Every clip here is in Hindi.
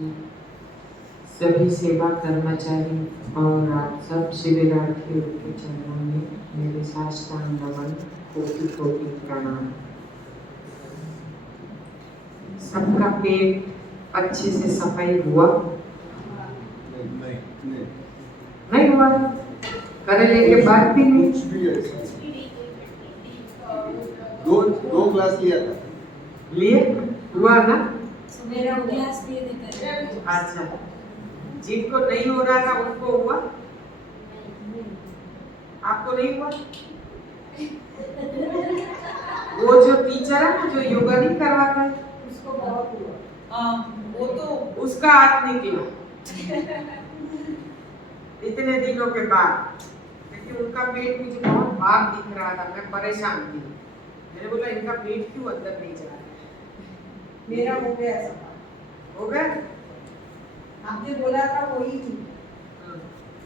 सभी सेवा कर्मचारी और आप सब शिविरार्थियों के चरणों में मेरे साष्टांग नमन, कोटि कोटि प्रणाम। सबका पेट अच्छे से सफाई हुआ? नहीं हुआ? करेले के बाद भी नहीं? दो ग्लास लिया था। लिए हुआ ना? मेरा ग्लास दिए देते। अच्छा, जिनको नहीं हो रहा था उनको हुआ? आपको नहीं हुआ? वो जो टीचर है ना जो योगा नहीं करवाता है उसको बहुत हुआ। वो तो उसका हाथ निकला इतने दिनों के बाद, क्योंकि उनका पेट मुझे बहुत भार दिख रहा था, मैं परेशान थी। मैंने बोला इनका पेट क्यों अंदर नहीं जा रहा है? मेरा हो गया सब। हो गया? आपने बोला था वही थी।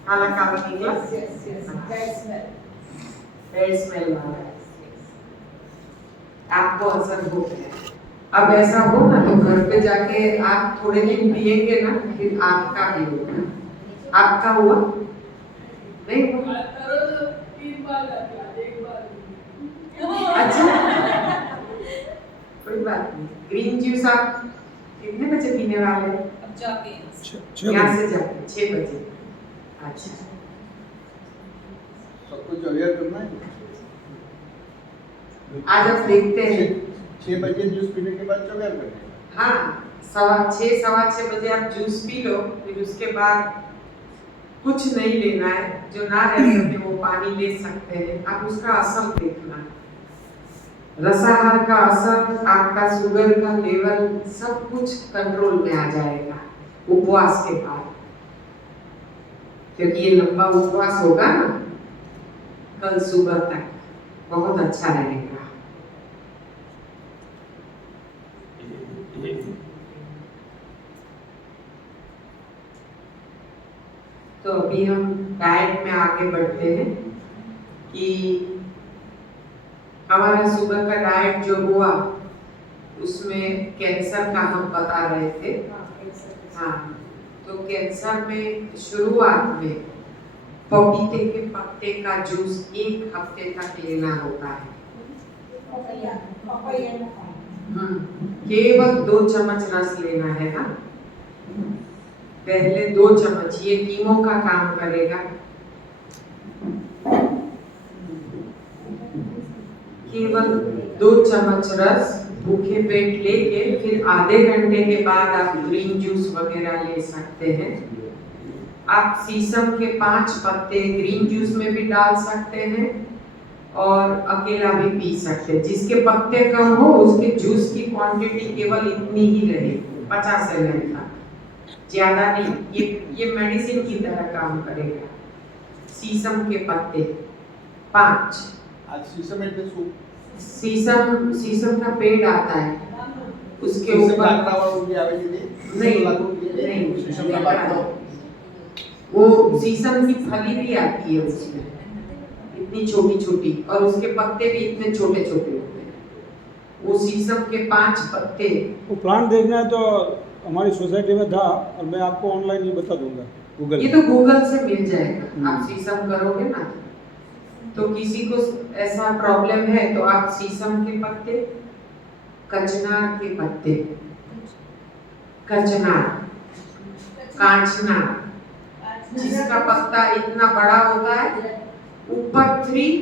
काला काला निकला? यस यस बैड स्मेल वाला है। आपको असर हो गया। अब ऐसा हो ना तो घर पे जाके आप थोड़े दिन पिएंगे ना, फिर आपका भी होगा। आपका हुआ? नहीं हुआ? अच्छा, कोई बात नहीं। ग्रीन जूस आप कितने बजे पीने वाले हैं? अब जाके यहाँ से जाके 6 बजे। अच्छा, सबको जो अवेयर करना है। आज आप देखते हैं 6 बजे जूस पीने के बाद जो अवेयर करें। हाँ, 6:15 बजे आप जूस पी लो, फिर उसके बाद कुछ नहीं लेना है। जो ना रह सके वो पानी ले सकते हैं। आप उसका असर देखना, रसाहार का असर, आपका शुगर का लेवल सब कुछ कंट्रोल में आ जाएगा उपवास के बाद, क्योंकि ये लंबा उपवास होगा ना कल सुबह तक, बहुत अच्छा रहेगा। तो अभी हम डाइट में आगे बढ़ते हैं कि हमारा सुबह का डाइट जो हुआ उसमें कैंसर का हम बता रहे थे। हाँ, तो कैंसर में शुरुआत में पपीते के पत्ते का जूस 1 हफ्ते तक लेना होता है। केवल 2 चम्मच रस लेना है ना, पहले 2 चम्मच, ये कीमो का काम करेगा। केवल 2 चम्मच रस भूखे पेट लेके फिर आधे घंटे के बाद आप ग्रीन जूस वगैरह ले सकते हैं। आप शीशम के 5 पत्ते ग्रीन जूस में भी डाल सकते हैं और अकेला भी पी सकते हैं। जिसके पत्ते कम हो उसके जूस की क्वांटिटी केवल इतनी ही रहेगी, 50 ml तक, ज्यादा नहीं। ये मेडिसिन की तरह काम करेगा। शीशम के पत्ते 5। आज शीशम में सूप, शीशम का पेड़ आता है, उसके ऊपर नहीं, वो शीशम की फली भी आती है उसमें, इतनी छोटी छोटी, और उसके पत्ते भी इतने छोटे छोटे होते हैं। वो शीशम के 5 पत्ते। वो प्लांट देखना है तो हमारी सोसाइटी में था, और मैं आपको ऑनलाइन ही बता दूंगा गूगल। ये तो गूगल से मिल जाएगा। आप शीशम करोगे ना, तो किसी को ऐसा प्रॉब्लम है तो आप शीशम के पत्ते, कचनार के पत्ते, कचनार, कांचनार, जिसका पत्ता इतना बड़ा होता है, ऊपर 3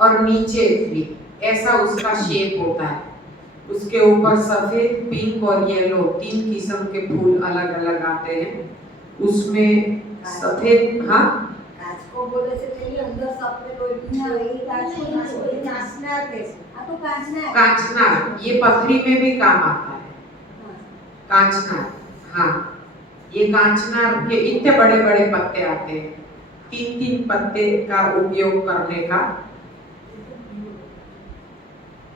और नीचे 3, ऐसा उसका शेप होता है। उसके ऊपर सफेद, पिंक और येलो 3 किस्म के फूल अलग अलग आते हैं। उसमें सफेद, हाँ को बोले से पहले अंदर सब में कोई कांचनार, ये पथरी में भी काम आता है। कांचनार, हाँ, ये कांचनार के इतने बड़े बड़े पत्ते आते हैं, 3 पत्ते का उपयोग करने का।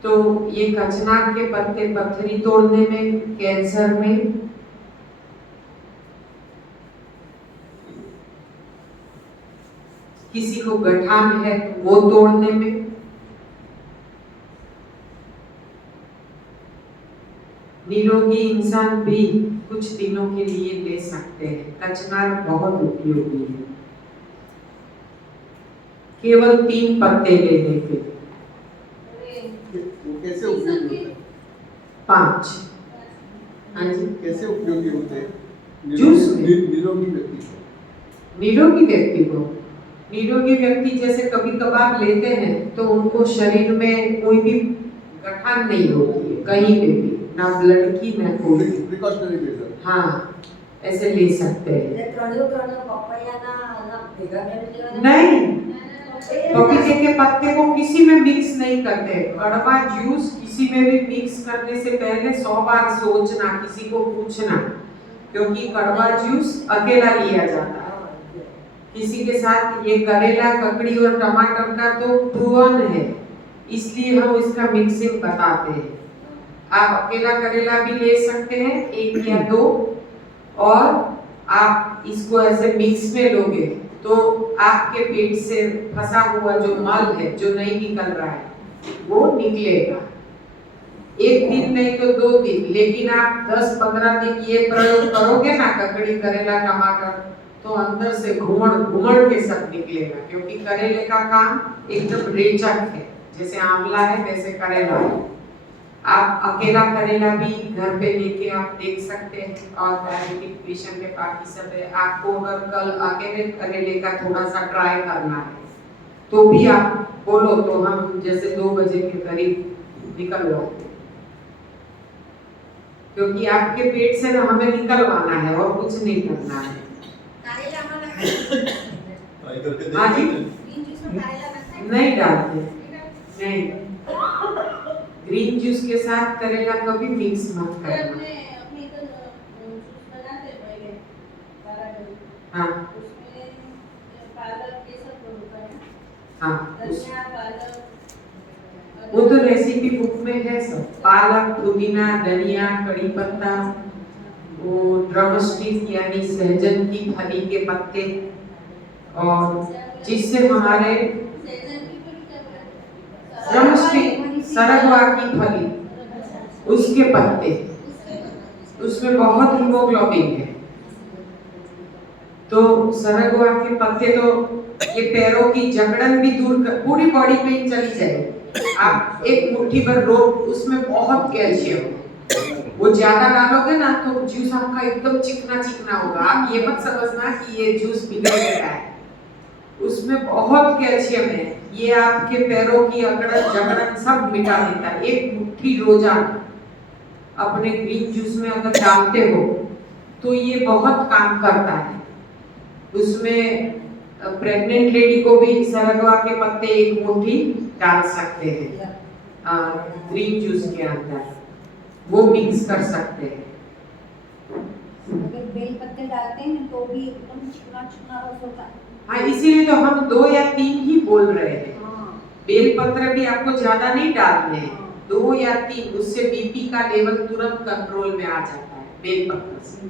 तो ये कचनार के पत्ते पथरी तोड़ने में, कैंसर में, किसी को गठान है तो वो तोड़ने में, निरोगी इंसान भी कुछ दिनों के लिए ले सकते हैं। कचनार बहुत उपयोगी है। केवल 3 पत्ते लेने के, वो कैसे उपयोगी होता है? 5। हाँ जी। कैसे उपयोगी होते हैं? जूस में। निरोगी व्यक्ति को। निरोगी व्यक्ति जैसे कभी कभार लेते हैं तो उनको शरीर में कोई भी गठन नहीं होती है कहीं पे भी, ना ब्लड की ना कोई। Precautionary major. हाँ, ऐसे ले सकते हैं। એટલે ત્રણેય પપૈયાના ભેગા કરી દેવાના? नहीं, पपीते के पत्ते को किसी में मिक्स नहीं करते। कड़वा जूस किसी में भी मिक्स करने से पहले 100 बार सोचना, किसी को पूछना, क्योंकि कड़वा जूस अकेला लिया जाता है। किसी के साथ ये करेला, ककड़ी और टमाटर का तो प्रूवन है, इसलिए हम इसका मिक्सिंग बताते हैं। आप अकेला करेला भी ले सकते हैं, 1 या 2, और आप इसको ऐसे मिक्स में लोगे तो आपके पेट से फंसा हुआ जो मल है, जो नहीं निकल रहा है, वो निकलेगा। 1 दिन नहीं तो 2 दिन, लेकिन आप 10-15 दिन ये प्रयोग करोगे ना, ककड़ी, करेला, टमाटर, तो अंदर से घुमड़ के सब निकलेगा। क्योंकि करेले का काम एकदम रेचक है, जैसे आंवला है वैसे करेला है। आप अकेला करेला भी घर पे लेके आप देख सकते हैं, और डायबिटिक पेशेंट है, बाकी सब है। आपको अगर कल अकेले करेले का थोड़ा सा ट्राई करना है तो भी आप बोलो तो हम जैसे 2 बजे के करीब निकलवाओगे, क्योंकि आपके पेट से ना हमें निकलवाना है और कुछ नहीं करना है। हाँ जी, नहीं डालते, नहीं। ग्रीन जूस के साथ करेला कभी मिक्स मत करना। हाँ हाँ, वो तो रेसिपी बुक में है सब। पालक, पुदीना, धनिया, कड़ी पत्ता, वो ड्रमस्टिक यानी सहजन की फली के पत्ते, और जिससे हमारे ड्रमस्टिक, सरगवा की फली, उसके पत्ते, उसमें बहुत हीमोग्लोबिन है। तो सरगवा के पत्ते तो ये पैरों की जकड़न भी दूर कर, पूरी बॉडी पेन चली जाएगी। आप 1 मुट्ठी भर रो, उसमें बहुत कैल्शियम है। वो ज्यादा डालोगे ना तो जूस आपका एकदम चिकना चिकना होगा। आप ये मत समझना कि ये जूस बिगड़ गया है, उसमें बहुत कैल्शियम है। ये आपके पैरों की अकड़न जकड़न सब मिटा देता है। 1 मुट्ठी रोजाना अपने ग्रीन जूस में अगर डालते हो तो ये बहुत काम करता है। उसमें प्रेग्नेंट लेडी को भी सरगवा के पत्ते 1 मुट्ठी डाल सकते हैं ग्रीन जूस के अंदर, वो मिक्स कर सकते हैं। अगर बेल पत्ते डालते हैं तो भी एकदम चिकना चिकना रस होता है। हाँ, इसीलिए तो हम 2 या 3 ही बोल रहे हैं। हाँ। बेल पत्र भी आपको ज्यादा नहीं डालने हैं, 2 या 3, उससे बीपी का लेवल तुरंत कंट्रोल में आ जाता है। बेल पत्र से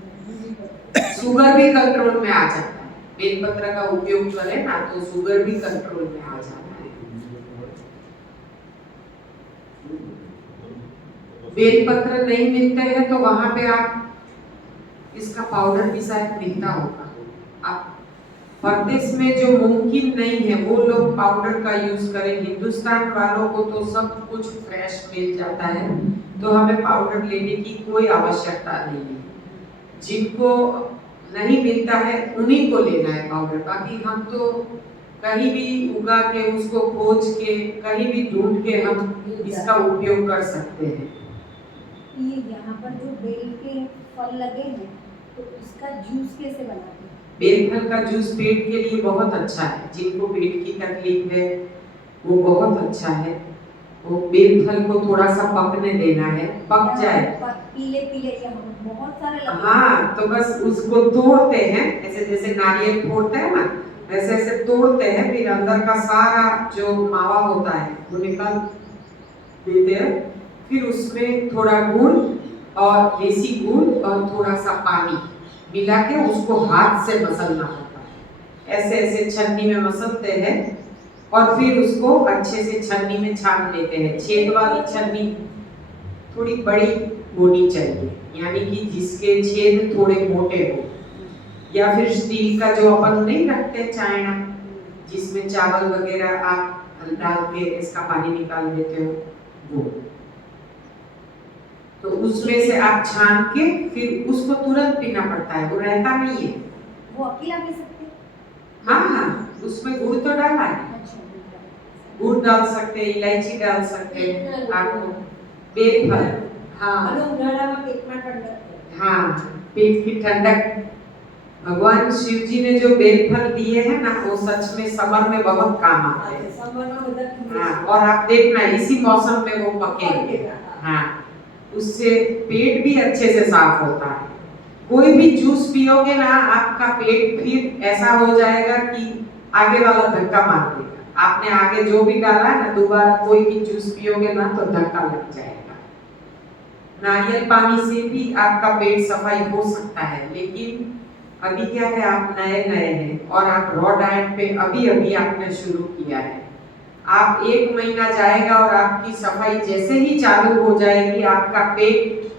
शुगर भी कंट्रोल में आ जाता है। बेल पत्र का उपयोग करें ना तो शुगर भी कंट्रोल में आ जाता है। बेल पत्र नहीं मिलते हैं तो वहां पे आप इसका पाउडर भी शायद मिलता होगा। आप परदेश में जो मुमकिन नहीं है वो लोग पाउडर का यूज करें। हिंदुस्तान वालों को तो सब कुछ फ्रेश मिल जाता है, तो हमें पाउडर लेने की कोई आवश्यकता नहीं है। जिनको नहीं मिलता है उन्हीं को लेना है पाउडर। बाकी हम तो कहीं भी उगा के, उसको खोज के, कहीं भी ढूंढ के हम इसका उपयोग कर सकते हैं। ये यहाँ पर जो बेल के फल लगे हैं तो इसका जूस कैसे बनाते हैं? बेल फल का जूस पेट के लिए बहुत अच्छा है। जिनको पेट की तकलीफ है वो बहुत अच्छा है। वो बेल फल को थोड़ा सा पकने देना है, पक जाए। पीले पीले बहुत सारे लगे। हाँ, तो बस उसको तोड़ते हैं, ऐसे जैसे नारियल फोड़ते हैं ना, वैसे ऐसे तोड़ते हैं। फिर अंदर का सारा जो मावा होता है वो निकाल देते हैं। फिर उसमें थोड़ा गुड़ और देसी गुड़ और थोड़ा सा पानी मिला के उसको हाथ से मसलना होता है। ऐसे ऐसे छन्नी में मसलते हैं और फिर उसको अच्छे से छन्नी में छान लेते हैं। छेद वाली छन्नी थोड़ी बड़ी होनी चाहिए। यानी कि जिसके छेद थोड़े मोटे हो, या फिर स्टील का जो अपन नहीं रखते चाइना, जिसमें चावल वगैरह आप डाल के इसका पानी निकाल देते हो, वो तो उसमें से आप छान के फिर उसको तुरंत पीना पड़ता है, वो रहता नहीं है। वो अकेला पी सकते हैं? हाँ हाँ, उसमें गुड़ तो डाला है, अच्छा, गुड़ डाल सकते हैं, इलायची डाल सकते हैं, आपको बेलफल, हाँ हाँ, पेट की ठंडक। भगवान शिव जी ने जो बेलफल दिए हैं ना, वो सच में समर में बहुत काम आते हैं। हाँ, और आप देखना इसी मौसम में वो पकेंगे। हाँ, उससे पेट भी अच्छे से साफ होता है। कोई भी जूस पियोगे ना, आपका पेट फिर ऐसा हो जाएगा कि आगे वाला धक्का मार देगा। आपने आगे जो भी डाला है ना, दोबारा कोई भी जूस पियोगे ना तो धक्का लग जाएगा। नारियल पानी से भी आपका पेट सफाई हो सकता है, लेकिन अभी क्या है, आप नए नए हैं और आप रॉ डाइट पे अभी अभी आपने शुरू किया है। आप 1 महीना जाएगा और आपकी सफाई जैसे ही चालू हो जाएगी, आपका पेट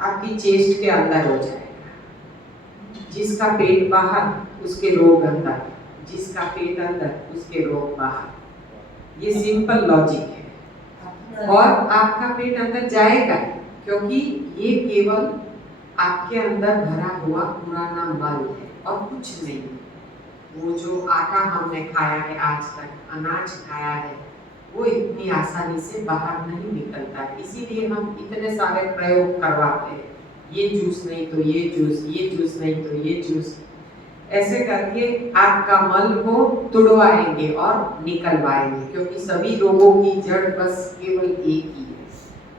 आपकी चेस्ट के अंदर हो जाएगा। जिसका पेट बाहर उसके रोग अंदर, जिसका पेट अंदर उसके रोग बाहर। ये सिंपल लॉजिक है। और आपका पेट अंदर जाएगा क्योंकि ये केवल आपके अंदर भरा हुआ पुराना मल है और कुछ नहीं। वो जो आटा हमने खाया है आज तक, अनाज खाया है, वो इतनी आसानी से बाहर नहीं निकलता है। इसीलिए हम इतने सारे प्रयोग करवाते हैं, ये जूस नहीं तो ये जूस, ये जूस नहीं तो ये जूस, ऐसे करके आपका मल को तुड़वाएंगे और निकलवाएंगे। क्योंकि सभी रोगों की जड़ बस केवल एक ही है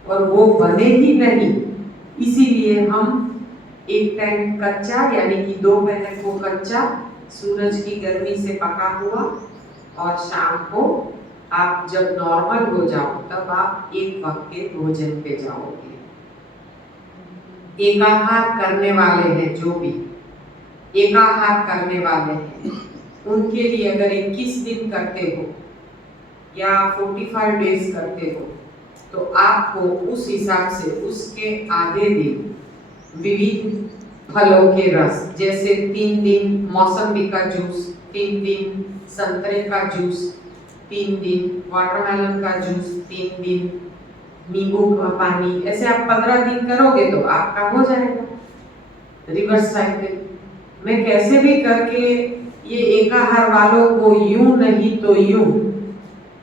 और वो बने ही नहीं। इसीलिए हम एक टाइम कच्चा, यानी कि दोपहर को कच्चा सूरज की गर्मी से पका हुआ, और शाम को आप जब नॉर्मल हो जाओ तब आप एक वक्त के भोजन पे जाओगे। एकाहार करने वाले हैं, जो भी एकाहार करने वाले हैं, उनके लिए अगर 21 दिन करते हो या 45 डेज करते हो, तो आपको उस हिसाब से उसके आधे दिन विविध फलों के रस, जैसे 3 दिन मौसम्बी का जूस, 3 दिन संतरे का जूस, 3 दिन वाटरमेलन का जूस, 3 दिन नींबू का पानी, ऐसे आप 15 दिन करोगे तो आपका हो जाएगा रिवर्स साइकिल। मैं कैसे भी करके ये एकाहार वालों को यूं नहीं तो यूं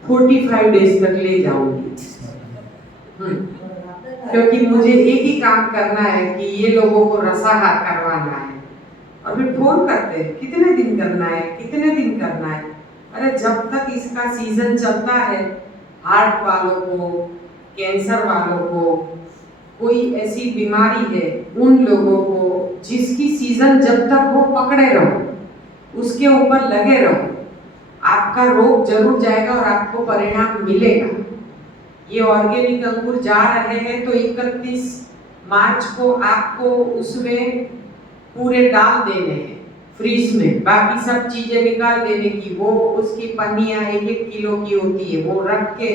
45 डेज तक ले जाऊंगी। क्योंकि मुझे एक ही काम करना है कि ये लोगों को रसाहार करवाना है। और फिर फोन करते हैं, कितने दिन करना है, कितने दिन करना है। अरे जब तक इसका सीजन चलता है, हार्ट वालों को, कैंसर वालों को, कोई ऐसी बीमारी है, उन लोगों को जिसकी सीजन जब तक हो पकड़े रहो, उसके ऊपर लगे रहो, आपका रोग जरूर जाएगा और आपको परिणाम मिलेगा। ये ऑर्गेनिक अंगूर जा रहे हैं तो 31 मार्च को आपको उसमें पूरे डाल देने हैं फ्रीज में, बाकी सब चीजें निकाल देने की। वो उसकी पन्नियां 1-1 किलो की होती है, वो रख के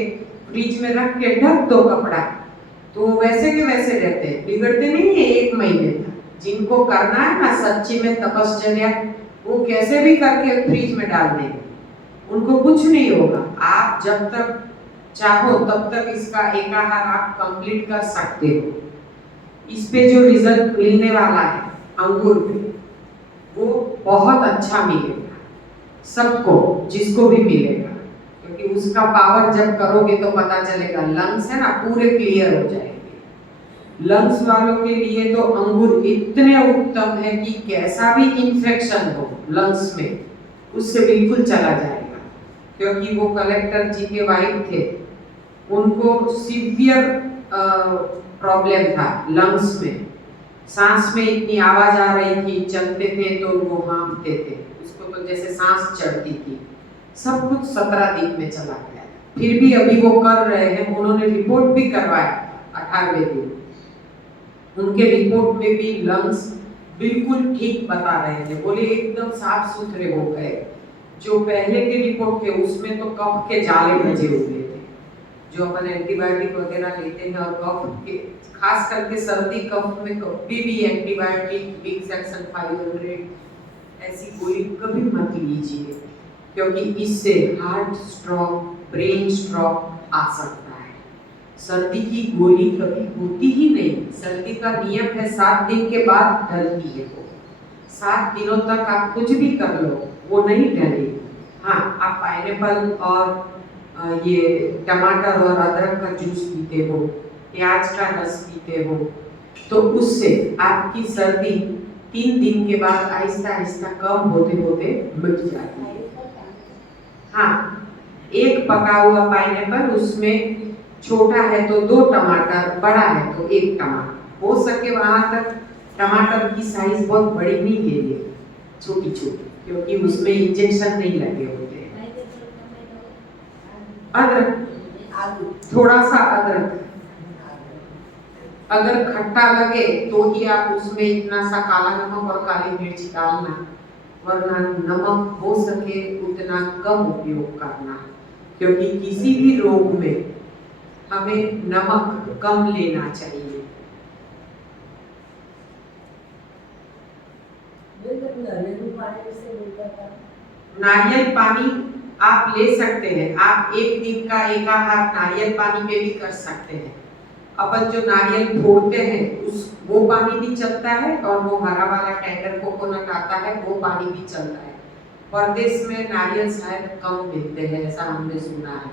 फ्रीज में रख के ढक दो कपड़ा, तो वैसे के वैसे रहते हैं, बिगड़ते नहीं है 1 महीने तक। जिनको करना है ना सच्ची में तपश्चर्या, वो कैसे भी करके फ्रीज में डाल देंगे, उनको कुछ नहीं होगा। आप जब तक चाहो तब तक इसका एकाहार आप कंप्लीट कर सकते हो। इस पे जो रिजल्ट मिलने वाला है अंगूर पे, वो बहुत अच्छा मिलेगा सबको, जिसको भी मिलेगा, क्योंकि उसका पावर जब करोगे तो पता चलेगा। लंग्स है ना, पूरे क्लियर हो जाएंगे। लंग्स वालों के लिए तो अंगूर इतने उत्तम है कि कैसा भी इंफेक्शन हो लंग्स में, उससे बिल्कुल चला जाएगा। क्योंकि वो कलेक्टर जी के वाइफ थे, उनको सीवियर प्रॉब्लम था लंग्स में, सांस में इतनी आवाज आ रही थी, चलते थे तो वो हाँफते थे, उसको तो जैसे सांस चढ़ती थी। सब कुछ 17 दिन में चला गया, फिर भी अभी वो कर रहे हैं। उन्होंने रिपोर्ट भी करवाया 18वें दिन, उनके रिपोर्ट में भी लंग्स बिल्कुल ठीक बता रहे थे, बोले एकदम साफ सुथरे हो गए। जो पहले के रिपोर्ट थे उसमें तो कफ के जाले बजे हुए थे, जो अपन एंटीबायोटिक वगैरह लेते हैं और कफ के खास करके सर्दी कफ में कभी भी एंटीबायोटिक विक्स एक्शन 500 ऐसी गोली कभी मत लीजिए, क्योंकि इससे हार्ट स्ट्रोक, ब्रेन स्ट्रोक आ सकता है। सर्दी की गोली कभी होती ही नहीं। सर्दी का नियम है 7 दिन के बाद ढलती है वो। 7 दिनों तक आप कुछ भी कर लो वो नहीं ढलेगी। हाँ, आप पाइनएप्पल और ये टमाटर और अदरक का जूस पीते हो, प्याज का रस पीते हो, तो उससे आपकी सर्दी 3 दिन के बाद आहिस्ता आहिस्ता कम होते होते मिट जाती है। हाँ, एक पका हुआ पाइनएप्पल, उसमें छोटा है तो 2 टमाटर, बड़ा है तो 1 टमाटर। हो सके वहां तक टमाटर की साइज बहुत बड़ी नहीं लेंगे, छोटी छोटी, क्योंकि उसमें इंजेक्शन नहीं लगे होते। अदरक, थोड़ा सा अदरक, अगर खट्टा लगे तो ही आप उसमें इतना सा काला नमक और काली मिर्च डालना, वरना नमक हो सके उतना कम उपयोग करना, क्योंकि किसी भी रोग में हमें नमक कम लेना चाहिए। नारियल पानी आप ले सकते हैं। आप 1 दिन का एका हाथ नारियल पानी पे भी कर सकते हैं। अपन जो नारियल फोड़ते हैं वो पानी भी चलता है, और वो हरा वाला टेंडर कोकोनट आता है वो पानी भी चलता है। परदेश में नारियल शायद कम मिलते हैं, ऐसा हमने सुना है,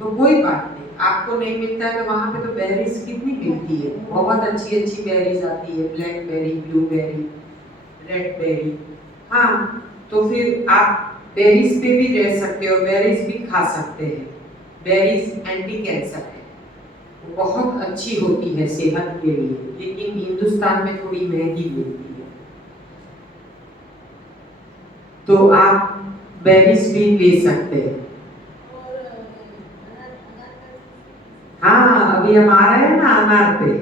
तो कोई बात नहीं। आपको नहीं मिलता है तो वहाँ पे तो बेरीज कितनी मिलती है, बहुत अच्छी अच्छी बेरीज आती है, ब्लैकबेरी, ब्लूबेरी, रेडबेरी। हाँ, तो फिर आप बेरीज पे भी रह सकते हो, बेरीज भी खा सकते हैं। बेरीज एंटी कैंसर है, बहुत अच्छी होती है सेहत के लिए, लेकिन हिंदुस्तान में थोड़ी महंगी मिलती है। तो आप बेरीज भी ले सकते हैं। हाँ, अभी हम आ रहे हैं ना अनार पे।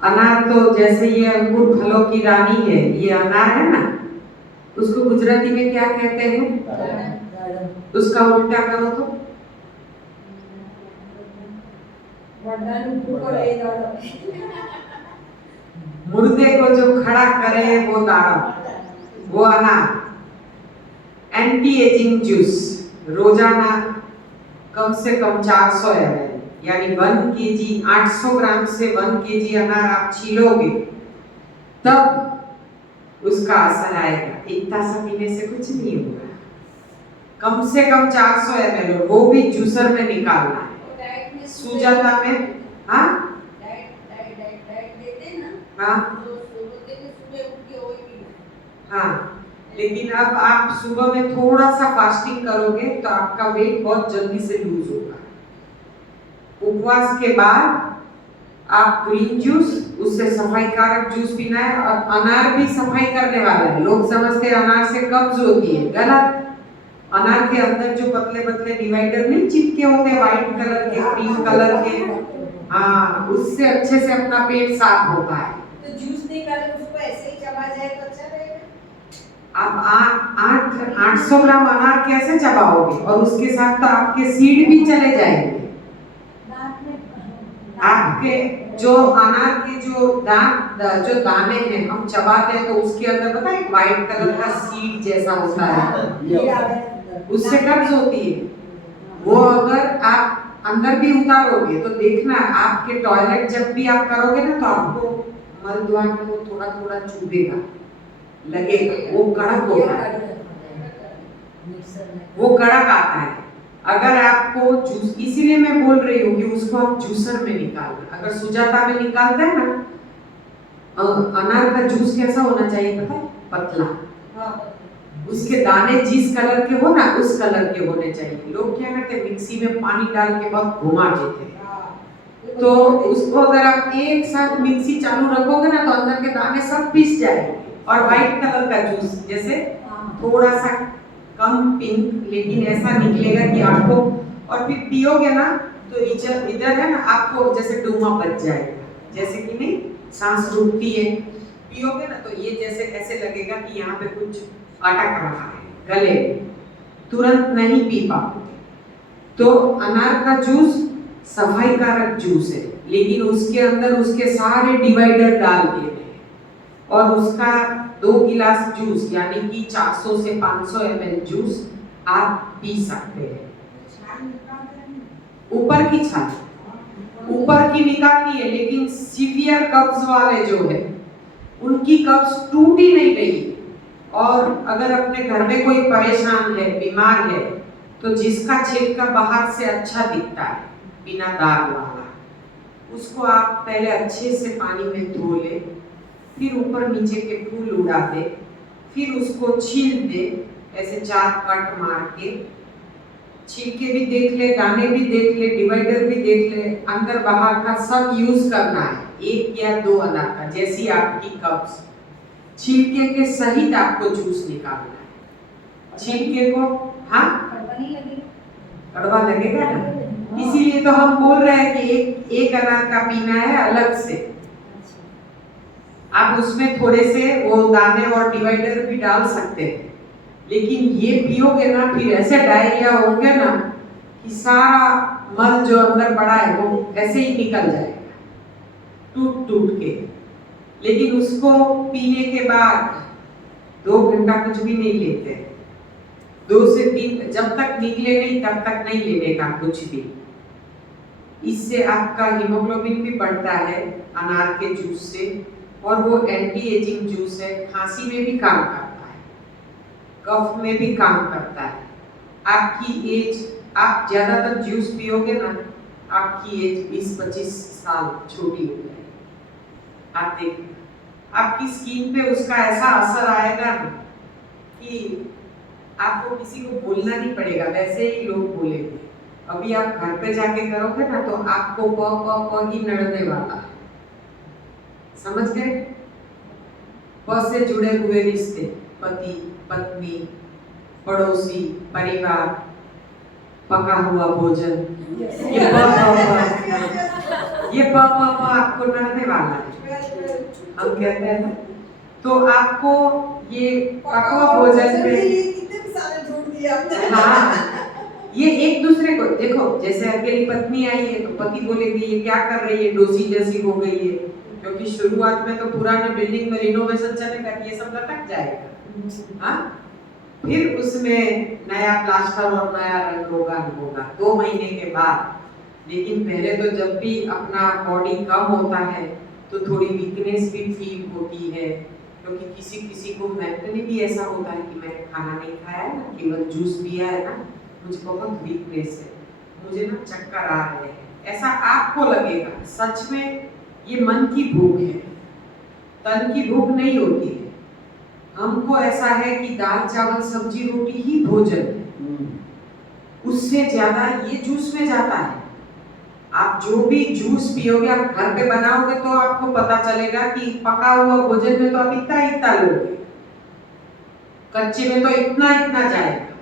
अनार तो जैसे ये अंगूर फलों की रानी है, ये अनार है ना, उसको गुजराती में क्या कहते हैं? उसका उल्टा करो तो मुर्दे को जो खड़ा करे वो दाड़म, वो अनार। एंटी एजिंग जूस रोजाना कम से कम 400 ml, यानी 1 kg, 800 ग्राम से 1 kg अनार आप छीलोगे तब उसका असर आएगा। इतना सा पीने से कुछ नहीं होगा। कम से कम 400 ml, और वो भी जूसर में निकालना है। सुजाता में हाँ हाँ हाँ, लेकिन अब आप सुबह में थोड़ा सा फास्टिंग करोगे तो आपका वेट बहुत जल्दी से लूज होगा। उपवास के बाद आप ग्रीन जूस, उससे सफाई कारक जूस पीना है। और अनार भी सफाई करने वाला है। लोग समझते हैं अनार से कब्ज होती है, गलत। अनार के अंदर जो पतले पतले डिवाइडर नहीं चिपके होते हैं, व्हाइट कलर के, क्रीम कलर के, हाँ, उससे अच्छे से अपना पेट साफ होता है। तो जूस निकाले उसको ऐसे ही चबा जाए तो अच्छा रहेगा। आप 800 ग्राम अनार कैसे चबाओगे? और उसके साथ तो आपके सीड भी चले जाएंगे। आपके जो अनार के जो दाने हैं हम चबाते हैं तो उसके अंदर पता है व्हाइट कलर का सीड जैसा होता है, उससे कब्ज होती है। वो अगर आप अंदर भी उतारोगे तो देखना, आपके टॉयलेट जब भी आप करोगे ना तो आपको मल द्वार में वो थोड़ा थोड़ा चुभेगा, लगेगा, वो कड़क होता है, वो कड़क आता है। अगर आपको जूस, इसीलिए मैं बोल रही हूँ कि उसको आप जूसर में निकालना। अगर सुजाता में निकालते हैं ना, अनार का जूस कैसा होना चाहिए पता है? पतला, उसके दाने जिस कलर के हो ना उस कलर के होने चाहिए। लोग क्या करते हैं, मिक्सी में पानी डाल के बहुत घुमा देते हैं, तो उसको अगर आप एक साथ मिक्सी चालू रखोगे ना तो अंदर के दाने सब पीस जाएंगे। और व्हाइट कलर का जूस जैसे थोड़ा सा कम पिंक, लेकिन ऐसा निकलेगा कि आपको, और फिर पियोगे ना तो इधर है ना आपको जैसे डूमा बच जाएगा, जैसे कि नहीं सांस रुकती है, पियोगे ना तो ये जैसे ऐसे लगेगा कि यहाँ पे कुछ अटक रहा है गले में, तुरंत नहीं पी पाओगे। तो अनार का जूस सफाई कारक जूस है। लेकिन उसके अंदर उसके सारे डिवाइडर डाल दिए हैं और उसका 2 गिलास जूस यानी कि 400 से 500 ml जूस आप पी सकते हैं। ऊपर की छाल ऊपर की निकालनी है, लेकिन सीवियर कब्ज वाले जो है उनकी कब्ज टूट ही नहीं रही। और अगर अपने घर में कोई परेशान है, बीमार है, तो जिसका छिलका बाहर से अच्छा दिखता है बिना दाग वाला, उसको आप पहले अच्छे से पानी में धो ले, फिर ऊपर नीचे के फूल उड़ा दे, फिर उसको छील दे, ऐसे 4 कट मार के छिलके भी देख ले, दाने भी देख ले, डिवाइडर भी देख ले, अंदर बाहर का सब यूज करना है, 1 या 2 अनार का, जैसी आपकी कब्ज। छिलके के सहित आपको जूस निकालना है। छिलके को हाँ कड़वा नहीं लगेगा? कड़वा लगेगा ना, इसीलिए तो हम बोल रहे हैं कि एक अनार का पीना है अलग से। आप उसमें थोड़े से वो दाने और डिवाइडर भी डाल सकते हैं, लेकिन ये पियोगे ना फिर ऐसे डायरिया होंगे ना कि सारा मल जो अंदर पड़ा है वो ऐसे ही निकल जाएगा टूट टूट के। लेकिन उसको पीने के बाद 2 घंटा कुछ भी नहीं लेते, 2 से 3, जब तक निकले नहीं तब तक नहीं लेने का कुछ भी। इससे आपका हीमोग्लोबिन भी बढ़ता है अनार के जूस से, और वो एंटी एजिंग जूस है, खांसी में भी काम करता है, कफ में भी काम करता है। आपकी एज, आप ज्यादातर जूस पियोगे ना, आपकी एज 20-25 साल छोटी हो जाएगी। आप देखिए आपकी स्किन पे उसका ऐसा असर आएगा ना कि आपको किसी को बोलना नहीं पड़ेगा, वैसे ही लोग बोलेंगे। अभी आप घर पे जाके करोगे ना तो आपको प ही नड़ने वाला है, समझ गए? प से जुड़े हुए रिश्ते, पति, पत्नी, पड़ोसी, परिवार, पका हुआ भोजन, ये प आपको नड़ने वाला है, हम कहते हैं ना। तो आपको ये पका भोजन पे हाँ, ये एक दूसरे को देखो, जैसे अकेली पत्नी आई है तो पति बोलेंगे ये क्या कर रही है, डोसी जैसी हो गई है, क्योंकि शुरुआत में तो पुराने बिल्डिंग में रिनोवेशन चलेगा, ये सब लटक जाएगा। हाँ, फिर उसमें नया प्लास्टर और नया रंग रोगन होगा 2 महीने के बाद। लेकिन पहले तो जब भी अपना बॉडी कम होता है तो थोड़ी वीकनेस भी फील होती है, क्योंकि किसी किसी को मेंटली भी ऐसा होता है कि मैंने खाना नहीं खाया है ना, केवल जूस पिया है ना, मुझे बहुत वीकनेस है, मुझे ना चक्कर आ रहे हैं, ऐसा आपको लगेगा। सच में ये मन की भूख है, तन की भूख नहीं होती है। हमको ऐसा है कि दाल चावल सब्जी रोटी ही भोजन है, उससे ज्यादा ये जूस में जाता है। आप जो भी जूस पियोगे, आप घर पे बनाओगे तो आपको पता चलेगा कि पका हुआ भोजन में तो आप इतना इतना लोगे, कच्चे में तो इतना इतना जाएगा।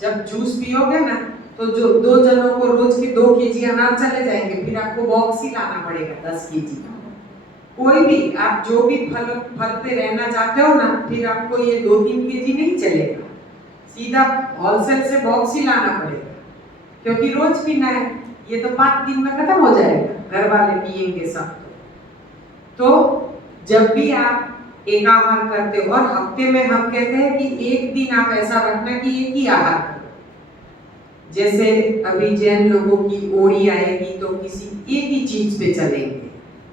जब जूस पियोगे ना तो जो 2 जनों को रोज के 2 केजी अनार चले जाएंगे, फिर आपको बॉक्स ही लाना पड़ेगा 10 केजी का। कोई भी आप जो भी फल पे रहना चाहते हो ना, फिर आपको ये 2-3 केजी नहीं चलेगा, सीधा होलसेल से बॉक्स ही लाना पड़ेगा, क्योंकि रोज पीना है। ये तो 5 दिन में खत्म हो जाएगा, घर वाले पिएंगे सब। तो जब भी आप एक आहार करते हो, और हफ्ते में हम कहते हैं कि एक दिन आप ऐसा रखना कि एक ही आहार करो। जैसे अभी जैन लोगों की ओड़ी आएगी तो किसी एक ही चीज पे चलेंगे,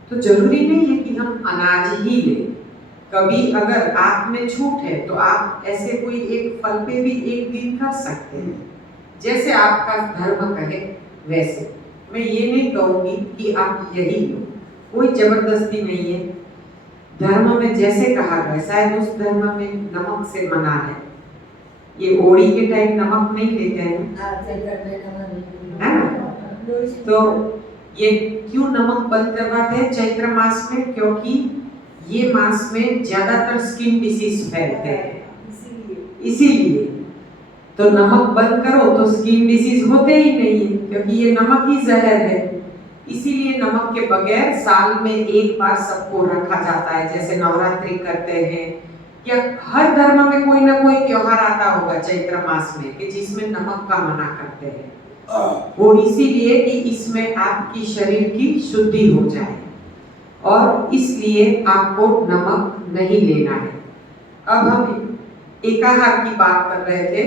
तो जरूरी नहीं है कि हम अनाज ही लें। कभी अगर आप में छूट है तो आप ऐसे कोई एक फल पे भी एक दिन कर सकते हैं, जैसे आपका धर्म कहे वैसे। मैं ये नहीं कहूंगी कि आप यही लो, कोई जबरदस्ती नहीं है। धर्म में जैसे कहा गया, शायद उस धर्म में नमक से मना है, ये ओड़ी के टाइम नमक नहीं लेते हैं, है ना? तो ये क्यों नमक बंद करवाते हैं चैत्र मास में? क्योंकि ये मास में ज्यादातर स्किन डिसीज फैलते हैं, इसीलिए तो नमक बंद करो तो स्किन डिसीज होते ही नहीं है, क्योंकि ये नमक ही जहर है। इसीलिए नमक के बगैर साल में एक बार सबको रखा जाता है, जैसे नवरात्रि करते हैं, या हर धर्म में कोई ना कोई त्योहार आता होगा चैत्र मास में कि जिसमें नमक का मना करते हैं। वो इसीलिए कि इसमें आपकी शरीर की शुद्धि हो जाए और इसलिए आपको नमक नहीं लेना है। अब हम एकाहार की बात कर रहे थे,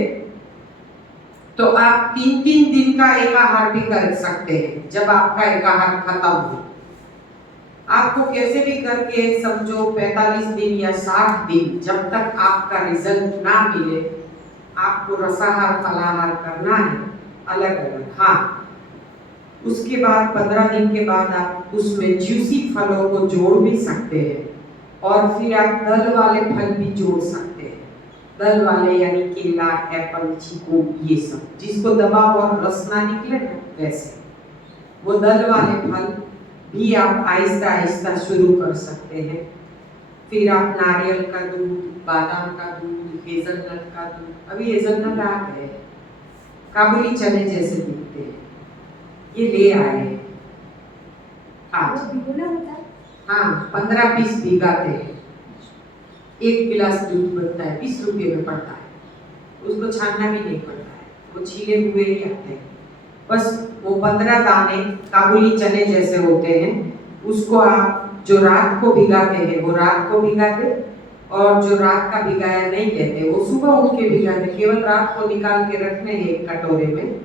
तो आप 3-3 दिन का एकाहार भी कर सकते हैं जब आपका एकाहार खत्म हो। आपको कैसे भी करके समझो 45 दिन या 60 दिन, जब तक आपका रिजल्ट ना मिले, आपको रसाहार फलाहार करना है अलग अलग। हाँ, उसके बाद 15 दिन के बाद आप उसमें जूसी फलों को जोड़ भी सकते हैं और फिर आप दल वाले फल भी जोड़ सकते हैं। दल वाले यानी केला, एप्पल, चीकू, ये सब जिसको दबाव और रस ना निकले ना, वैसे वो दल वाले फल भी आप आहिस्ता आहिस्ता शुरू कर सकते हैं। फिर आप नारियल का दूध, बादाम का दूध, हेजलनट का दूध, अभी हेजलनट आ गए, काबुली चने जैसे दिखते हैं, ये ले आए हैं आज। वो भिगोना होता है? हाँ, 15-20 भिगाते हैं। 1 गिलास दूध बनता है, 20 रुपये में पड़ता है। उसको छानना भी नहीं पड़ता है, वो छीले हुए ही आते हैं। बस वो 15 दाने काबुली चने जैसे होते हैं, उसको आप जो रात को भिगाते हैं वो रात को भिगाते, और जो रात का भिगाया नहीं लेते वो सुबह उठ के भिगाते। केवल रात को निकाल के रखने हैं एक कटोरे में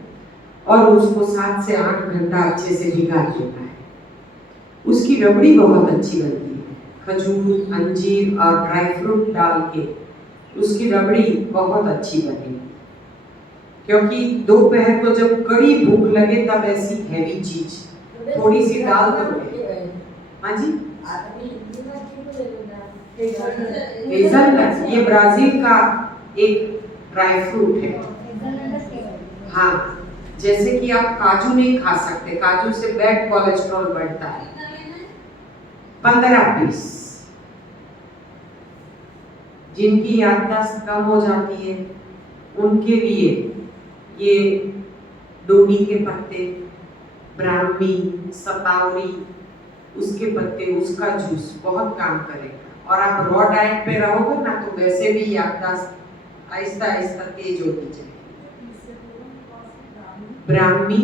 और उसको 7 से 8 घंटा अच्छे से भिगा देना है। उसकी रबड़ी बहुत अच्छी बनती है, खजूर, अंजीर और ड्राई फ्रूट डाल के उसकी रबड़ी बहुत अच्छी बनेगी। क्योंकि दोपहर को जब कड़ी भूख लगे तब ऐसी हैवी चीज थोड़ी सी डाल दो। हाँ जी, हेज़लनट ये ब्राजील का एक ड्राई फ्रूट है। हाँ, जैसे कि आप काजू नहीं खा सकते, काजू से बैड कोलेस्ट्रॉल बढ़ता है। 15 पीस। जिनकी याददाश्त कम हो जाती है उनके लिए ये डोडी के पत्ते, ब्राह्मी, सतावरी, उसके पत्ते, उसका जूस बहुत काम करेगा। और आप रॉ डाइट पे रहोगे ना तो वैसे भी याददाश्त आहिस्ता आहिस्ता तेज होती जाएगी। ब्राह्मी,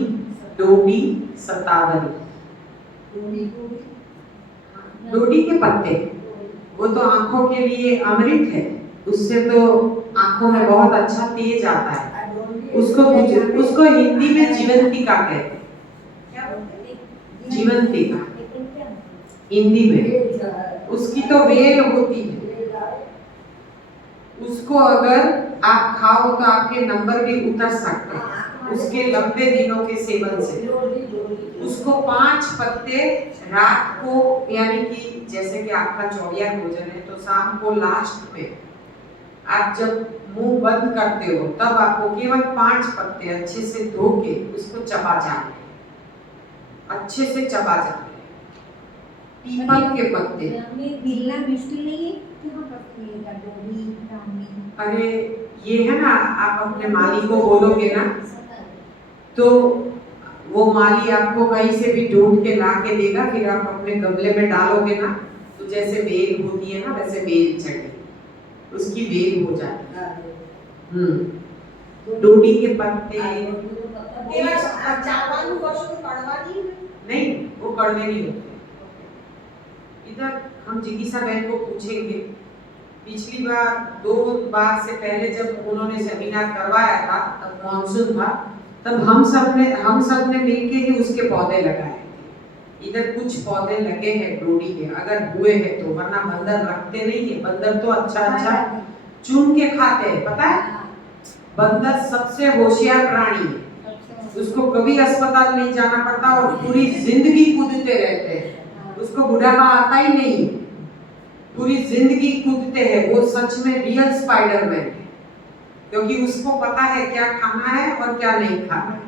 डोडी, सतावरी, डोडी के पत्ते वो तो आंखों के लिए अमृत है, उससे तो आंखों में बहुत अच्छा तेज आता है। उसको हिंदी में जीवंतिका कहते हैं, जीवंतिका हिंदी में। उसकी तो वेल होती है, उसको अगर आप खाओ तो आपके नंबर भी उतर सकते हैं उसके लंबे दिनों के सेवन से। उसको 5 पत्ते रात को, यानी कि जैसे कि आपका चौड़िया भोजन है तो शाम को लास्ट में आप जब मुंह बंद करते हो तब आपको केवल 5 पत्ते अच्छे से धो के उसको चबा जाने, अच्छे से चबा जाने। पीपल के पत्ते मिलना मुश्किल नहीं है कि हम मिलेगा डोडी, ब्राह्मी। अरे ये है ना, आप अपने माली को बोलोगे ना तो वो माली आपको कहीं से भी ढूंढ के ला के देगा, फिर आप अपने गमले में डालोगे ना तो जैसे बेल होती है ना वैसे बेल चढ़े, उसकी बेल हो जाती है। डोडी के पत्ते नहीं, वो कड़वे नहीं होते। इधर हम जिज्ञासा बहन को पूछेंगे, पिछली बार 2 बार से पहले जब उन्होंने सेमिनार करवाया था तब मॉनसून था, तब हम सब ने मिलके ही उसके पौधे लगाए थे। इधर कुछ पौधे लगे हैं डोडी के, अगर हुए हैं तो, वरना बंदर रखते नहीं है। बंदर तो अच्छा चुन के खाते हैं, पता है? बंदर सबसे होशियार प्राणी है, उसको कभी अस्पताल नहीं जाना पड़ता और पूरी जिंदगी कूदते रहते हैं, उसको बुढ़ापा आता ही नहीं, पूरी जिंदगी कूदते हैं। वो सच में रियल स्पाइडरमैन है, क्योंकि उसको पता है क्या खाना है और क्या नहीं खाना है।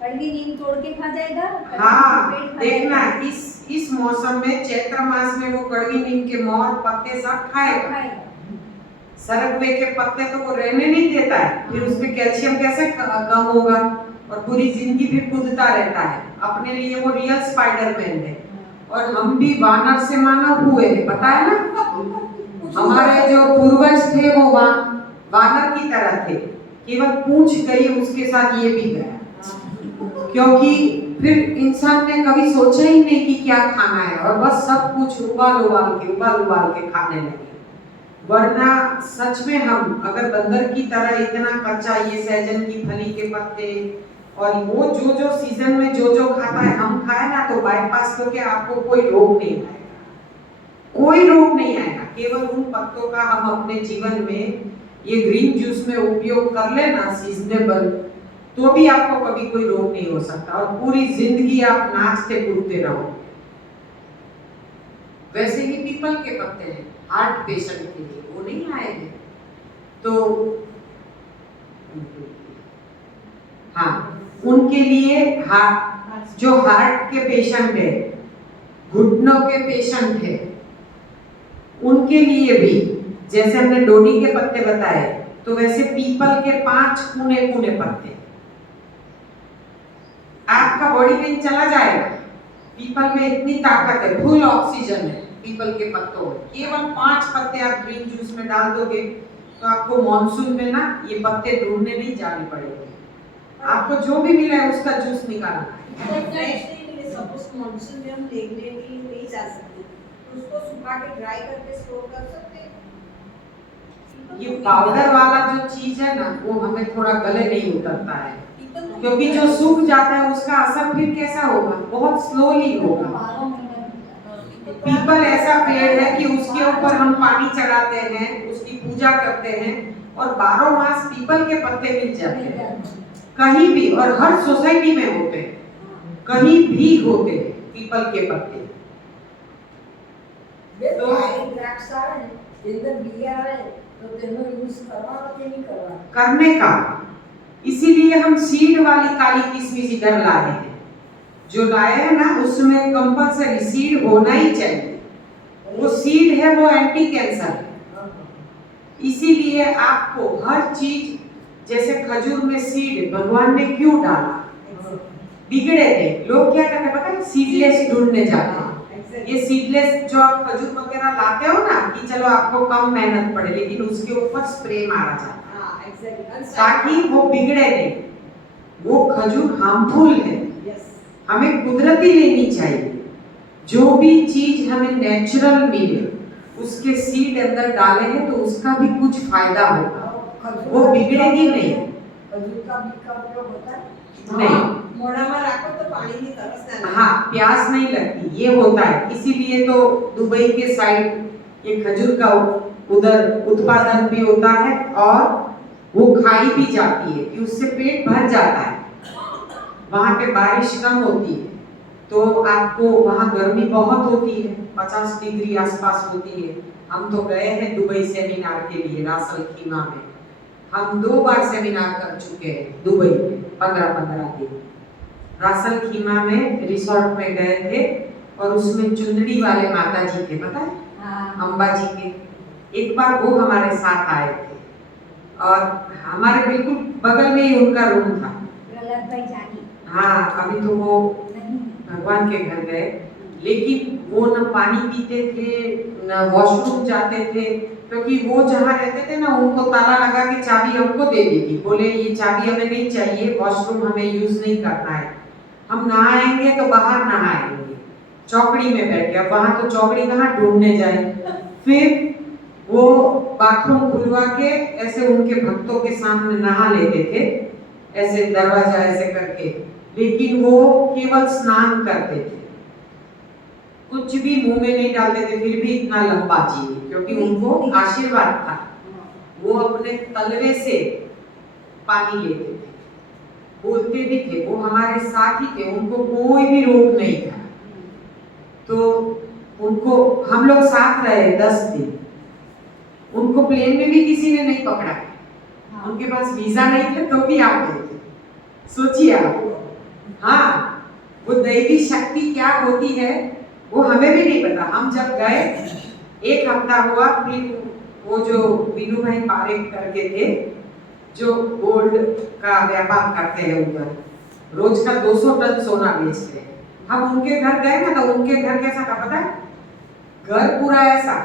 कड़वी नीम तोड़ के खा जाएगा। हाँ, देखना इस मौसम में चैत्र मास में वो कड़वी नीम के मोर पत्ते सब खाएगा। सरगवे के पत्ते तो वो रहने नहीं देता है, फिर उसमें कैल्शियम कैसे कम होगा, और पूरी जिंदगी फिर कूदता रहता है। अपने लिए वो रियल स्पाइडरमैन है। और हम भी वानर से मानव हुए हैं, पता है ना? हमारे जो पूर्वज थे वो वानर की तरह थे, केवल पूंछ गई उसके साथ ये भी गया। क्योंकि फिर इंसान ने कभी सोचा ही नहीं कि क्या खाना है और बस सब कुछ उबाल उबाल के खाने लगे। वरना सच में हम अगर बंदर की तरह इतना कच्चा ये सहजन की फली के पत्ते और वो जो सीजन में जो खाता है हम खाए ना, तो बाईपास करके आपको कोई रोग नहीं आएगा, कोई रोग नहीं आएगा। केवल उन पत्तों का हम अपने जीवन में ये ग्रीन जूस में उपयोग कर लेना सीजनेबल, तो भी आपको कभी कोई रोग नहीं हो सकता और पूरी जिंदगी आप नाचते कूदते रहो। वैसे ही पीपल के पत्ते हैं हार्ट पेशेंट के लिए, वो नहीं आएंगे। तो हाँ, उनके लिए जो हार्ट के पेशेंट है, घुटनों के पेशेंट है, उनके लिए भी जैसे हमने डोडी के पत्ते बताए, तो वैसे पीपल के 5 कूने कूने पत्ते, आपका बॉडी पेन चला जाएगा। पीपल में इतनी ताकत है, फुल ऑक्सीजन है पीपल के पत्तों में। केवल 5 पत्ते आप ग्रीन जूस में डाल दोगे तो आपको मॉनसून में ना ये पत्ते ढूंढने नहीं जाने पड़ेंगे, आपको जो भी मिला है उसका जूस निकालना है। सपोज मॉनसून में हम देखने के लिए नहीं जा सकते, तो उसको सुखा के ड्राई करके स्टोर कर सकते हैं। ये पाउडर वाला जो चीज है ना, वो हमें थोड़ा गले नहीं उतरता है, क्योंकि जो सूख जाता है उसका असर फिर कैसा होगा, बहुत स्लोली होगा। पीपल ऐसा पेड़ है कि उसके ऊपर हम पानी चढ़ाते हैं, उसकी पूजा करते हैं और 12 मास पीपल के पत्ते मिल जाते हैं कहीं भी, और हर सोसाइटी में होते हैं, कहीं भी होते हैं पीपल के पत्ते। तो द्राक्ष इंदर बिया है तो तेनो यूज करवा के नहीं करवा करने का, इसीलिए हम सीड वाली काली किशमिश इधर लाए हैं। जो लाए हैं ना उसमें कंपलसरी सीड होना ही चाहिए, वो सीड है वो एंटी कैंसर है। इसीलिए आपको हर चीज, जैसे खजूर में सीड भगवान ने क्यों डाला, बिगड़े थे लोग, क्या करते पता है, सीडलेस ढूंढने जाते हैं। ये सीडलेस जो आप खजूर वगैरह लाते हो ना, कि चलो आपको कम मेहनत पड़े, लेकिन उसके ऊपर स्प्रे मारा जाता है ताकि वो बिगड़े नहीं। वो खजूर हार्मफुल है, हमें कुदरती लेनी चाहिए। जो भी चीज हमें नेचुरल मिले उसके सीड अंदर डाले हैं तो उसका भी कुछ फायदा होगा, वो बिगड़ेगी नहीं। खजूर का बीज का उपयोग होता है नहीं, मोड़ा में रखो तो पानी नहीं तरसता है। हाँ, प्यास नहीं लगती, ये होता है। इसीलिए तो दुबई के साइड ये खजूर का उधर उत्पादन भी होता है और वो खाई भी जाती है कि उससे पेट भर जाता है। वहाँ पे बारिश कम होती है तो आपको वहाँ गर्मी बहुत होती है, 50 डिग्री आसपास होती है। हम तो गए हैं दुबई सेमिनार के लिए रासल खीमा में, हम 2 बार सेमिनार कर चुके हैं दुबई में, 15-15 दिन। रासल खीमा में रिसोर्ट में गए थे और उसमें चुंदड़ी वाले माता जी थे, पता है, अम्बा जी के। एक बार वो हमारे साथ आए थे और हमारे बिल्कुल बगल में ही उनका रूम था। हाँ, अभी तो वो भगवान के घर गए, लेकिन वो न पानी पीते थे न वॉशरूम जाते थे, क्योंकि वो जहाँ रहते थे ना उनको ताला लगा के चाबी हमको दे दी थी। बोले ये चाबी हमें नहीं चाहिए, वॉशरूम हमें यूज नहीं करना है, हम नहाएंगे तो बाहर नहाएंगे चौकड़ी में बैठ के। अब वहाँ तो चौकड़ी कहाँ ढूंढने जाए। फिर वो बाथरूम खुलवा के ऐसे उनके भक्तों के सामने नहा लेते थे, ऐसे दरवाजा ऐसे करके, लेकिन वो केवल स्नान करते थे, कुछ भी मुंह में नहीं डालते थे, फिर भी इतना लंबा जिए, क्योंकि उनको आशीर्वाद था। वो अपने तलवे से पानी लेते थे, बोलते भी थे, वो हमारे साथ ही थे, उनको कोई भी रोग नहीं था। तो उनको हम लोग साथ रहे 10 दिन, उनको प्लेन में भी किसी ने नहीं पकड़ा, उनके पास वीजा नहीं थे तो भी आ गए थे, सोचिए आप। हाँ, वो दैवी शक्ति क्या होती है वो हमें भी नहीं पता। हम जब गए 1 हफ्ता हुआ, फिर वो जो विनू भाई पारेख करके थे जो गोल्ड का व्यापार करते हैं उधर, रोज का 200 टन सोना बेचते हैं। हम उनके घर गए ना तो उनके घर कैसा था पता है, घर पूरा ऐसा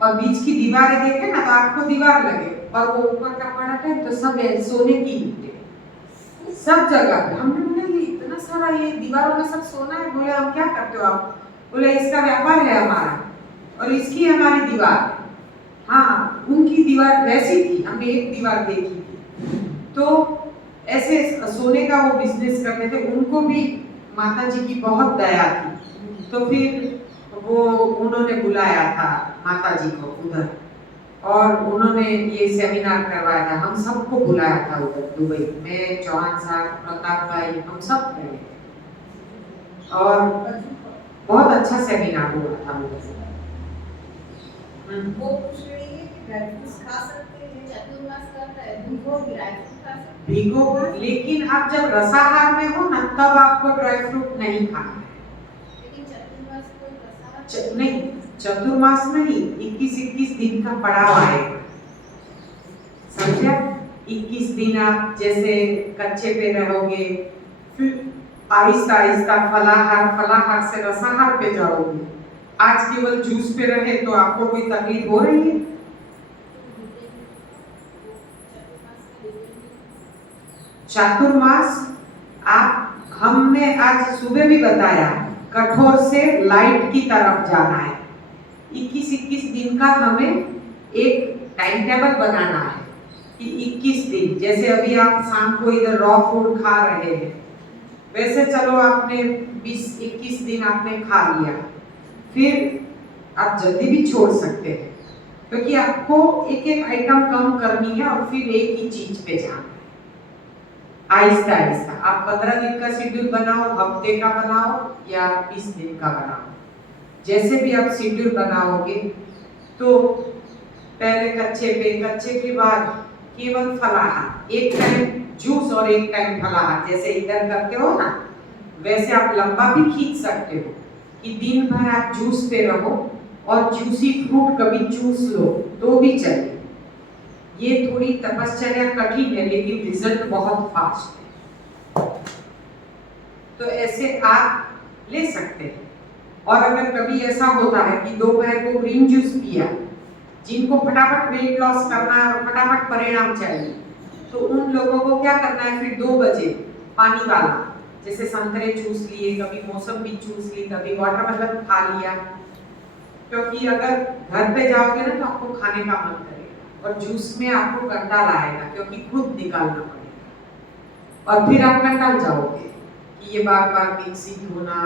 और बीच की दीवारें देखे ना तो आपको दीवार लगे, और वो ऊपर का पड़ा था तो सब सोने की ईंटें सब जगह पे। हमने बोला ये इतना सारा ये दीवारों में सब सोना है। बोले हम क्या करते हो आप? बोले इसका व्यापार है हमारा और इसकी हमारी दीवार है। हाँ, उनकी दीवार वैसी थी, हमने एक दीवार देखी थी। तो ऐसे सोने का वो बिजनेस करते थे। उनको भी माता जी की बहुत दया थी, तो फिर वो उन्होंने बुलाया था माता जी को उधर और उन्होंने ये सेमिनार करवाया था। हम सबको बुलाया था उधर दुबई में, चौहान साहब, प्रताप भाई, हम सब गए और बहुत अच्छा सेमिनार हुआ था उधर। वो पूछ रही है कि ड्राई फ्रूट्स खा सकते हैं, चतुर्मास करता है उनको ड्राई फ्रूट खा सकते हैं। भीगो, लेकिन आप जब रसाहार में हो ना तब आपको ड्राई फ्रूट नहीं खाना है। लेकिन चतुर्मास कोई रसाहार नहीं, चतुर्मास नहीं, 21-21 दिन का पड़ाव आएगा, समझा? 21 दिन आप जैसे कच्चे पे रहोगे, फिर आहिस्ता आहिस्ता फलाहार से रसाहार पे जाओगे। आज केवल जूस पे रहे तो आपको कोई तकलीफ हो रही है? चातुर्मास हमने आज सुबह भी बताया, कठोर से लाइट की तरफ जाना है। 21-21 दिन का हमें एक टाइम टेबल बनाना है कि 21 दिन, जैसे अभी आप शाम को इधर रॉ फूड खा रहे हैं, वैसे चलो आपने 20-21 दिन आपने खा लिया, फिर आप जल्दी भी छोड़ सकते हैं क्योंकि आपको एक एक आइटम कम करनी है और फिर एक ही चीज पे जाना है आहिस्ता आहिस्ता। आप 15 दिन का शेड्यूल बनाओ, हफ्ते का बनाओ या 20 दिन का बनाओ, जैसे भी आप शेड्यूल बनाओगे। तो पहले कच्चे के बाद केवल फलाहार, एक टाइम जूस और एक टाइम फलाहार, जैसे इधर करते हो ना वैसे आप लंबा भी खींच सकते हो कि दिन भर आप जूस पे रहो और जूसी फ्रूट कभी चूस लो तो भी चले। ये थोड़ी तपश्चर्या कठिन है लेकिन रिजल्ट बहुत फास्ट है, तो ऐसे आप ले सकते हैं। और अगर कभी ऐसा होता है कि दोपहर को ग्रीन जूस पिया, जिनको फटाफट वेट लॉस करना है और फटाफट परिणाम चाहिए, तो उन लोगों को क्या करना है, फिर 2 बजे पानी वाला, जैसे संतरे चूस लिए, कभी मौसमी चूस ली, कभी वाटरमेलन खा लिया, क्योंकि अगर घर पे जाओगे ना तो आपको खाने का मन करेगा और जूस में आपको कंटाल आएगा क्योंकि खुद निकालना पड़ेगा और फिर आप कंटाल जाओगे कि ये बार बार मिक्सी धोना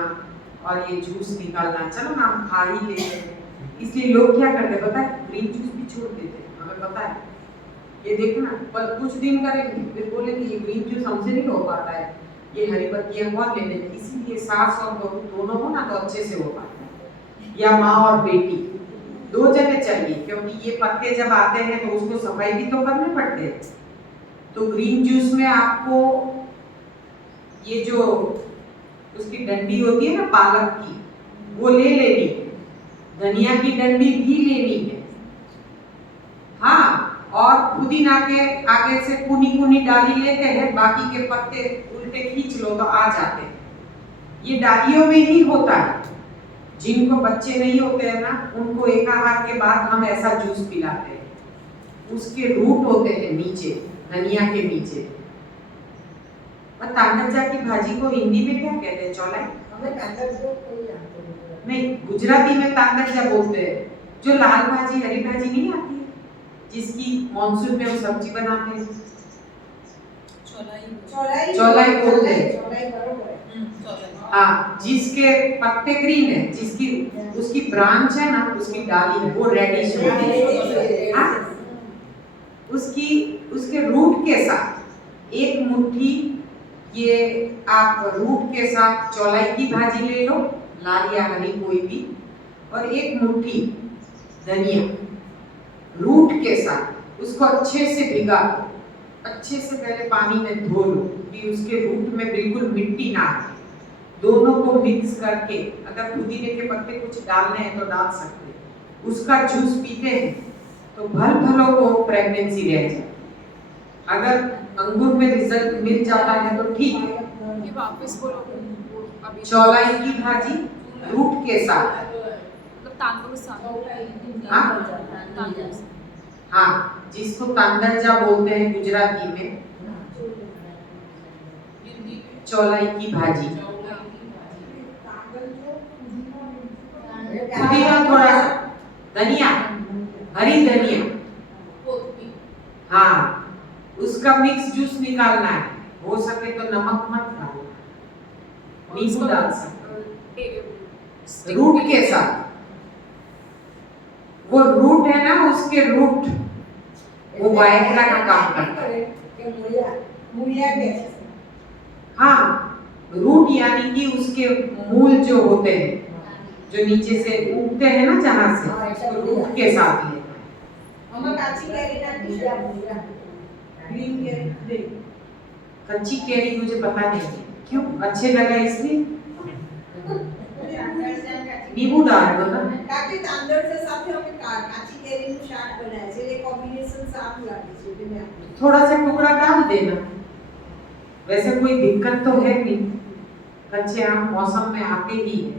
और ये जूस निकालना, चलो ना हम खा ही लेते हैं। इसलिए लोग क्या करते हैं पता है, ग्रीन जूस भी छोड़ देते हैं, हमें पता है। ये देखो ना, पर कुछ दिन करेंगे फिर बोलेंगे ये ग्रीन जूस हमसे नहीं हो पाता है, ये हरी पत्तियां कौन ले लेते। इसीलिए सास और बहू दोनों हो ना तो अच्छे से हो पाता है, या माँ और बेटी 2 जने चाहिए, क्योंकि ये पत्ते जब आते हैं तो उसको सफाई भी तो करने पड़ते हैं। तो ग्रीन जूस में आपको ये जो उसकी डंडी होती है ना पालक की, वो ले लेनी है, धनिया की डंडी भी लेनी है, हाँ, और पुदीना के आगे से कुनी डाली लेते हैं, बाकी के पत्ते उल्टे खींच लो तो आ जाते हैं। ये डालियों में ही होता है, जिनको बच्चे नहीं होते हैं ना उनको एक आहार के बाद हम ऐसा जूस पिलाते हैं। उसके रूट होते हैं नीचे, धनिया के नीचे। और तांदरजा की भाजी को हिंदी में क्या कहते हैं, चौलाई? हमें तांदरजा कोई जानते नहीं, गुजराती में तांदरजा बोलते हैं। जो लाल भाजी हरी भाजी नहीं आती है, जिसकी मॉनसून में वो सब्जी बनाते हैं, चौलाई बोलते हैं। हाँ, जिसके पत्ते ग्रीन है, जिसकी उसकी ब्रांच है ना, उसकी डाली है वो रेडिश होती है। हाँ, उसके रूट के साथ एक मुट्ठी ये आप रूट के साथ चौलाई की भाजी ले लो, लाल या हरी कोई भी, और एक मुट्ठी धनिया रूट के साथ उसको अच्छे से भिगा लो, अच्छे से पहले पानी में धो लो कि उसके रूट में बिल्कुल मिट्टी ना आए। दोनों को मिक्स करके, अगर पुदीने के पत्ते कुछ डालने हैं तो डाल सकते हैं, उसका जूस पीते हैं तो भलों को प्रेगनेंसी रह जाए। अगर अंगूर में रिजल्ट मिल जाता है तो ठीक है। ये वापस बोलो, चौलाई की भाजी रूट के साथ, मतलब तांदूल साथ। हाँ हाँ, जिसको तांदरजा बोलते हैं गुजराती में, चौलाई की भाजी, कागल जो पुदीना थोड़ा सा, धनिया, हरी धनिया, हाँ उसका मिक्स जूस निकालना है। हो सके तो नमक मत डालना, नींबू डाल सकते रूट के साथ। वो रूट है ना, उसके रूट वो वायग्रा का काम करता है। मूलिया कैसे हाँ रूट यानी कि उसके मूल जो होते हैं, जो नीचे से उगते हैं ना जहाँ से, उसको रूट के साथ लेना है। हमें काची कैरी ना ग्रीन कैरी कच्ची कैरी मुझे पता नहीं है क्यों, अच्छे लगा इसलिए नींबू डाल दो ना। કાકી તાંદળસે સાથે અમે કાચી કેરીનું શાક બનાવ્યા છે એટલે કોમ્બિનેશન સારું લાગે છે એટલે મેં આપ્યું. थोड़ा सा टुकड़ा डाल देना, वैसे कोई दिक्कत तो है नहीं, कच्चे आम मौसम में आते ही है,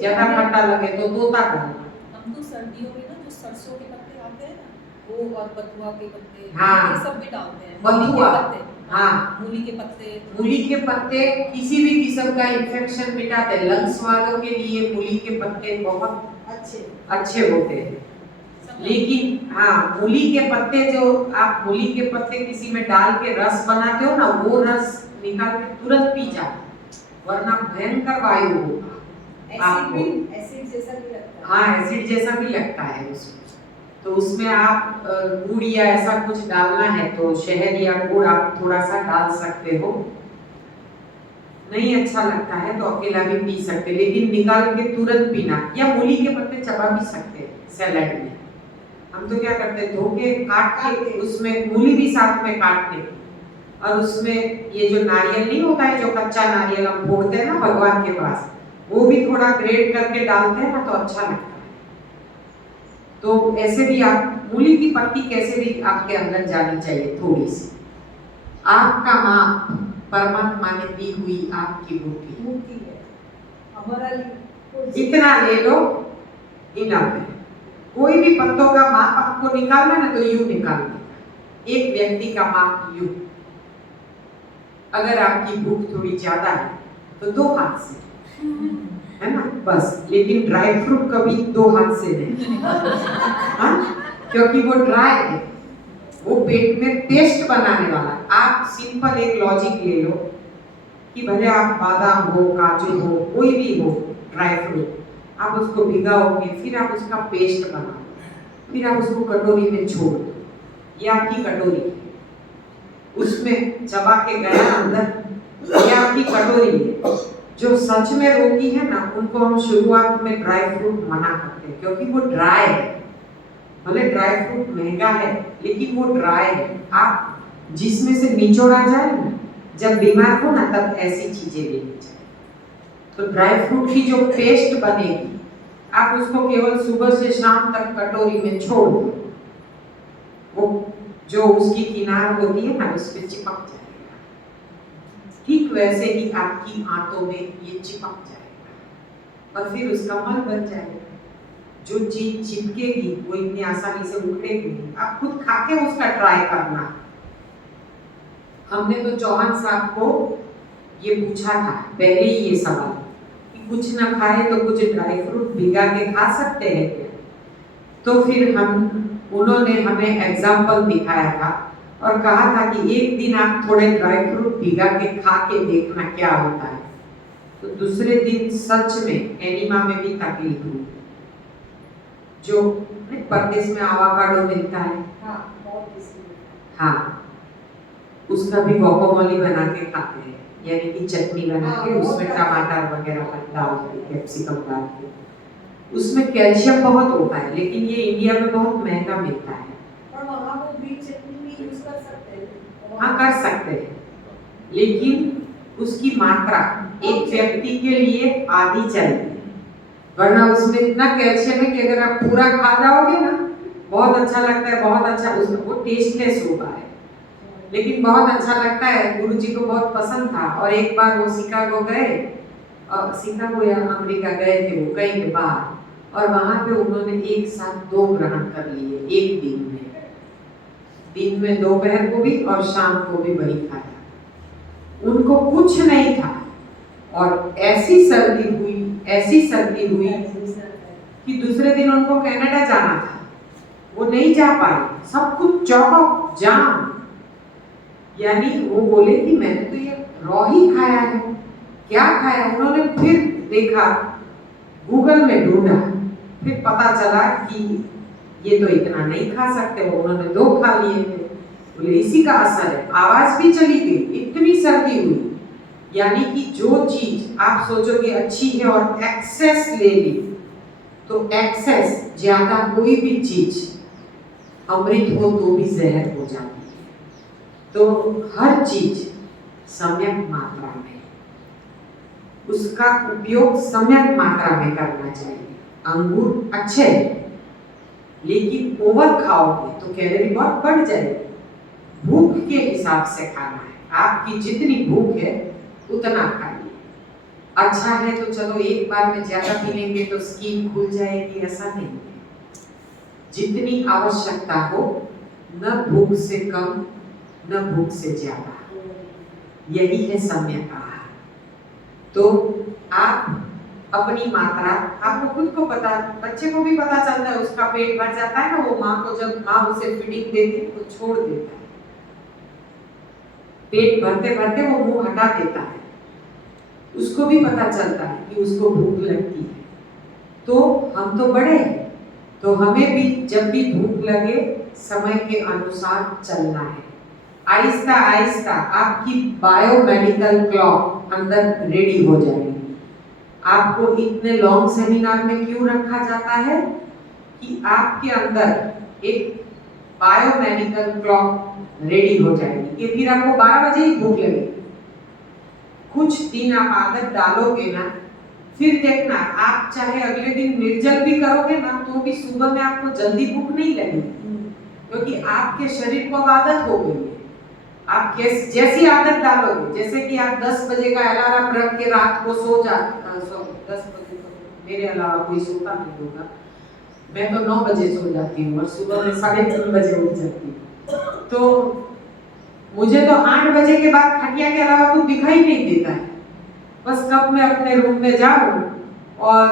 ज्यादा खट्टा लगे तो तोता डालना। हम तो सर्दियों में ना जो सरसों के पत्ते आते हैं ना, वो और बथुआ के पत्ते, हाँ। ये सब भी डालते हैं। बथुआ, मूली के पत्ते, हाँ। मूली के पत्ते, मूली के पत्ते किसी भी किस्म का इन्फेक्शन मिटाते हैं। लंग्स वालों के लिए मूली के पत्ते बहुत अच्छे अच्छे होते हैं। लेकिन हाँ मूली के पत्ते जो आप मूली के पत्ते किसी में डाल के रस बनाते हो ना, वो रस निकाल के तुरंत पी जाओ, वरना भयंकर वायु होगा एसिड भी एसिड जैसा भी लगता है. हाँ एसिड जैसा भी लगता है उसमें। तो उसमें आप गुड़ या ऐसा कुछ डालना है तो शहद या गुड़ आप थोड़ा सा डाल सकते हो। नहीं अच्छा लगता है तो अकेला भी पी सकते, लेकिन निकाल के तुरंत पीना। या मूली के पत्ते चबा भी सकते हैं सैलेड में। हम तो क्या करते हैं, धो के काट के उसमें मूली भी साथ में काटते हैं, और उसमें ये जो नारियल नहीं होता है, जो कच्चा नारियल हम फोड़ते हैं ना भगवान के पास, वो भी थोड़ा ग्रेट करके डालते हैं ना तो अच्छा लगता है। तो ऐसे भी आप मूली की पत्ती कैसे भी आपके अंदर जानी चाहिए थोड़ी सी। आपका माप परमात्मा ने दी हुई आपकी मुट्ठी, मूर्ति है हमारा जितना ले लो इनफ है। कोई भी पत्तों का माप आपको निकालना ना तो यूं निकालना, एक व्यक्ति का माप यूं। अगर आपकी भूख थोड़ी ज्यादा है तो 2 हाथ से, है ना, बस। लेकिन ड्राई फ्रूट कभी 2 हाथ से नहीं, हाँ? क्योंकि वो ड्राई है, वो पेट में पेस्ट बनाने वाला। आप सिंपल एक लॉजिक ले लो कि भले आप बादाम हो, काजू हो, कोई भी हो ड्राई फ्रूट, आप उसको भिगाओगे, फिर आप उसका पेस्ट बनाओ, फिर आप उसको कटोरी में छोड़ दो। ये आपकी कटोरी है, उसमें चबा के गया अंदर, ये आपकी कटोरी है। जो सच में रोगी है ना, उनको हम शुरुआत में ड्राई फ्रूट मना करते हैं, क्योंकि वो ड्राई है। भले ड्राई फ्रूट महंगा है लेकिन वो ड्राई है। आप जिसमें से निचोड़ा जाए ना, जब बीमार हो ना तब ऐसी चीजें लेनी चाहिए। तो ड्राई फ्रूट की जो पेस्ट बनेगी, आप उसको केवल सुबह से शाम तक कटोरी में छोड़ दो, वो जो उसकी किनार होती है ना उस पे चिपक जाएगा। ठीक वैसे ही आपकी आंतों में ये चिपक जाएगा और फिर उसका मल बन जाएगा। जो चीज चिपकेगी वो इतनी आसानी से उखड़ेगी नहीं। आप खुद खा के उसका ट्राई करना। हमने तो चौहान साहब को ये पूछा था पहले ही ये सवाल कि कुछ ना खाए तो कुछ ड्राई फ्रूट भिगा के खा सकते हैं क्या? तो फिर उन्होंने हमें एग्जाम्पल दिखाया था और कहा था कि एक दिन आप थोड़े ड्राई फ्रूट भिगा के खा के देखना क्या होता है। तो दूसरे दिन सच में एनीमा में भी तकलीफ हुई। जो परदेश में आवाकाडो मिलता है, हाँ बहुत टेस्टी है. हाँ, उसका भी गुआकामोली बना के खाते हैं, यानी कि चटनी बना के उसमें टमाटर वगैरह डाल के, कैप्सिकम डाल के। उसमें कैल्शियम बहुत होता है, लेकिन ये इंडिया में बहुत महंगा मिलता है। और वहाँ वो ग्रीन चटनी भी यूज कर सकते हैं. हाँ कर सकते हैं, लेकिन उसकी मात्रा एक व्यक्ति के लिए आधी चाहिए, वरना उसमें इतना कैल्शियम है कि अगर आप पूरा खा जाओगे ना, बहुत अच्छा लगता है, बहुत अच्छा, उसका वो टेस्टलेस होता है, लेकिन बहुत अच्छा लगता है। गुरुजी को बहुत पसंद था और एक बार वो शिकागो गए, और शिकागो या अमेरिका गए थे वो कहीं के बाहर, और वहाँ पे उन्होंने एक साथ 2 ग्रहण कर लिए एक दिन में। दिन में दोपहर को भी और शाम को भी वही खाया। उनको कुछ नहीं था और ऐसी सर्दी हुई कि दूसरे दिन उनको कनाडा जाना था, वो नहीं जा पाए, सब कुछ चौक जाम। यानी वो बोले कि मैंने तो ये रॉ ही खाया है, क्या खाया। उन्होंने फिर देखा, गूगल में ढूंढा, फिर पता चला कि ये तो इतना नहीं खा सकते, उन्होंने 2 खा लिए थे। बोले इसी का असर है, आवाज भी चली गई, इतनी सर्दी हुई। यानी कि जो चीज आप सोचोगे अच्छी है और एक्सेस ले ली, तो एक्सेस ज्यादा कोई भी चीज अमृत हो तो भी जहर हो जाती है। तो हर चीज सम्यक मात्रा में, उसका उपयोग सम्यक मात्रा में करना चाहिए। अंगूर अच्छे हैं, लेकिन ओवर खाओगे तो कैलोरी बहुत बढ़ जाएगी। भूख के हिसाब से खाना है, आपकी जितनी भूख है उतना खाइए। अच्छा है तो चलो एक बार में ज्यादा पी लेंगे तो स्किन खुल जाएगी, ऐसा नहीं है। जितनी आवश्यकता हो, न भूख से कम न भूख से ज्यादा, यही है सम्यक आहार। तो आप अपनी मात्रा, आपको खुद को पता, बच्चे को भी पता चलता है, उसका पेट भर जाता है ना, वो माँ को जब माँ उसे फीडिंग देती है तो छोड़ देता है, पेट भरते भरते वो मुंह हटा देता है, उसको भी पता चलता है कि उसको भूख लगती है। तो हम तो बड़े हैं, तो हमें भी जब भी भूख लगे समय के अनुसार चलना है। आहिस्ता आहिस्ता आपकी बायोमेडिकल क्लॉक अंदर रेडी हो जाएगी। आपको इतने लॉन्ग सेमिनार में क्यों रखा जाता है कि आपके अंदर एक बायोमेडिकल क्लॉक रेडी हो जाएगी कि फिर आपको 12 बजे ही भूख लगेगी। कुछ दिन आप आदत डालोगे ना, फिर देखना आप चाहे अगले दिन निर्जल भी करोगे ना, तो भी सुबह में आपको जल्दी भूख नहीं लगेगी, क्योंकि आपके शरीर को आदत हो गई है। आप जैसी आदत डालोगे, जैसे कि आप 10 बजे का अलार्म रख के रात को सो जाते, 10 बजे तो मेरे अलावा कोई सोता नहीं होगा, मैं तो 9 बजे सो जाती हूँ और सुबह में 3:30 बजे उठ जाती हूँ। तो मुझे तो 8 बजे के बाद खटिया के अलावा कुछ दिखाई नहीं देता है। बस कब मैं अपने रूम में जाऊँ और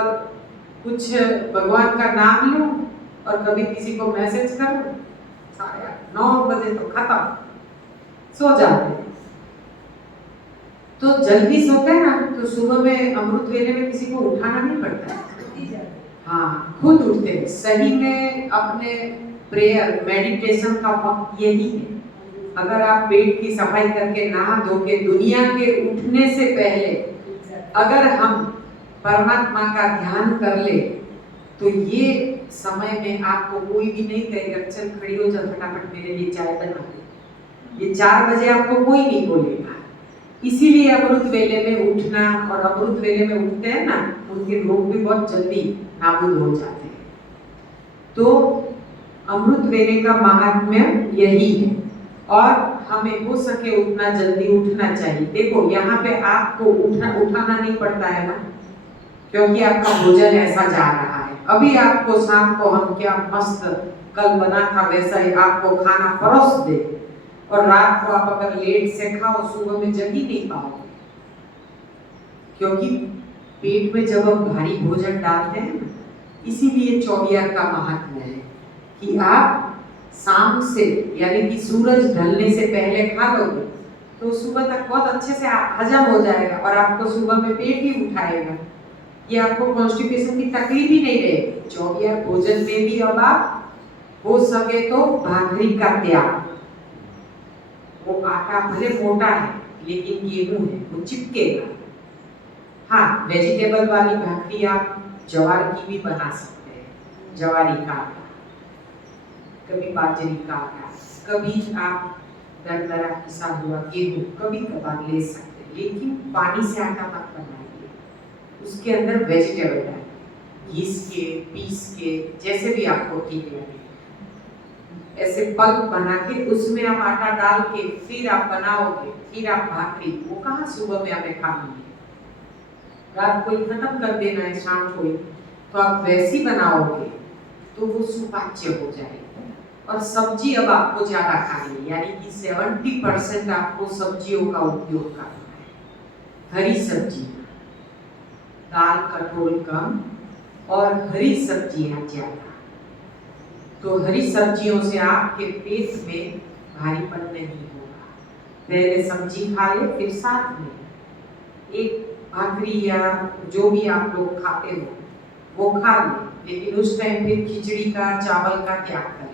कुछ भगवान का नाम लूँ और कभी किसी को मैसेज करूँ, 9 बजे तो खत्म, सो जाते हैं। तो जल्दी सोते हैं ना, तो सुबह में अमृत वेले में किसी को उठाना नहीं पड़ता है, हाँ खुद उठते हैं। सही में अपने प्रेयर मेडिटेशन का वक्त यही है। अगर आप पेट की सफाई करके नहा धो के दुनिया के उठने से पहले अगर हम परमात्मा का ध्यान कर ले, तो ये समय में आपको कोई भी नहीं कहेगा चल खड़ी हो जा फटाफट मेरे लिए चाय बना दे। ये 4 बजे आपको कोई नहीं बोलेगा। इसीलिए अमृत वेले में उठना, और अमृत वेले में उठते हैं ना, उनके रोग भी बहुत जल्दी नाबूद हो जाते हैं। तो अमृत वेले का महात्म्य यही है, और हमें हो सके उतना जल्दी उठना चाहिए। देखो यहाँ पे आपको उठाना नहीं पड़ता है ना, क्योंकि आपका भोजन ऐसा जा रहा है। अभी आपको शाम को हम क्या मस्त कल बना था वैसा ही आपको खाना परोस दे, और रात को आप अगर लेट से खाओ सुबह में जग ही नहीं पाओगे, क्योंकि पेट में जब हम भारी भोजन डालते हैं ना, इसीलिए 24 का महात्म्य है कि आप शाम से यानी कि सूरज ढलने से पहले खा लोगे तो सुबह तक बहुत अच्छे से हजम हो जाएगा और आपको सुबह में पेट ही उठाएगा। ये आपको कॉन्स्टिपेशन की तकलीफ ही नहीं रहेगी। 24 भोजन में भी अब आप हो सके तो भाखरी का त्याग, वो आटा भले मोटा है लेकिन गेहूं है, वो चिपकेगा। हाँ, वेजिटेबल वाली भाखरी आप ज्वार की भी बना सकते हैं, ज्वारी का आटा, कभी बाजरी का आटा, कभी आप दरदरा पिसा हुआ गेहूं कभी कभार ले सकते हैं, लेकिन पानी से आटा मत बनाइए। उसके अंदर वेजिटेबल डालिए, घिस के पीस के जैसे भी आपको ठीक लगे, ऐसे पल्प बना के उसमें आप आटा डाल के फिर आप बनाओगे, फिर आप भाखरी, वो कहाँ सुबह में हमें खानी है, रात को ही खत्म कर देना है, शाम को ही। तो आप वैसी बनाओगे तो वो सुपाच्य हो जाएगी। और सब्जी अब आपको ज़्यादा खानी है, यानी कि 70% आपको सब्जियों का उपयोग करना है। हरी सब्जी, दाल कठोल कम और हरी सब्जियां ज़्यादा। तो हरी सब्जियों से आपके पेट में भारीपन नहीं होगा। पहले सब्जी खा ले, फिर साथ में एक भाकरी या जो भी आप लोग खाते हो वो खा ले, लेकिन उस टाइम फिर खिचड़ी का चावल का त्याग करें।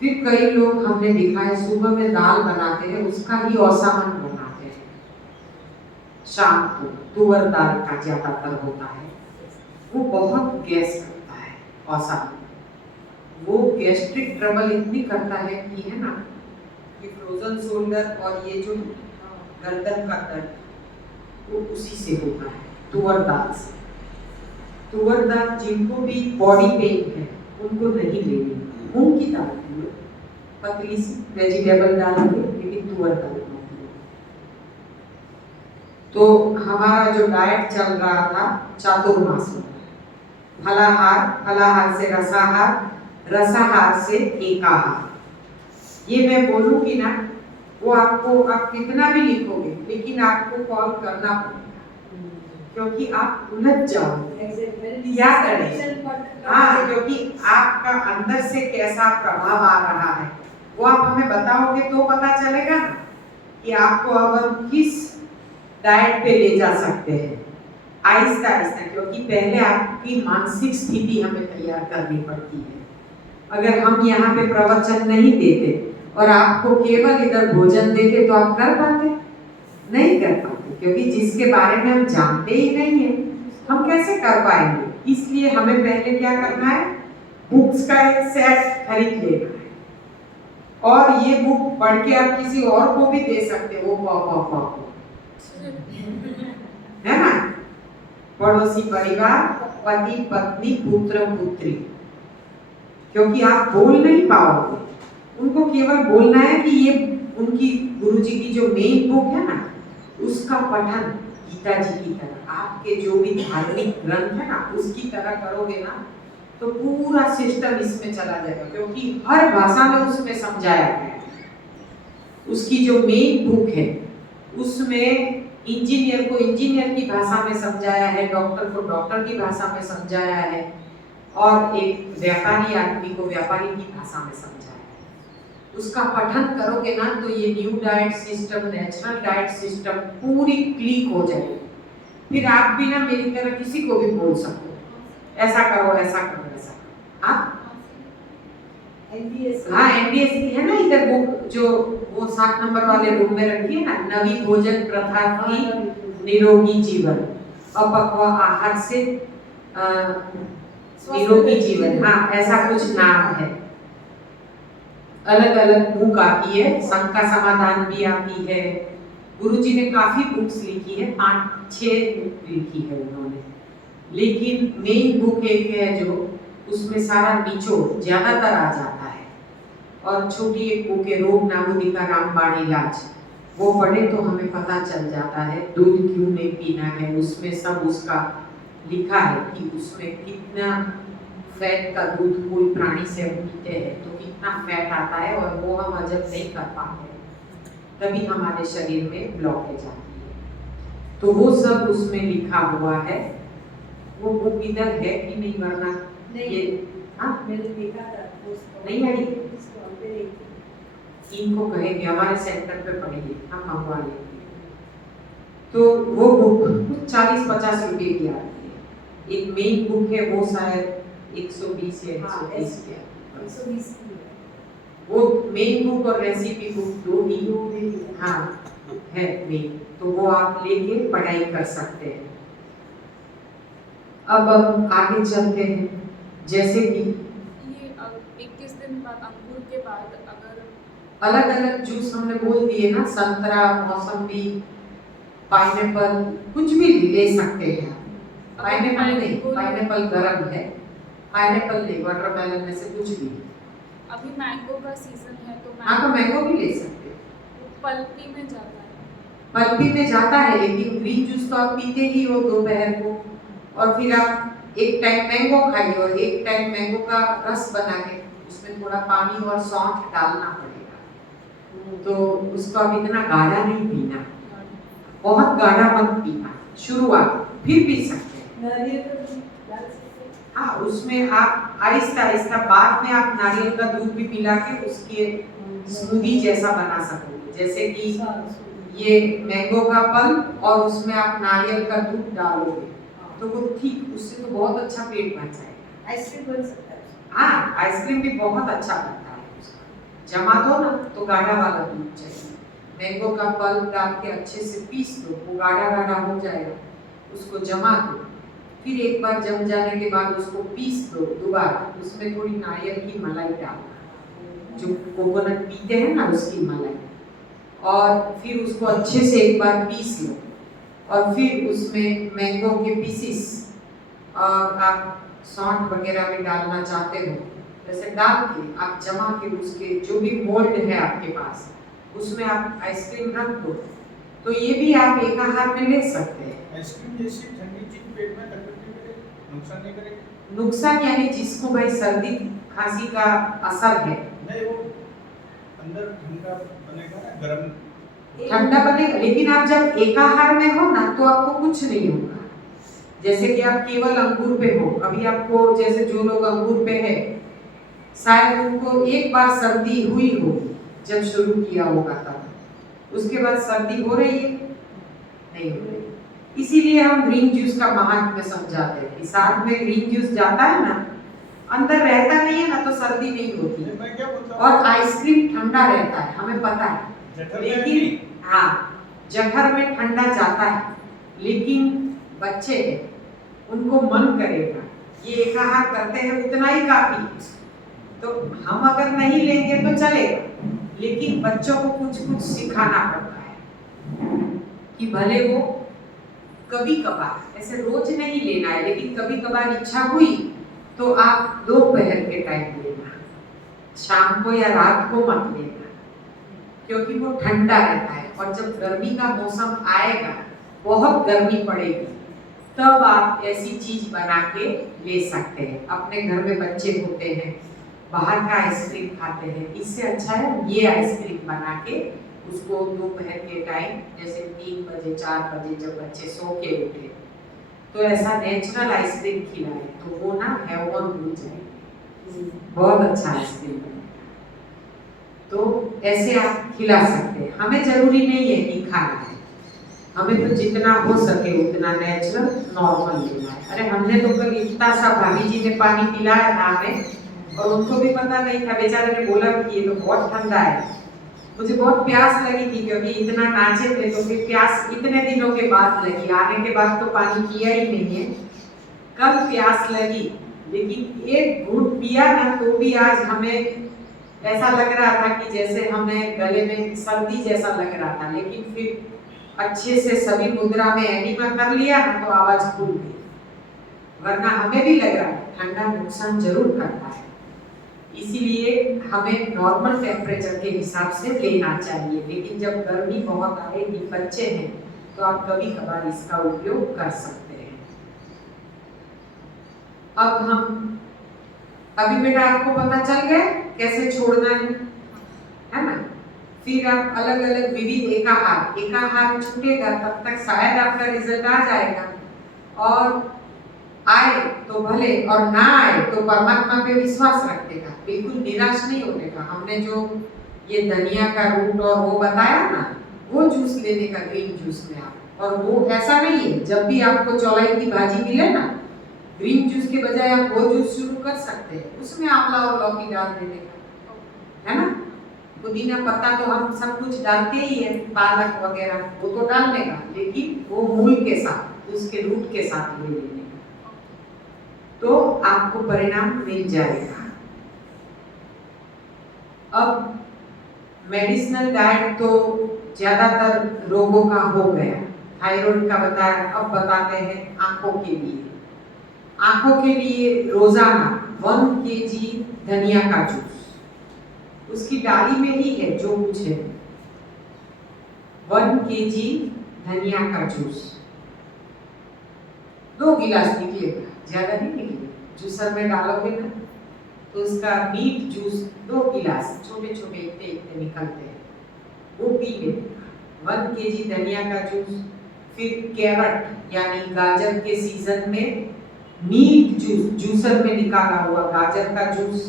फिर कई लोग हमने देखा है सुबह में दाल बनाते हैं, उसका ही औसामन बनाते हैं। शाम को तुअर दाल का ज्यादातर होता है, वो बहुत गैस करता है औसामन। वो गैस्ट्रिक ट्रबल इतनी करता है कि है ना, ये फ्रोजन शोल्डर और ये जो गर्दन का दर्द वो उसी से होता है, तुअर दाल से। तुअर दाल जिनको भी बॉडी पेन है उनको नहीं लेनी, मूंग की दाल लो, पतली सी वेजिटेबल दाल लो, लेकिन तुअर दाल मत लो। तो हमारा जो डाइट चल रहा था चातुर्मास में, फलाहार, फलाहार से रसाहार, रसाहार से एकाहार। ये मैं बोलूँगी ना, वो आपको आप कितना भी लिखोगे लेकिन आपको कॉल करना पड़ेगा, क्योंकि आप उलझ जाओगे क्या करें। हाँ, क्योंकि आपका अंदर से कैसा प्रभाव आ रहा है वो आप हमें बताओगे तो पता चलेगा ना कि आपको अब हम किस डाइट पे ले जा सकते हैं आहिस्ता आहिस्ता। क्योंकि पहले आपकी मानसिक स्थिति हमें तैयार करनी पड़ती है। अगर हम यहाँ पे प्रवचन नहीं देते और आपको केवल इधर भोजन देते तो आप कर पाते? नहीं कर पाते, क्योंकि जिसके बारे में हम जानते ही नहीं है हम कैसे कर पाएंगे। इसलिए हमें पहले क्या करना है, बुक्स का एक सेट खरीद लेना है, और ये बुक पढ़ के आप किसी और को भी दे सकते हो, है ना। पड़ोसी परिवार, पति पत्नी, पुत्र पुत्री, क्योंकि आप बोल नहीं पाओगे, उनको केवल बोलना है कि ये उनकी गुरुजी की जो मेन बुक है ना उसका पठन गीता जी की तरह, आपके जो भी धार्मिक ग्रंथ है ना उसकी तरह करोगे ना तो पूरा सिस्टम इसमें चला जाएगा। क्योंकि हर भाषा में उसमें समझाया गया है। उसकी जो मेन बुक है उसमें इंजीनियर को इंजीनियर की भाषा में समझाया है, डॉक्टर को डॉक्टर की भाषा में समझाया है, और एक व्यापारी आदमी को व्यापारी की भाषा में समझाया है। उसका पठन करोगे ना तो ये new diet system, natural diet system पूरी क्लिक हो जाएगी। फिर आप भी ना मेरी तरह किसी को भी बोल सकते हो, ऐसा करो ऐसा करो ऐसा करो। हाँ एनडीएस की है ना इधर बुक, जो वो 7 नंबर वाले रूम में रखी है ना, नवी भोजन प्रथा की निरोगी जीवन, अपक्व आहार से निरोगी जीवन, हाँ ऐसा कुछ नाम है। अलग अलग बुक आती है, शंका समाधान भी आती है। गुरुजी ने काफी बुक्स लिखी है, 5-6 बुक लिखी है उन्होंने, लेकिन मेन बुक एक है जो उसमें सारा निचोड़ ज्यादातर आ जाता है। और छोटी एक बुक है रोग नामुदिका रामबाण इलाज, वो पढ़े तो हमें पता चल जाता है दूध क्यों नहीं पीना है। उसमें सब उसका लिखा है कि उसमें कितना फैट का दूध कोई प्राणी से पीते हैं तो कितना फैट आता है, और वो हम हजम नहीं कर पाते, तभी हमारे शरीर में ब्लॉकेज आती है। तो वो सब उसमें लिखा हुआ है। वो बुक इधर है कि नहीं, वरना ये हाँ मैंने देखा था नहीं आई। इनको कहेंगे हमारे सेंटर पे पढ़िए, हम मंगवा लेंगे। तो वो बुक कुछ 40-50 रुपए की आती है। एक मेन बुक है वो शायद 120 या 130 की है। 120 वो मेन बुक और रेसिपी बुक दो ही हाँ है मेन, तो वो आप लेके पढ़ाई कर सकते हैं। अब हम आगे चलते हैं, जैसे कि ये 21 दिन बाद अंकुर के बाद अगर अलग अलग जूस हमने बोल दिए ना, संतरा, मौसम्बी, पाइनएप्पल, कुछ भी ले सकते हैं। पाइनएप्पल नहीं, पाइनएप्पल गर्म है, पाइनएप्पल नहीं, वाटरमेलन में से कुछ भी। अभी मैंगो का सीजन है तो हाँ तो मैंगो भी ले सकते हैं। पल्पी में जाता है। पल्पी में जाता है, लेकिन ग्रीन जूस तो आप पीते ही हो दोपहर को, और फिर आप एक टाइम मैंगो खाइए और एक टाइम मैंगो का रस बना के उसमें उसमें थोड़ा पानी और सौंठ डालना पड़ेगा। तो उसको अब इतना गाढ़ा नहीं पीना, बहुत गाढ़ा मत पीना शुरुआत, फिर पी सकते हैं। नारियल का दूध डाल सकते हैं? हाँ, उसमें आप आहिस्ता आहिस्ता बाद में आप नारियल का दूध भी पिला के उसके स्मूदी जैसा बना सकोगे। जैसे कि ये मैंगो का पल और उसमें आप नारियल का दूध डालोगे तो वो ठीक, उससे तो बहुत अच्छा पेट भर जाएगा। आइसक्रीम बन सकता है? हाँ, आइसक्रीम भी बहुत अच्छा बनता है उसका। जमा दो ना तो गाढ़ा वाला दूध चाहिए, मैंगो का पल्प डाल के अच्छे से पीस दो, वो गाढ़ा गाढ़ा हो जाएगा, उसको जमा दो, फिर एक बार जम जाने के बाद उसको पीस दो दोबारा, उसमें थोड़ी नारियल की मलाई डालना, जो कोकोनट पीते हैं ना उसकी मलाई, और फिर उसको अच्छे से एक बार पीस लो और फिर उसमें मैंगो के पीसीस और आप सौंठ वगैरह भी डालना चाहते हो वैसे डाल के आप जमा के उसके जो भी मोल्ड है आपके पास उसमें आप आइसक्रीम रख दो। तो ये भी आप एक आहार में ले सकते हैं। आइसक्रीम जैसी ठंडी चीज पेट में तकलीफ नहीं करेगी, नुकसान नहीं करेगी? नुकसान यानी जिसको भाई सर्दी खांसी का असर है, नहीं, वो अंदर ठंडा बनेगा ना, गर्म ठंडा बनेगा, लेकिन आप जब एकाहार में हो ना तो आपको कुछ नहीं होगा। जैसे कि आप केवल अंगूर पे हो, अभी आपको जैसे जो लोग अंगूर पे है शायद उनको एक बार सर्दी हुई होगी जब शुरू किया होगा तब, उसके बाद सर्दी हो रही है नहीं हो रही। इसीलिए हम ग्रीन जूस का महत्व समझाते हैं कि साथ में ग्रीन जूस जाता है ना, अंदर रहता नहीं है ना तो सर्दी नहीं होती है। मैं क्या बोलता हूँ, और आइसक्रीम ठंडा रहता है हमें पता है, जठर में लेकिन हाँ जठर में ठंडा जाता है, लेकिन बच्चे उनको मन करेगा ये एक आहार करते हैं उतना ही काफी, तो हम अगर नहीं लेंगे तो चलेगा, लेकिन बच्चों को कुछ कुछ सिखाना पड़ता है कि भले वो कभी कभार, ऐसे रोज नहीं लेना है, लेकिन कभी कभार इच्छा हुई तो आप दोपहर के टाइम लेना, शाम को या रात को मत लेना, क्योंकि वो ठंडा रहता है। और जब गर्मी का मौसम आएगा, बहुत गर्मी पड़ेगी, तब आप ऐसी चीज बना के ले सकते हैं। अपने घर में बच्चे होते हैं, बाहर का आइसक्रीम खाते हैं, इससे अच्छा है ये आइसक्रीम बना के उसको दोपहर के टाइम जैसे 3 बजे 4 बजे जब बच्चे सो के उठे तो ऐसा नेचुरल आइसक्रीम खिलाए तो वो ना हेवन भूल जाएगी, बहुत अच्छा आइसक्रीम बनेगा। तो ऐसे आप खिला सकते हैं, हमें जरूरी नहीं है कि खाना है, हमें तो जितना हो सके उतना नेचुरल नॉर्मल लेना है। अरे हमने तो कल इतना सा भाभी जी ने पानी पिलाया था हमें, और उनको भी पता नहीं था, बेचारे ने बोला कि ये तो बहुत ठंडा है। मुझे बहुत प्यास लगी थी क्योंकि इतना नाचे थे, तो फिर प्यास इतने दिनों के बाद लगी, आने के बाद तो पानी पिया ही नहीं है, कल प्यास लगी, लेकिन एक घूंट पिया ना तो भी आज हमें ऐसा लग रहा था कि जैसे हमें गले में सर्दी जैसा लग रहा था, लेकिन फिर अच्छे से सभी मुद्रा में एनिमा कर लिया ना तो आवाज खुल गई, वरना हमें भी लग रहा है ठंडा नुकसान जरूर करता है। इसीलिए हमें नॉर्मल टेम्परेचर के हिसाब से लेना चाहिए, लेकिन जब गर्मी बहुत आएगी, बच्चे हैं, तो आप कभी कभार इसका उपयोग कर सकते हैं। अब हम अभी बेटा आपको पता चल गया कैसे छोड़ना है ना? फिर आप अलग अलग विविध एकाहार छूटेगा तब तक शायद आपका रिजल्ट आ जाएगा, और आए तो भले और ना आए तो परमात्मा पे विश्वास रखेगा, बिल्कुल निराश नहीं होने का। हमने जो ये धनिया का रूट और वो बताया ना, वो जूस लेने का ग्रीन जूस में आप, और वो ऐसा नहीं है जब भी आपको चौलाई की भाजी मिले ना, ग्रीन जूस के बजाय आप वो जूस शुरू कर सकते हैं, उसमें आंवला और लौकी डाल देने का, है ना? पुदीना पत्ता तो हम सब कुछ डालते ही है, पालक वगैरह वो तो डालने का, लेकिन वो मूल के साथ, उसके रूट के साथ ले लेने का, तो आपको परिणाम मिल जाएगा। अब मेडिसिनल डाइट तो ज्यादातर रोगों का हो गया, थायराइड का बताया, अब बताते हैं आंखों के लिए। आंखों के लिए रोजाना 1 kg धनिया का जूस, उसकी डाली में ही है जो कुछ है, 1 kg धनिया का जूस 2 गिलास निकलेगा, ज्यादा नहीं निकलेगा, जूसर में डालोगे ना तो उसका नीट जूस 2 गिलास छोटे छोटे इतने इतने निकलते हैं, वो पी लेने का। 1 kg धनिया का जूस, फिर कैरेट यानी गाजर के सीजन में नीट जूस, जूसर में निकाला हुआ गाजर का जूस,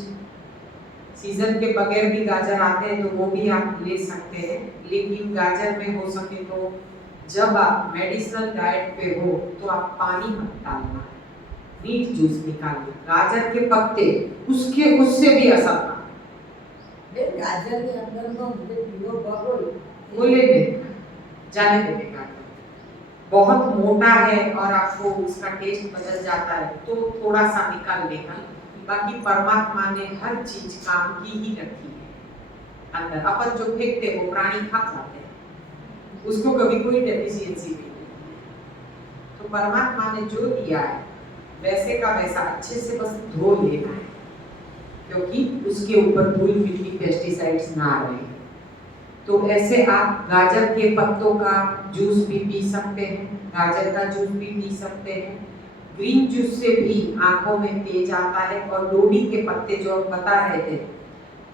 सीजन के बगैर भी गाजर आते हैं तो वो भी आप ले सकते हैं, लेकिन गाजर में हो सके तो जब आप मेडिसिनल डाइट पे हो तो आप पानी मत डालना, नीट जूस निकालिए। गाजर के पत्ते उससे भी असर ना, गाजर के अंदर तो मुझे किलो बगोल बोले नहीं जाने देगा। बहुत मोटा है और आपको उसका टेस्ट बदल जाता है तो थोड़ा सा निकाल लेना, बाकी परमात्मा ने हर चीज काम की ही रखी है अंदर। अपन जो फेंकते हैं वो प्राणी खा जाते हैं, उसको कभी कोई डेफिशिएंसी नहीं है। तो परमात्मा ने जो दिया है वैसे का वैसा अच्छे से बस धो लेना है, क्योंकि उसके ऊपर धूल मिट्टी पेस्टिसाइड्स ना रहे। तो ऐसे आप गाजर के पत्तों का जूस भी पी सकते हैं, गाजर का जूस भी पी सकते हैं। ग्रीन जूस से भी आंखों में तेज आता है। और डोडी के पत्ते जो हम बता रहे थे,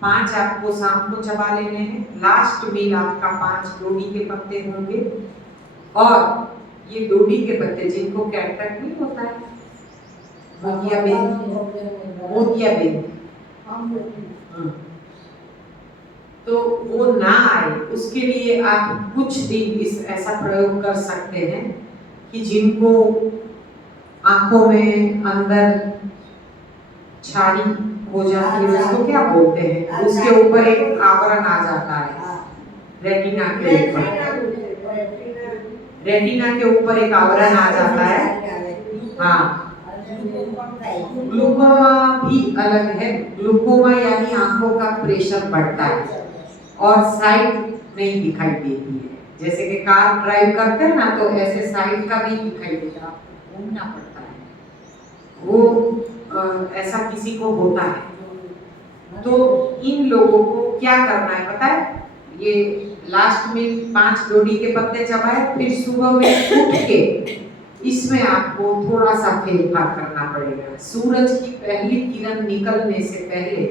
5 आपको शाम को चबा लेने हैं, लास्ट मील आपका 5 डोडी के पत्ते होंगे। और ये डोडी के पत्ते जिनको कैटरेक्ट नहीं होता है, मोतियाबिंद, तो वो ना आए उसके लिए आप कुछ दिन इस ऐसा प्रयोग कर सकते हैं कि जिनको आंखों में अंदर छाड़ी हो जाती है, उसको क्या बोलते हैं, उसके ऊपर एक आवरण आ जाता है, रेटिना के ऊपर, रेटिना के ऊपर एक आवरण आ जाता है। हाँ, ग्लूकोमा भी अलग है। ग्लूकोमा यानी आंखों का प्रेशर बढ़ता है और साइट नहीं दिखाई देती है। जैसे कि कार ड्राइव करते हैं ना, तो ऐसे साइड का नहीं दिखाई देता, घूमना पड़ता है, वो ऐसा किसी को होता है। तो इन लोगों को क्या करना है पता है, ये लास्ट में 5 डोडी के पत्ते चबाए, फिर सुबह में उठ के इसमें आपको थोड़ा सा फेरफार करना पड़ेगा। सूरज की पहली किरण निकलने से पहले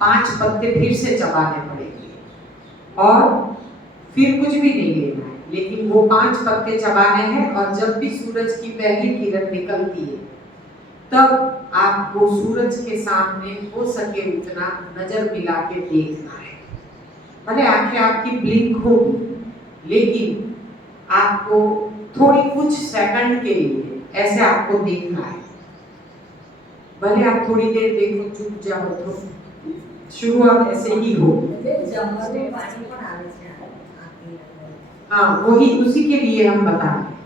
5 पत्ते फिर से चबाने पड़ेंगे और फिर कुछ भी नहीं लेना है, लेकिन वो 5 पत्ते चबाने हैं। और जब भी सूरज की पहली किरण निकलती है तब आपको सूरज के सामने हो सके उतना नजर मिला के देखना है। भले आंखें आपकी ब्लिंक होगी, लेकिन आपको थोड़ी कुछ सेकंड के लिए ऐसे आपको देखना है। भले आप थोड़ी देर देखो, चुप जाओ, तो शुरुआत ऐसे ही होगी। हाँ, वही उसी के लिए हम बता रहे हैं।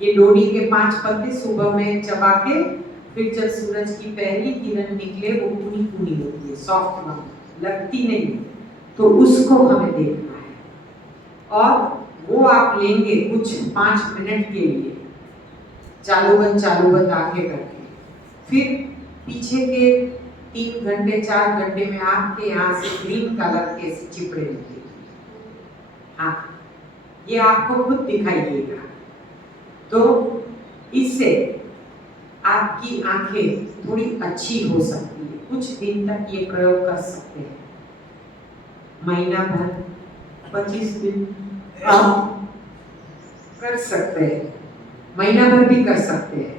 ये डोडी के 5 पत्ते सुबह में चबा के, फिर जब सूरज की पहली किरण निकले, वो कुनी कुनी होती है, सॉफ्ट वाली, लगती नहीं, तो उसको हमें देखना है। और वो आप लेंगे कुछ 5 मिनट के लिए, चालू बंद आंखें करके। फिर पीछे के 3 घंटे 4 घंटे में आपके यहाँ से ग्रीन कलर के चिपड़े निकलेंगे। हाँ, ये आपको खुद दिखाई देगा। तो इससे आपकी आंखें थोड़ी अच्छी हो सकती है। कुछ दिन तक ये प्रयोग कर सकते हैं, महीना भर, 25 दिन आप कर सकते हैं, महीना भर भी कर सकते हैं।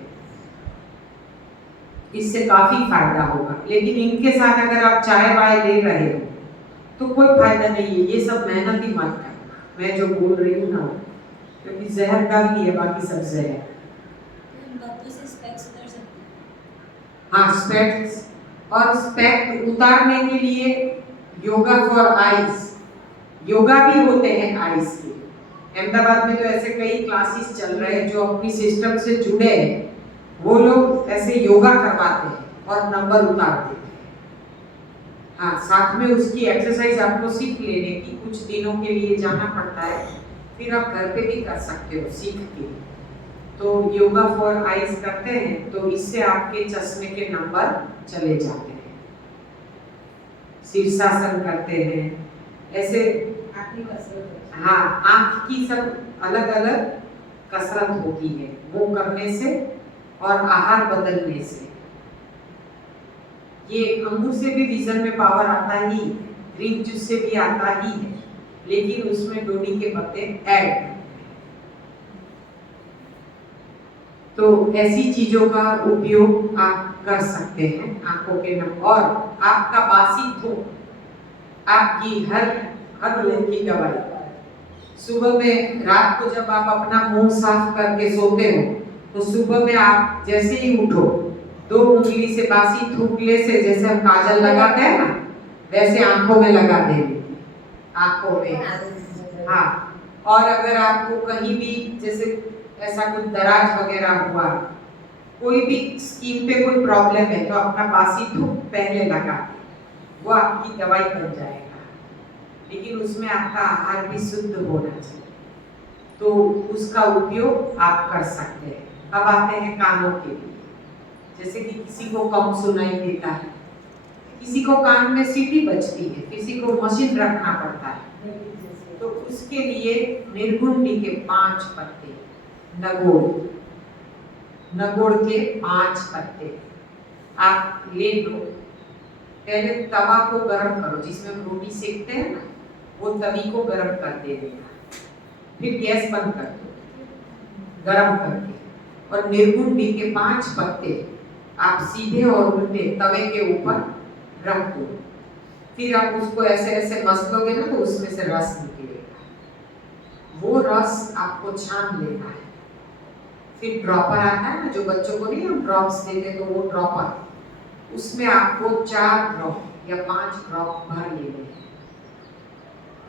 इससे काफी फायदा होगा। लेकिन इनके साथ अगर आप चाय वाय ले रहे हो तो कोई फायदा नहीं है। ये सब मेहनत ही मत करना, मैं जो बोल रही हूँ ना, क्योंकि जहर डालती है, बाकी सब जहर। हाँ, स्पेक्स, और स्पेक्ट उतारने के लिए योगा फॉर आईज, योगा भी होते हैं आईज के। अहमदाबाद में तो ऐसे कई क्लासेस चल रहे हैं जो अपनी सिस्टम से जुड़े हैं, वो लोग ऐसे योगा करवाते हैं और नंबर उतार देते हैं। हाँ, साथ में उसकी एक्सरसाइज आपको सीख लेने की, कुछ दिनों के लिए जाना पड़ता है, फिर आप घर पे भी कर सकते हो सीख के। तो योगा फॉर आईज करते हैं तो इससे आपके चश्मे के नंबर चले जाते हैं। शीर्षासन करते हैं, ऐसे हाँ, आँख की सब अलग अलग कसरत होती है, वो करने से और आहार बदलने से ये अंगूर से भी विजन में पावर आता ही, ग्रीन जूस से भी आता ही है, लेकिन उसमें डोडी के पत्ते ऐड करते हैं। तो ऐसी चीजों का उपयोग आप कर सकते हैं आंखों के नम। और आपका बासी थूक, आपकी हर रोग की दवाई, सुबह में, रात को जब आप अपना मुंह साफ करके सोते हो तो सुबह में आप जैसे ही उठो 2 उंगली से बासी थूकले से, जैसे हम काजल लगाते हैं ना, वैसे आंखों में लगा देंगे, आंखों में। हाँ, और अगर आपको कहीं भी जैसे ऐसा कुछ दराज वगैरह हुआ, कोई भी स्किन पे कोई प्रॉब्लम है, तो अपना बासी थूक पहले लगा, वो आपकी दवाई बन जाएगा। लेकिन उसमें आपका आहार भी शुद्ध होना चाहिए, तो उसका उपयोग आप कर सकते हैं। अब आते हैं कानों के लिए। जैसे कि किसी को कम सुनाई देता है, किसी को कान में सीटी बजती है, किसी को मशीन रखना पड़ता है, तो उसके लिए निर्गुंडी के 5 पत्ते, नगोड़ के 5 पत्ते आप ले लो। पहले तवा को गरम करो, जिसमें हम रोटी सेकते हैं ना, वो तवी को गरम कर देना, फिर गैस बंद कर दो गरम करके, और निर्गुंडी के 5 पत्ते आप सीधे और उल्टे तवे के ऊपर रख दो। फिर आप उसको ऐसे ऐसे मसलोगे ना, तो उसमें से रस निकलेगा। वो रस आपको छान लेना है। फिर ड्रॉपर आता है ना, जो बच्चों को नहीं हम ड्रॉप्स देते, तो वो ड्रॉपर, उसमें आपको 4 ड्रॉप या 5 ड्रॉप भर लेने हैं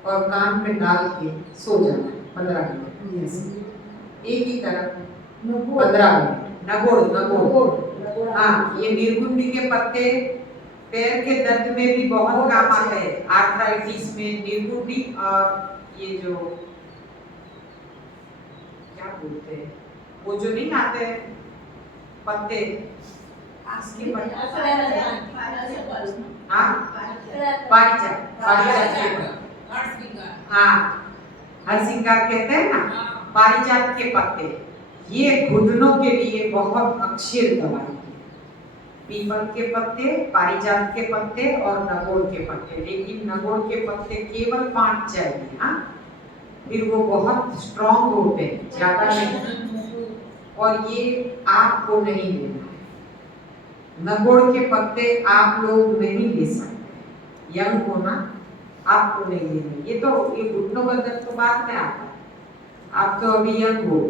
और कान में डाल के सो जाना है 15 मिनट, एक ही तरफ 15 मिनट। नगोड़, हाँ, ये निर्गुंडी के पत्ते पैर के दर्द में भी बहुत काम आते हैं, आर्थराइटिस में निर्गुंडी, और ये जो क्या बोलते हैं, वो जो नहीं आते पत्ते, इसके पत्ते, हाँ, पारिजात के, हाँ, हरसिंगार कहते हैं ना, पारिजात के पत्ते, ये घुटनों के लिए बहुत अच्छी दवाई है। पीपल के पत्ते, पारिजात के पत्ते और नगोड़ के पत्ते, लेकिन नगोड़ के पत्ते केवल 5 चाहिए, हाँ, फिर वो बहुत स्ट्रॉन्ग होते हैं, ज्यादा नहीं, और ये आपको नहीं लेना है। नगोड़ के पत्ते आप लोग नहीं ले सकते, यंग होना आपको नहीं लेना। ये तो ये घुटनों का दर्द तो बाद में आता है, आप तो अभी यंग हो,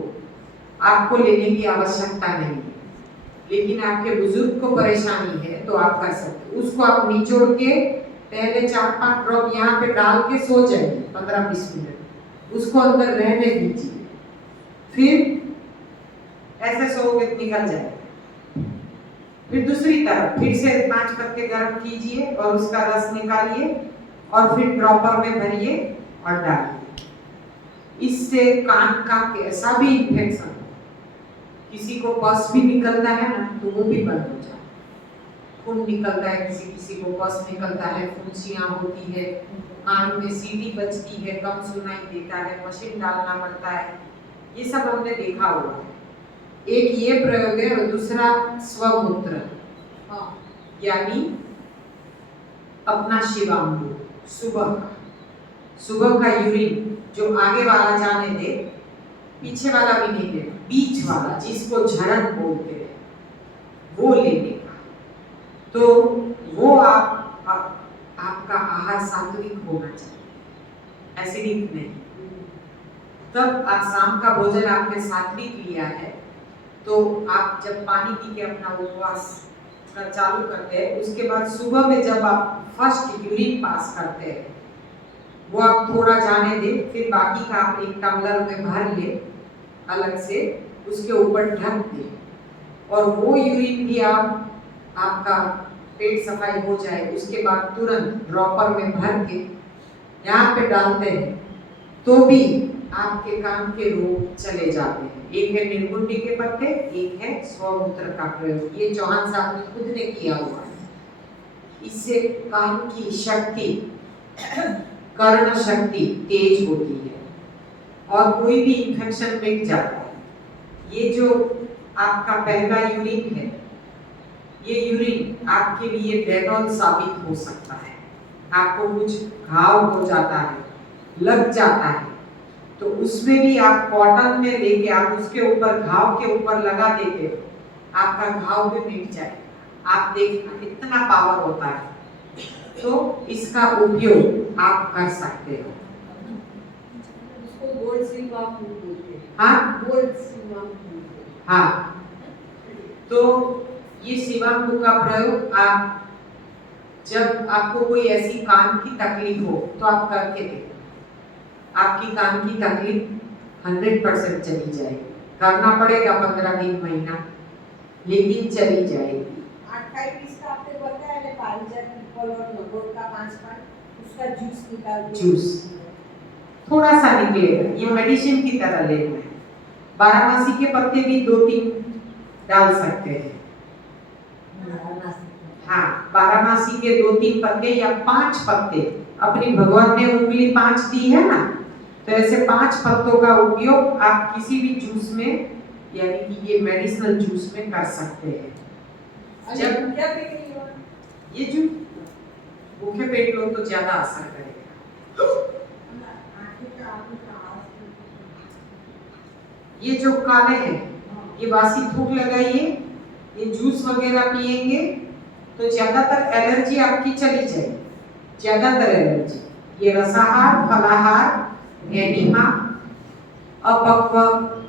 आपको लेने की आवश्यकता नहीं है। लेकिन आपके बुजुर्ग को परेशानी है तो आप कर सकते। उसको आप निचोड़ के पहले 4-5 ड्रॉप यहाँ पे डाल के सो जाइए 15-20 मिनट, उसको अंदर रहने दीजिए, फिर ऐसे सोओगे निकल जाएगा। फिर दूसरी तरफ फिर से 5 पत्ते गर्म कीजिए और उसका रस निकालिए और फिर ड्रॉपर में भरिए और डालिए। इससे कान का कैसा भी इन्फेक्शन, किसी को पस भी निकलता है ना, तो वो भी बंद हो जाता है। खून निकलता है, किसी को पस निकलता है, फुंसियां होती है, कान में सीटी बजती है, कम सुनाई देता है, मशीन डालना पड़ता है, ये सब हमने देखा हुआ है। एक ये प्रयोग है और दूसरा स्वमूत्र, यानी अपना शिवांगु, सुबह का यूरिन जो आगे वाला जाने दे, पीछे वाला भी नहीं देना, बीच वाला जिसको झड़न बोलते हैं, वो लेने का। तो वो आपका आहार सात्विक होना चाहिए, एसिडिक नहीं। तब आप शाम का भोजन आपने सात्विक लिया है, तो आप जब पानी पी के अपना उपवास का चालू करते हैं, उसके बाद सुबह में जब आप फर्स्ट यूरिन पास करते हैं, वो आप थोड़ा जाने दें, फिर बाकी का आप एक टम्बलर में भर ले अलग से, उसके ऊपर ढक दें, और वो यूरिन भी आपका पेट सफाई हो जाए, उसके बाद तुरंत ड्रॉपर में भर के यहाँ पे डालते हैं, तो भी आपके कान के रोग चले जाते हैं। एक है निर्गुंडी के पत्ते, एक है स्वमूत्र का प्रयोग, ये चौहान साहब ने खुद ने किया हुआ है। इससे कान की शक्ति, कर्ण शक्ति तेज होती है और कोई भी इन्फेक्शन मिट जाता है। ये जो आपका पहला यूरिन है, ये यूरिन आपके लिए डेटॉल साबित हो सकता है। आपको कुछ घाव हो जाता है, लग जाता है, तो उसमें भी आप कॉटन में लेके आप उसके ऊपर घाव के ऊपर लगा देते हो, आपका घाव भी मिट जाएगा। आप देखना कितना पावर होता है। तो इसका उपयोग आप कर सकते हो। उसको गोल्ड सिल्वर बोलते हैं। हाँ गोल्ड सिल्वर बोलते हैं। हाँ, तो ये शिवांगु का प्रयोग आप जब आपको कोई ऐसी कान की तकलीफ हो तो आप करके देखो, आपकी कान की तकलीफ 100% चली जाएगी। करना पड़ेगा 15 दिन महीना, लेकिन चली जाएगी। 28 का आपने बताया है, पारिजात पीपल और नगोर का 5 पान, उसका जूस निकाल के जूस थोड़ा सा निकलेगा, ये मेडिसिन की तरह लेना है। बारहमासी के पत्ते भी 2-3 डाल सकते हैं। हाँ, बारहमासी के 2-3 पत्ते या 5 पत्ते, अपनी भगवान ने उंगली 5 दी है ना, तो ऐसे 5 पत्तों का उपयोग आप किसी भी जूस में, यानी कि ये मेडिसिनल जूस में कर सकते हैं। जब क्या करेंगे ये जूस भूखे पेट लो तो ज्यादा असर करेगा। ये जो काले हैं, ये बासी थूक लगाइए, ये जूस वगैरह पिएंगे तो ज्यादातर एलर्जी आपकी चली जाएगी, ज्यादातर एलर्जी। ये रसाहार, फलाहार, एनीमा, अपक्व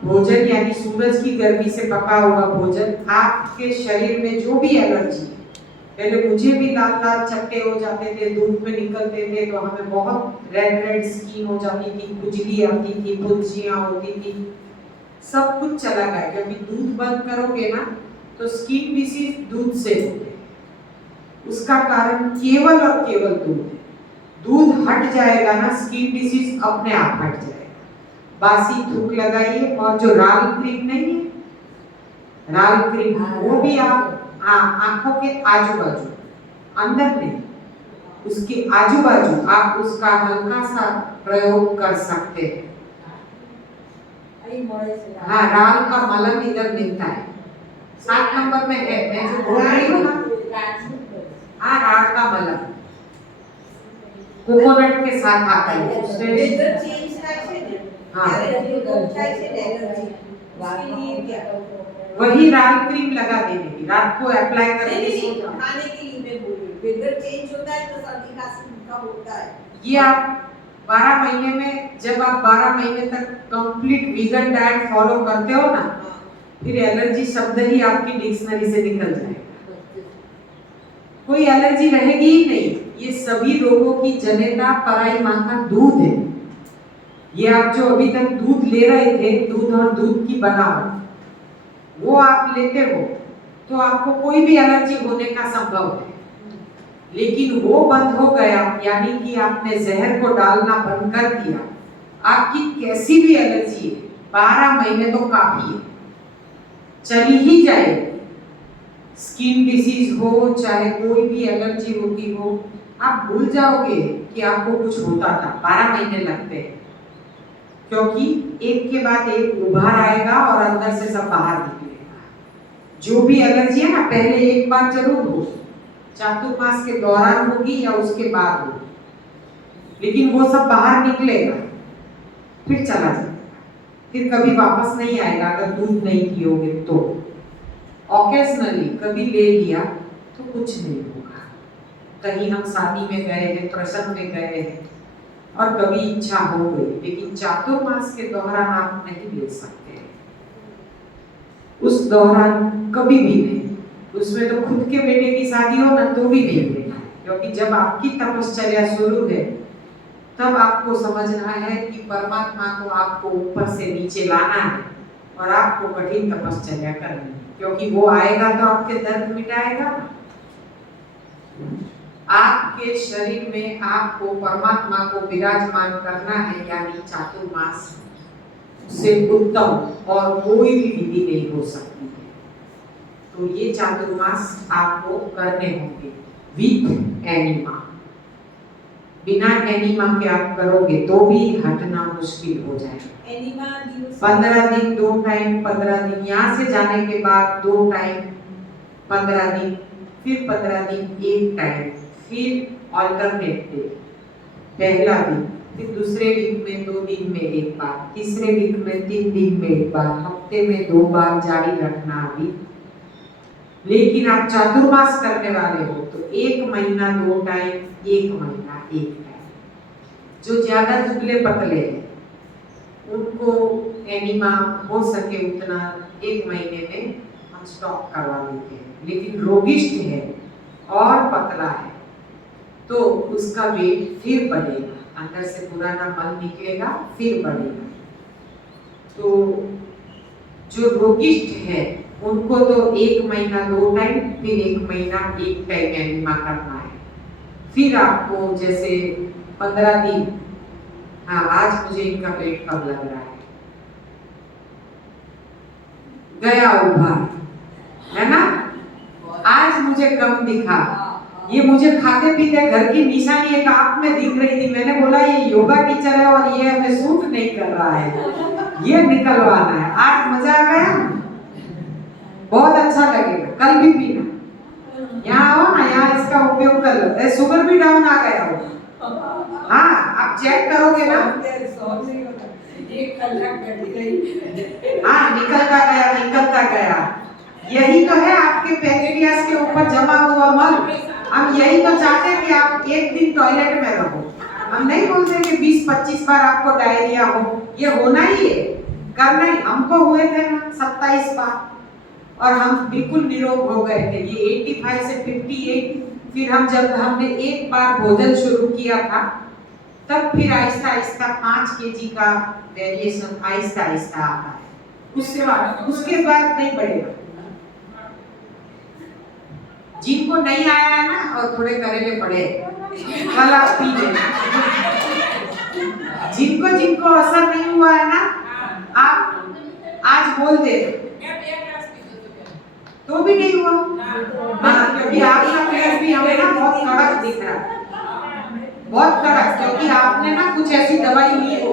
भोजन यानी सूरज की गर्मी से पका हुआ भोजन, आपके शरीर में जो भी एलर्जी है, पहले मुझे भी लाल लाल चट्टे हो जाते थे, धूप में निकलते थे तो हमें बहुत रेड स्किन हो जाती थी, खुजली आती थी, फुंसियां होती थी, सब कुछ चला गया। क्योंकि दूध बंद करोगे ना तो स्किन डिसीज दूध से होते हैं। उसका कारण केवल और केवल दूध है। दूध हट जाएगा ना, स्किन डिसीज अपने आप हट जाएगा। बासी थूक लगाइए, और जो राल क्रीम नहीं है, राल क्रीम, वो भी आप आंखों के आजू बाजू, अंदर नहीं, उसके आजू बाजू आप उसका हल्का सा प्रयोग कर सकते हैं। हाँ, राल का मलम इधर मिलता है, 7 नंबर में है, मैं जो बोल रही हूँ ना, हाँ, राल का मलम कोकोनट के साथ आता है, उसमें वेदर चेंज થાય છે ને, हाँ, ત્યારે રોગ થાય છે ને એલર્જી, उसके लिए क्या? वही राल क्रीम लगा देने की, रात को अप्लाई नहीं करके नहीं सो नहीं, जाओ। खाने के लिए मैं बोल रही हूँ, वेदर चेंज होता है तो सर्दी खांसी का होता है। ये आप 12 महीने में, जब आप 12 महीने तक कंप्लीट वीगन डाइट फॉलो करते हो ना, फिर एलर्जी शब्द ही आपकी डिक्शनरी से निकल जाएगा, कोई एलर्जी रहेगी ही नहीं। ये सभी रोगों की जनेता पराई माँ का दूध है। ये आप जो अभी तक दूध ले रहे थे, दूध और दूध की बनावट, वो आप लेते हो तो आपको कोई भी एलर्जी होने का संभव है। लेकिन वो बंद हो गया, यानी कि आपने जहर को डालना बंद कर दिया, आपकी कैसी भी एलर्जी है 12 महीने तो काफी है, चली ही जाएगी। स्किन डिसीज हो, चाहे कोई भी एलर्जी होती हो, आप भूल जाओगे कि आपको कुछ होता था। 12 महीने लगते हैं, क्योंकि एक के बाद एक उभार आएगा और अंदर से सब बाहर निकलेगा। जो भी एलर्जी है ना, पहले एक बार जरूर हो, चातुर्मास के दौरान होगी या उसके बाद होगी, लेकिन वो सब बाहर निकलेगा, फिर चला जाएगा, फिर कभी वापस नहीं आएगा अगर दूध नहीं पियोगे तो। ऑकेजनली कभी ले लिया तो कुछ नहीं होगा। कहीं हम शादी में गए हैं, प्रसंग में गए हैं और कभी इच्छा हो गई, लेकिन चातुर्मास के दौरान आप नहीं ले सकते। उस दौरान कभी भी नहीं, उसमें तो खुद के बेटे की शादी हो ना तो भी नहीं लेना है, क्योंकि जब आपकी तपश्चर्या शुरू है तब आपको समझना है कि परमात्मा को आपको ऊपर से नीचे लाना है और आपको कठिन तपश्चर्या करनी है, क्योंकि वो आएगा तो आपके दर्द मिटाएगा ना। आपके शरीर में आपको परमात्मा को विराजमान करना है, यानी चातुर्मास से उत्तम और कोई भी विधि नहीं हो सकती है। तो ये चातुर्मास आपको करने होंगे विथ एनीमा। बिना एनीमा के आप करोगे तो भी हटना मुश्किल हो जाएगा। एनीमा दिवस 15 दिन 2 टाइम, 15 दिन यहाँ से जाने के बाद 2 टाइम, 15 दिन, फिर 15 दिन एक टाइम, फिर ऑल्टरनेट डे, पहला वीक, फिर दूसरे वीक में 2 दिन में एक बार, तीसरे वीक में 3 दिन में एक बार, हफ्ते में 2 बार जारी रखना अभी। लेकिन आप चातुर्मास करने वाले हो तो 1 महीना 2 टाइम, 1 महीना 1 टाइम। जो ज्यादा दुबले पतले हैं उनको एनीमा हो सके उतना 1 महीने में हम स्टॉप करवा देते हैं। लेकिन रोगिष्ठ है और पतला है तो उसका वेट फिर बढ़ेगा, अंदर से पुराना मल निकलेगा फिर बढ़ेगा। तो जो रोगिष्ठ है उनको तो 1 महीना 2 टाइम, फिर 1 महीना 1 टाइम एनीमा करना है। फिर आपको जैसे 15 दिन, हाँ आज मुझे इनका पेट कम लग रहा है, गया उभार, है ना? आज मुझे कम दिखा, ये मुझे खाते पीते घर की निशानी एक आंख में दिख रही थी। मैंने बोला ये योगा टीचर है और ये हमें सूट नहीं कर रहा है, ये निकलवाना है। आज मजा आ गया, बहुत अच्छा लगेगा। कल भी पीना, यहाँ आओ ना, यहाँ इसका उपयोग कर लो। शुगर भी डाउन आ गया हो, हाँ आप चेक करोगे ना, हाँ निकलता गया। यही तो है आपके पैंक्रियास के ऊपर जमा हुआ मल। हम यही तो चाहते हैं कि आप 1 दिन टॉयलेट में रहो। हम नहीं बोलते कि 20-25 बार आपको डायरिया हो, ये होना ही है, करना ही। हमको हुए थे ना 27 बार और हम बिल्कुल निरोग हो गए थे। ये 85 से 58, फिर हम जब हमने एक बार भोजन शुरू किया था तब फिर आहिस्ता आहिस्ता 5 kg का वेरिएशन आहिस्ता आहिस्ता आता है। उसके बाद नहीं बढ़ेगा। जिनको नहीं आया है ना और थोड़े करेले पड़े कल आप पी लेना। जिनको असर नहीं हुआ है ना, आप आज बोल दे तो भी नहीं हुआ। हाँ, क्योंकि आपका फेस भी हमें ना बहुत कड़क दिख रहा है, बहुत कड़क, क्योंकि आपने ना कुछ ऐसी दवाई ली हो।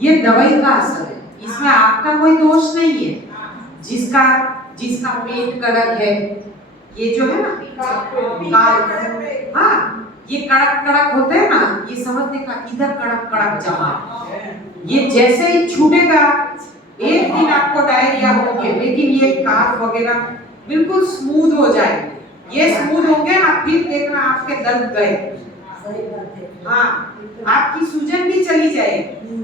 ये दवाई का असर है, इसमें आपका कोई दोष नहीं है। जिसका पेट कड़क है, ये जो है ना हाँ ये कड़क होते हैं ना, ये समझने का इधर कड़क जमा। ये जैसे ही छूटेगा 1 दिन आपको डायरिया होंगे, लेकिन ये काफ वगैरह बिल्कुल स्मूथ हो जाएंगे। ये स्मूथ होंगे ना, फिर देखना आपके दर्द गए। हाँ, आपकी सूजन भी चली जाएगी।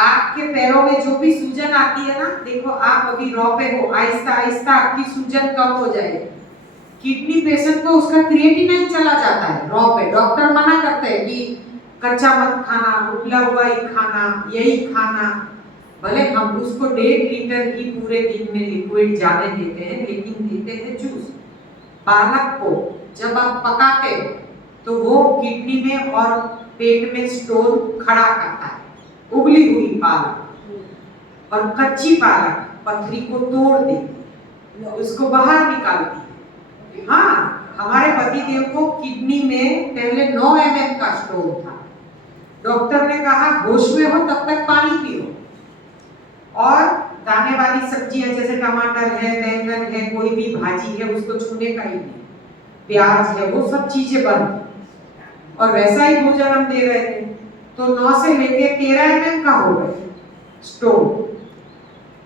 आपके पैरों में जो भी सूजन आती है ना, देखो आप अभी रॉ पे हो, आहिस्ता आहिस्ता आपकी सूजन कम हो जाएगी। किडनी पेशेंट को उसका क्रिएटिनिन चला जाता है रॉ पे। डॉक्टर मना करते हैं कि कच्चा मत खाना, उबला हुआ ही खाना, यही खाना। भले हम उसको 1.5 लीटर ही पूरे दिन में लिक्विड जाने देते हैं, लेकिन देते हैं जूस। पालक को जब आप पकाते हो तो वो किडनी में और पेट में स्टोन खड़ा करता है। उबली हुई पालक और कच्ची पालक पथरी को तोड़ देती, उसको बाहर निकालती है। हाँ, हमारे पतिदेव को किडनी में पहले 9 mm का स्टोन था। डॉक्टर ने कहा होश में हो तब तक पानी पियो, और दाने वाली सब्जियां जैसे टमाटर है, बैंगन है, कोई भी भाजी है उसको छूने का ही नहीं, प्याज है, वो सब चीजें बंद। और वैसा ही भोजन हम दे रहे थे तो 9 से लेके 13 mm का हो गए स्टोन।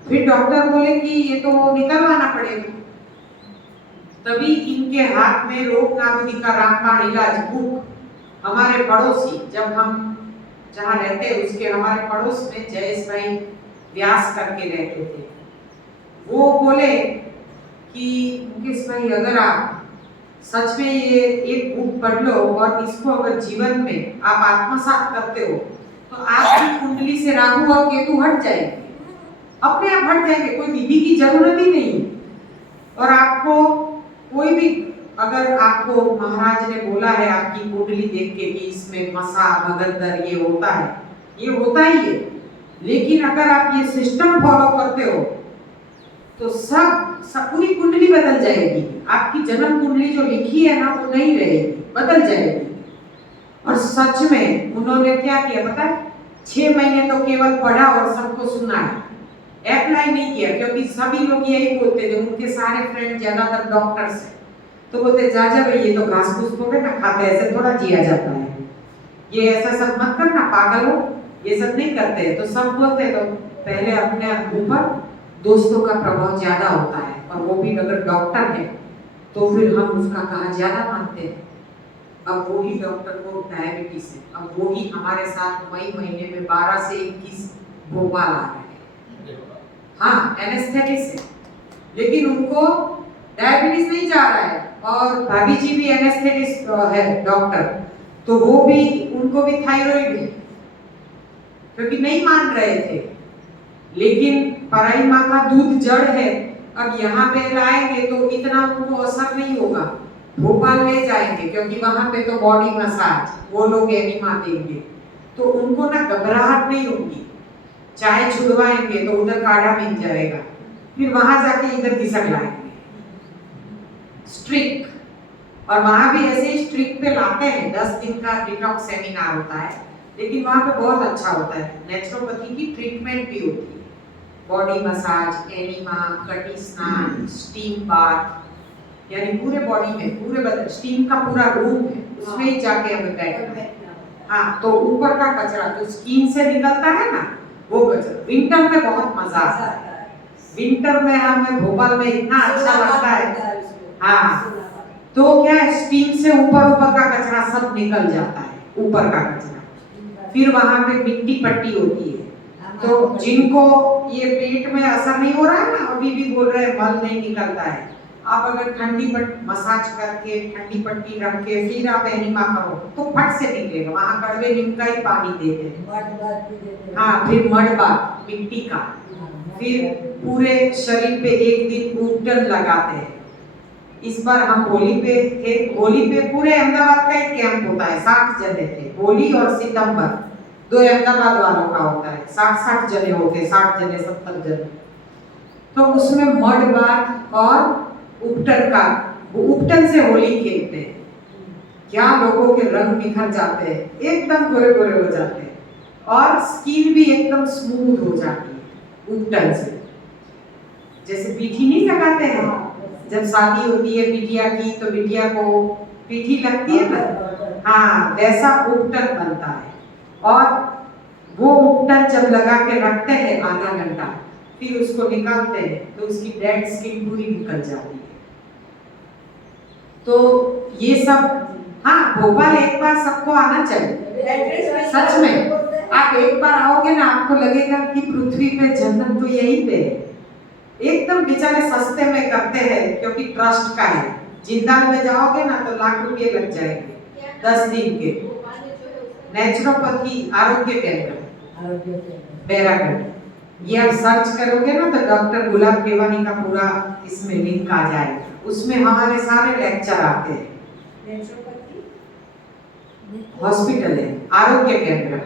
फिर डॉक्टर बोले कि ये तो निकलवाना पड़ेगा। तभी इनके हाथ में रोग नाबुदी का रामबाण इलाज बुक, हमारे पड़ोसी, जब हम जहाँ रहते उसके हमारे पड़ोस में जयेश भाई व्यास करके रहते थे, वो बोले कि मुकेश भाई अगर आप सच में ये एक बुक पढ़ लो और इसको अगर जीवन में आप आत्मसात करते हो तो आपकी कुंडली से राहु और केतु हट जाएंगे, अपने आप हट जाएंगे, कोई विधि की जरूरत ही नहीं। और आपको कोई भी, अगर आपको महाराज ने बोला है आपकी कुंडली देख के कि इसमें मसा भगंदर ये होता है, ये होता ही है, लेकिन अगर आप ये सिस्टम फॉलो करते हो तो सब पूरी कुंडली बदल जाएगी। आपकी जन्म कुंडली जो लिखी है ना वो नहीं रहेगी, बदल जाएगी। और सच में उन्होंने क्या किया पता है, 6 महीने तो केवल पढ़ा और सबको सुनाया, अप्लाई नहीं किया, क्योंकि सभी लोग यही बोलते थे, उनके सारे फ्रेंड ज्यादातर डॉक्टर्स हैं, तो बोलते जा भाई ये तो घास फूस को ना खाते, ऐसे थोड़ा जिया जाता है, ये ऐसा सब मत करना, पागल हो, ये सब नहीं करते। तो सब बोलते, तो पहले अपने ऊपर दोस्तों का प्रभाव ज्यादा होता है, और वो भी अगर डॉक्टर है तो फिर हम उसका कहा ज्यादा मानते हैं। अब वही डॉक्टर को डायबिटीज है, अब वही हमारे साथ मई महीने में 12 से 21 भोपाल आ रहे हैं, हाँ एनेस्थेटिस है, लेकिन उनको डायबिटीज नहीं जा रहा है, और भाभी जी भी एनेस्थेटिस है डॉक्टर, तो वो भी, उनको भी थायराइड है, क्योंकि नहीं मान रहे थे। लेकिन पराई माँ का दूध जड़ है, अब यहाँ पे लाएंगे तो इतना उनको असर नहीं होगा, भोपाल ले जाएंगे, क्योंकि वहां पे तो बॉडी मसाज वो लोग एनिमा देंगे, तो उनको ना घबराहट नहीं होगी, चाहे छुड़वाएंगे तो उधर काढ़ा मिल जाएगा, फिर वहां जाके इधर घिसक लाएंगे स्ट्रिक, और वहां भी ऐसे ही स्ट्रिक पे लाते हैं। 10 दिन का डिटॉक्स सेमिनार होता है, लेकिन वहां पे बहुत अच्छा होता है, नेचुरोपैथी की ट्रीटमेंट भी होती है, बॉडी मसाज, एनिमा, कटी स्नान, स्टीम बाथ, यानी पूरे बॉडी में, पूरे बदन, स्टीम का पूरा रूम है, उसमें ही जाके हमें बैठना है। हाँ, तो ऊपर का कचरा जो स्किन से निकलता है ना, वो कचरा विंटर में बहुत मजा आता है। विंटर में हमें भोपाल में इतना अच्छा लगता है, हाँ, तो क्या है, स्टीम से ऊपर का कचरा सब निकल जाता है, ऊपर का कचरा, फिर वहां पे मिट्टी पट्टी होती है। तो जिनको ये पेट में असर नहीं हो रहा है ना, अभी भी बोल रहे हैं मल नहीं निकलता है, आप अगर ठंडी मसाज करके ठंडी पट्टी रख के फिर आप एनिमा करो तो फट से निकलेगा। वहाँ कड़वे नीम का ही पानी देते हैं, हाँ, फिर मड बाथ मिट्टी का, फिर पूरे शरीर पे एक दिन ऊपटन लगाते हैं। इस बार हम होली पे थे, होली पे पूरे अहमदाबाद का एक कैंप होता है, 60 जने थे, होली और सितंबर, 2 अहमदाबाद वालों का होता है, 60 जने होते, 60 जने 70 जने, तो उसमें मड बाथ और उपटन का, वो उपटन से होली खेलते हैं, क्या लोगों के रंग निखर जाते हैं, एकदम गोरे गोरे हो जाते हैं, और स्किन भी एकदम स्मूथ हो जाती है उपटन से। जैसे पीठी नहीं लगाते हैं, जब शादी होती है बिटिया की, तो बिटिया को पीठी लगती है ना, हाँ, वैसा उपटन बनता है, और वो उपटन जब लगा के रखते हैं आधा घंटा, फिर उसको निकालते हैं तो उसकी डेड स्किन पूरी निकल जाती है। तो ये सब, हाँ, भोपाल एक बार सबको आना चाहिए, सच में। आप एक बार आओगे ना, आपको लगेगा कि पृथ्वी पे जन्नत तो यहीं पे है। एकदम बेचारे सस्ते में करते हैं, क्योंकि ट्रस्ट का है। जिंदाल में जाओगे ना तो लाख रुपये लग जाएंगे 10 दिन के। नेचुरोपैथी आरोग्य केंद्र बैरागढ़, ये आप सर्च करोगे ना तो डॉक्टर गुलाब केवानी का पूरा इसमें लिंक आ जाएगा, उसमें हमारे सारे लेक्चर आते हैं। हॉस्पिटल है, आरोग्य केंद्र,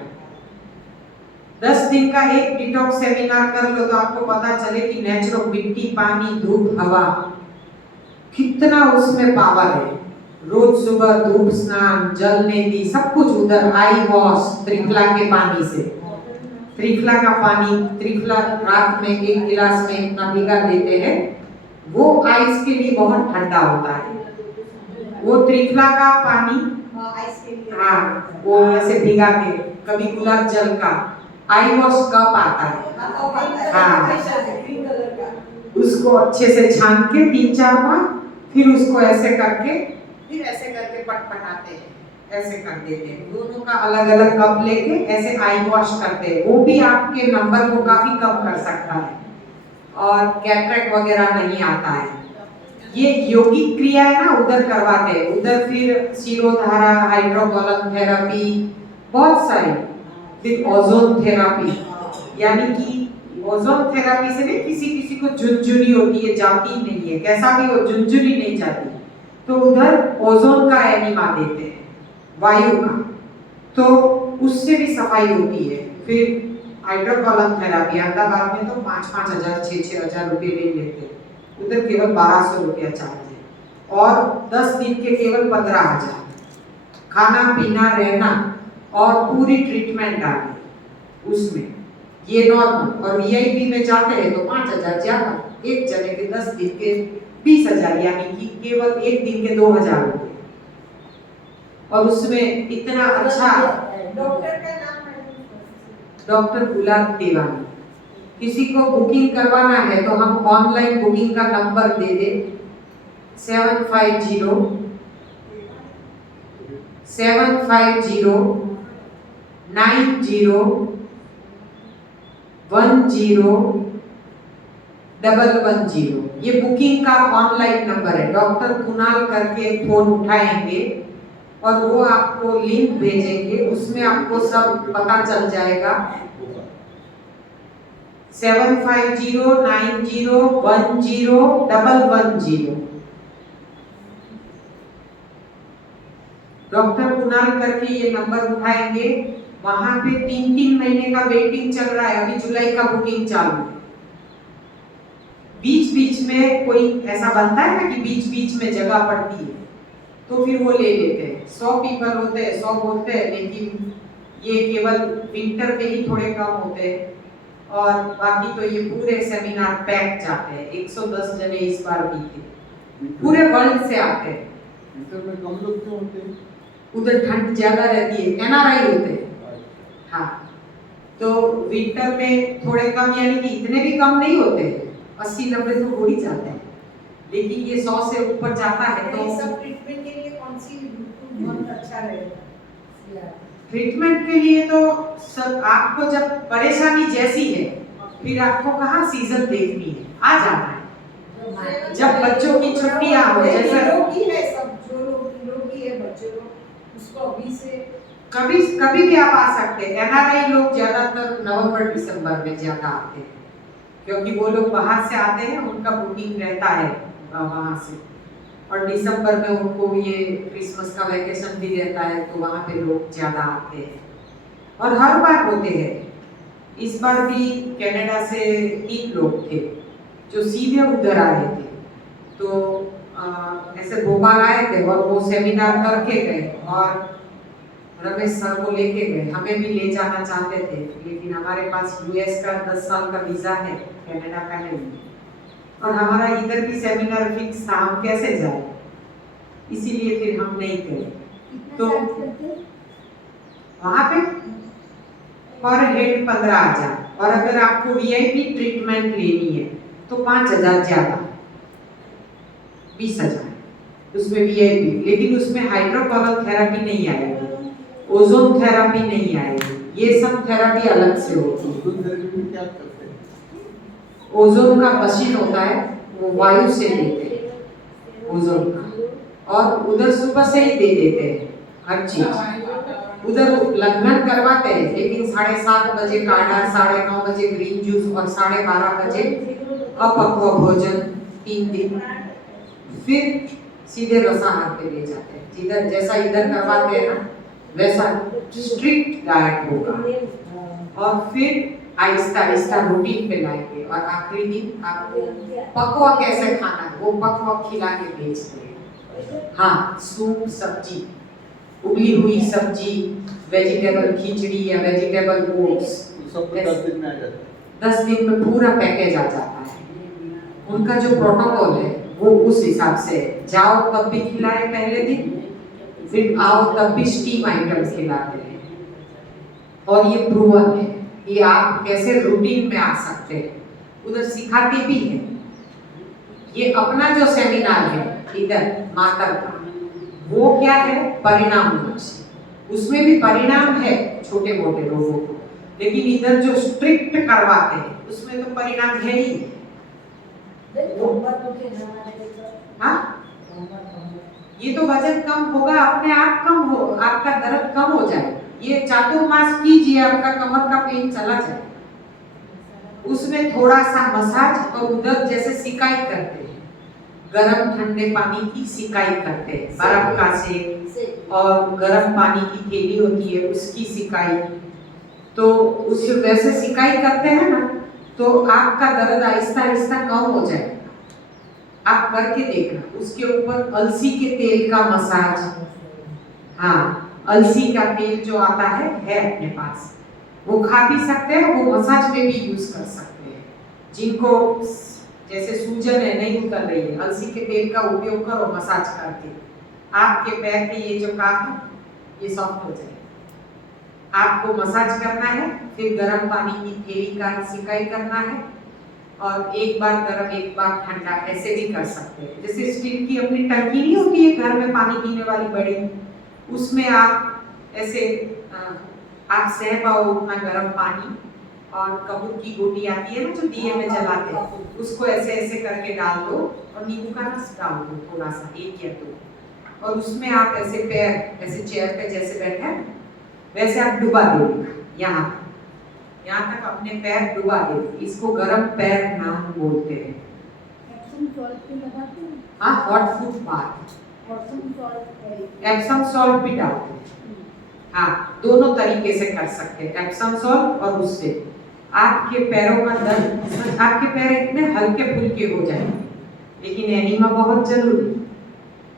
10 दिन का एक डिटॉक्स सेमिनार कर लो तो आपको पता चले कि नेचुरल मिट्टी, पानी, धूप, हवा, कितना उसमें पावर है। रोज सुबह धूप स्नान, जल नेती, सब कुछ उधर, आई वॉश त्रिफला के पानी से, त्रिफला का पानी, त्रिफला रात में 1 गिलास में इतना भिगा देते हैं, वो आइस के लिए बहुत ठंडा होता है। वो त्रिफला का पानी, हाँ, वो ऐसे भिगा के, कभी गुलाब जल का आई वॉश कप आता है, हाँ, उसको अच्छे से छान के 3-4 बार, फिर उसको ऐसे करके, फिर ऐसे करके पटपटाते हैं, ऐसे कर देते हैं। दोनों का अलग अलग कप लेके ऐसे आई वॉश करते हैं, वो भी आपके नंबर को काफी कम कर सकता है, और कैटरेक्ट वगैरह नहीं आता है। ये योगिक क्रिया है ना, उधर करवाते हैं, उधर फिर शिरोधारा, हाइड्रोकोलन थेरेपी, बहुत सारी, फिर ओजोन थेरेपी, यानी कि ओजोन थेरेपी से नहीं, किसी किसी को झुनझुनी होती है, जाती नहीं है, कैसा भी हो झुनझुनी नहीं जाती, तो उधर ओजोन का एनिमा देते हैं, वायु का, तो उससे भी सफाई होती है। फिर हाइड्रोकोलन थेरेपी, अहमदाबाद में तो 5-5 हज़ार 6-6 हज़ार रुपये ले लेते हैं, उधर केवल 1200 रुपया चार्ज है, और 10 दिन के केवल 15,000, खाना पीना रहना और पूरी ट्रीटमेंट आ गई उसमें। ये नॉर्मल। और वीआईपी में जाते हैं तो 5,000 ज्यादा, एक जने के 10 दिन के 20,000, यानी कि केवल एक दिन के 2,000 होते हैं। और उसमें इतना अच्छा डॉक्टर का नाम है? डॉक्टर गुलाब देवानी। किसी को बुकिंग करवाना है तो हम ऑनलाइन बुकिंग का नंबर दे दे 750 90 10 110। ये बुकिंग का ऑनलाइन नंबर है। डॉक्टर कुणाल करके फोन उठाएंगे और वो आपको लिंक भेजेंगे, उसमें आपको सब पता चल जाएगा। 750 90 10 110। डॉक्टर कुणाल करके ये नंबर उठाएंगे। वहां पे 3-3 महीने का वेटिंग चल रहा है, अभी जुलाई का बुकिंग चालू है। बीच बीच में कोई ऐसा बनता है ना कि बीच बीच में जगह पड़ती है, तो फिर वो ले लेते हैं। 100 पीपल होते हैं, 100 बोलते हैं, लेकिन ये केवल विंटर पे ही थोड़े कम होते हैं और बाकी तो ये पूरे सेमिनार पैक जाते हैं। 110 जने इस बार भी थे, पूरे वर्ल्ड से आते हैं। विंटर में कम लोग क्यों होते हैं? उधर ठंड ज्यादा रहती है, एनआरआई होते हैं। हाँ, तो विंटर में थोड़े कम, यानी कि इतने भी कम नहीं होते, 80-90 तो हो ही जाते हैं, लेकिन ये 100 से ऊपर जाता है। तो तो सब ट्रीटमेंट के लिए कौन सी ऋतु बहुत अच्छा रहेगा? ट्रीटमेंट के लिए तो सब, आपको जब परेशानी जैसी है, फिर आपको कहाँ सीजन देखनी है, आ जाना है। जब बच्चों की छुट्टियां हो, जैसे निरोगी है सब, जो लोग निरोगी है बच्चे लोग, उसको अभी से कभी कभी भी आप आ सकते हैं। एनआरआई लोग ज्यादातर नवंबर-दिसंबर में ज्यादा आते हैं, क्योंकि वो लोग बाहर से आते हैं, उनका बुकिंग रहता है वहां से। और दिसंबर में उनको ये क्रिसमस का वैकेशन भी रहता है, तो वहाँ पे लोग ज़्यादा आते हैं और हर बार होते हैं। इस बार भी कनाडा से 3 लोग थे जो सीधे उधर आए थे, तो ऐसे भोपाल आए थे और वो सेमिनार करके गए और रमेश सर को लेके गए। हमें भी ले जाना चाहते थे, लेकिन हमारे पास यूएस का 10 साल का वीज़ा है, कनाडा का नहीं, और हमारा इधर भी सेमिनार फिक्स था, हम कैसे जाए, इसीलिए फिर हम नहीं गए। तो वहाँ पे पर हेड 15,000, और अगर आपको वीआईपी ट्रीटमेंट लेनी है तो 5,000 ज्यादा, 20,000 उसमें वीआईपी। लेकिन उसमें हाइड्रोकॉलर थेरेपी नहीं आएगी, ओजोन थेरेपी नहीं आएगी, ये सब थेरेपी अलग से होती है। ओजोन थेरेपी में क्या करते हैं? ओजोन का मशीन होता है, वो वायु से लेते हैं ओजोन का, और उधर सुबह से ही दे देते हैं हर चीज। उधर लगन करवाते हैं, लेकिन 7:30 बजे काढ़ा, 9:30 बजे ग्रीन जूस और 12:30 बजे अपक्व भोजन 3 दिन, फिर सीधे रसाहार पे ले जाते हैं। जिधर जैसा इधर करवाते हैं ना, वैसा स्ट्रिक्ट डाइट होगा, और फिर आहिस्ता आहिस्ता रूटीन पे लाएंगे। और आखिरी दिन आपको पकवा कैसे खाना है वो पकवा खिला के भेजते हैं। हाँ, सूप, सब्जी, उबली हुई सब्जी, वेजिटेबल खिचड़ी या वेजिटेबल ओट्स, सब 10 दिन में आ जाता है। 10 दिन में पूरा पैकेज आ जाता है। उनका जो प्रोटोकॉल है वो उस हिसाब से, जाओ तब भी खिलाए पहले दिन, फिर आओ तब भी स्टीम आइटम्स खिलाते हैं। और ये प्रूवन है कि आप कैसे रूटीन में आ सकते हैं, उधर सिखाते भी हैं। ये अपना जो सेमिनार है इधर मातर का, वो क्या है, परिणाम लक्ष्य, उसमें भी परिणाम है छोटे मोटे रोगों को, लेकिन इधर जो स्ट्रिक्ट करवाते हैं उसमें तो परिणाम है ही। हाँ, ये तो वजन कम होगा, अपने आप कम हो, आपका दर्द कम हो जाए। ये चातुर्मास कीजिए, आपका कमर का पेन चला जाए। उसमें थोड़ा सा मसाज, और उधर जैसे सिकाई करते हैं, गरम ठंडे पानी की सिकाई करते हैं, बर्फ का सेक, और गरम पानी की थैली होती है उसकी सिकाई। तो उस वैसे सिकाई करते हैं ना, तो आपका दर्द आहिस्ता आहिस्ता कम हो जाएगा। आप करके देखना। उसके ऊपर अलसी के तेल का मसाज, हाँ, अलसी का तेल जो आता है अपने पास, वो खा भी सकते हैं, वो मसाज में भी यूज कर सकते हैं। जिनको जैसे सूजन है नहीं उतर रही है, अलसी के तेल का उपयोग करो मसाज करके, आपके पैर के ये जो काम है ये सॉफ्ट हो जाएगा। आपको मसाज करना है, फिर गर्म पानी की थैली का सिकाई करना है, और एक बार गर्म एक बार ठंडा ऐसे भी कर सकते हैं। जैसे स्टील की अपनी टंकी नहीं होती है घर में पानी पीने वाली बड़ी, उसमें आप ऐसे आप सह पाओ उतना गर्म पानी, और कपूर की गोटी आती है ना जो दिए में जलाते हैं, उसको ऐसे ऐसे करके डाल दो और नींबू का रस डाल दो थोड़ा सा, 1 या 2, और उसमें आप ऐसे पैर ऐसे चेयर पे जैसे बैठे हैं वैसे आप डुबा देंगे यहाँ तक अपने पैर डुबा देंगे। इसको गरम पैर नाम बोलते हैं। एप्सम सॉल्ट भी लगाते हैं। हाँ, hot foot bath, Epsom salt भी डालते हैं। हाँ, दोनों तरीके से कर सकते हैं, एप्सम सॉल्ट और उससे आपके पैरों का दर्द, आपके पैर इतने हल्के फुल्के हो जाएंगे। लेकिन एनीमा बहुत जरूरी,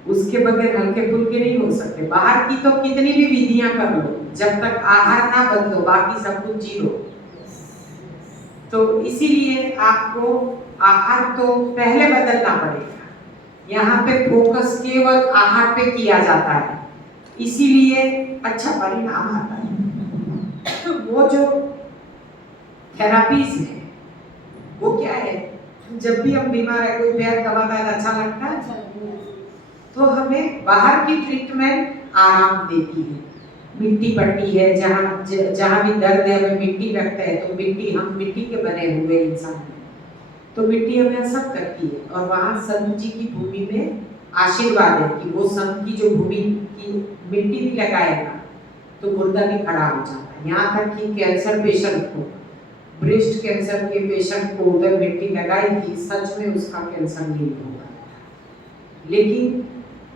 उसके बगैर हल्के फुल्के नहीं हो सकते। बाहर की तो कितनी भी विधियां कर लो, जब तक आहार ना बदलो बाकी सब कुछ जीरो। तो इसीलिए आपको आहार तो पहले बदलना पड़ेगा। यहाँ पे फोकस केवल आहार पे किया जाता है, इसीलिए अच्छा परिणाम आता है। वो जो थेरापीज है वो क्या है, जब भी हम बीमार है, कोई पैर दबाता है अच्छा लगता है, तो हमें बाहर की ट्रीटमेंट आराम देती है। मिट्टी पट्टी है, जहाँ भी दर्द है हमें मिट्टी लगता है, तो मिट्टी, हम मिट्टी के बने हुए इंसान हैं, तो मिट्टी हमें असर करती है। और वहाँ संत जी की भूमि में आशीर्वाद है कि वो संत की जो भूमि की मिट्टी भी लगाएगा तो मुर्दा भी खड़ा हो जाता है। यहाँ तक कि कैंसर पेशेंट को, ब्रेस्ट कैंसर के पेशेंट को उधर मिट्टी लगाई थी, सच में उसका कैंसर नहीं होगा। लेकिन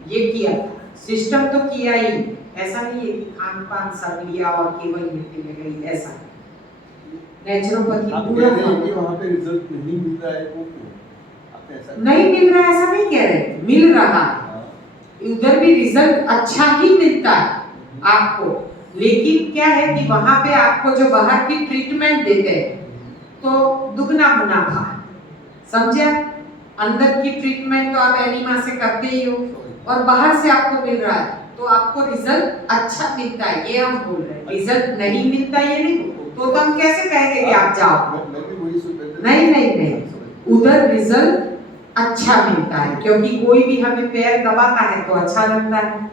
ये किया था, सिस्टम तो किया ही, ऐसा नहीं है कि खान पान सब लिया और केवल मिट्टी लगाई, ऐसा नेचुरोपैथी पूरा वहाँ पे रिजल्ट नहीं मिल रहा है, वो क्यों? आपने ऐसा नहीं मिल रहा है, ऐसा नहीं कह रहे, मिल रहा है। उधर भी रिजल्ट अच्छा ही मिलता है आपको, लेकिन क्या है कि वहां पे आपको जो बाहर की ट्रीटमेंट देते हैं तो दुगना मुनाफा, समझे? अंदर की ट्रीटमेंट तो आप एनीमा से करते ही हो, और बाहर से आपको मिल रहा है तो आपको रिजल्ट अच्छा मिलता है, ये हम बोल रहे हैं। रिजल्ट नहीं मिलता ये नहीं, तो हम कैसे कहेंगे कि आप जाओ? नहीं, उधर रिजल्ट अच्छा मिलता है, क्योंकि कोई भी हमें पैर दबाता है तो अच्छा लगता है।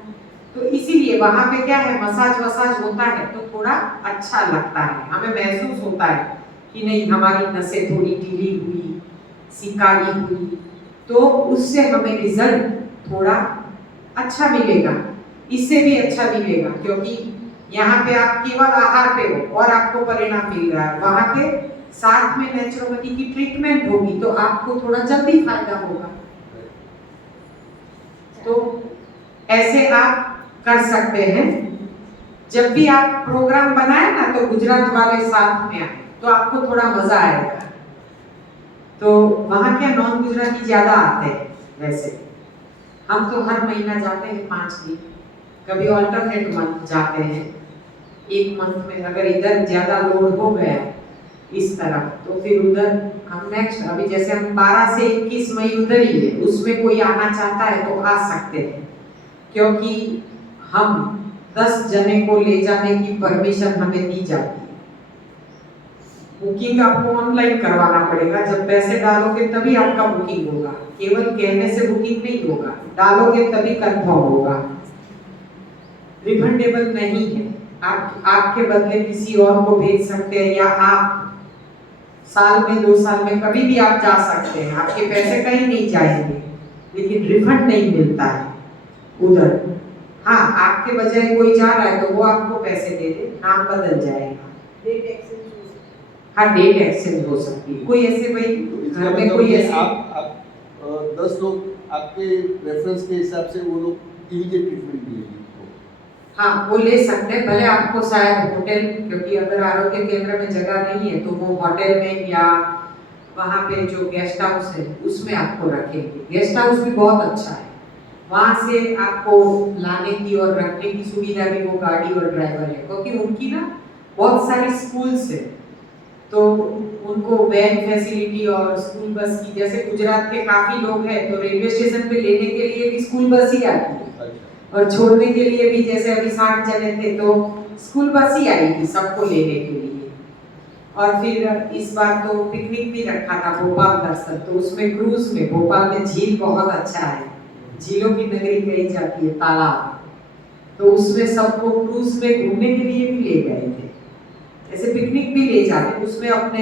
तो इसीलिए वहां पे क्या है, मसाज वसाज होता है तो थोड़ा अच्छा लगता है, हमें महसूस होता है कि नहीं हमारी नसें थोड़ी ढीली हुई, सिकाई हुई, तो उससे हमें रिजल्ट थोड़ा अच्छा मिलेगा, इससे भी अच्छा मिलेगा। क्योंकि यहाँ पे आप केवल आहार पे हो और आपको परिणाम मिल रहा है, वहां पे साथ में नेचुरोपैथी की ट्रीटमेंट होगी तो आपको थोड़ा जल्दी फायदा होगा। तो ऐसे आप कर सकते हैं। जब भी आप प्रोग्राम बनाए ना तो गुजरात वाले साथ में आए तो आपको थोड़ा मजा आएगा। तो वहाँ क्या नॉन गुजराती ज्यादा आते हैं, वैसे हम तो हर महीना जाते हैं 5 दिन, कभी ऑल्टरनेट मंथ जाते हैं। एक मंथ में अगर इधर ज्यादा लोड हो गया इस तरफ तो फिर उधर हम नेक्स्ट, अभी जैसे हम 12 से 21 मई उधर ही है, उसमें कोई आना चाहता है तो आ सकते हैं, क्योंकि हम 10 जने को ले जाने की परमिशन हमें दी जाती है। बुकिंग आपको ऑनलाइन करवाना पड़ेगा, जब पैसे डालोगे तभी आपका बुकिंग होगा, केवल कहने से बुकिंग नहीं होगा, डालोगे तभी कंफर्म होगा। रिफंडेबल नहीं है, आपके बदले किसी और को भेज सकते हैं, या आप साल में 2 साल में कभी भी आप जा सकते हैं, आपके पैसे कहीं नहीं जाएंगे, लेकिन रिफंड नहीं मिलता है उधर। हाँ, आपके बजाय कोई जा रहा है तो वो आपको पैसे दे दे, नाम बदल जाएगा। डेट एक्सचेंज हो सकती है। हाँ, डेट एक्सचेंज हो सकती है। कोई ऐसे भाई घर में कोई ऐसे आप 10 लोग आपके रेफरेंस के हिसाब से वो लोग इमीडिएट ट्रीटमेंट मिलेगी। हाँ, वो ले सकते हैं, भले आपको शायद होटल, क्योंकि अगर आरोग्य केंद्र में जगह नहीं है तो वो होटल में या वहाँ पे जो गेस्ट हाउस है उसमें आपको रखेंगे। गेस्ट हाउस भी बहुत अच्छा है, वहाँ से आपको लाने की और रखने की सुविधा भी वो गाड़ी और ड्राइवर है, क्योंकि उनकी ना बहुत सारी स्कूल्स है, तो उनको वैन फैसिलिटी और स्कूल बस की, जैसे गुजरात के काफी लोग हैं तो रेलवे स्टेशन पे लेने के लिए भी स्कूल बस ही आती है, अच्छा। और छोड़ने के लिए भी, जैसे अभी 60 जने थे तो स्कूल बस ही आई थी सबको लेने के लिए। और फिर इस बार तो पिकनिक भी रखा था भोपाल दर्शन, तो उसमें क्रूज में, भोपाल में झील बहुत अच्छा है, झीलों की नगरी कही जाती है, तालाब, तो उसमें सबको क्रूज में घूमने के लिए भी ले गए थे। ऐसे पिकनिक भी ले जाते, उसमें अपने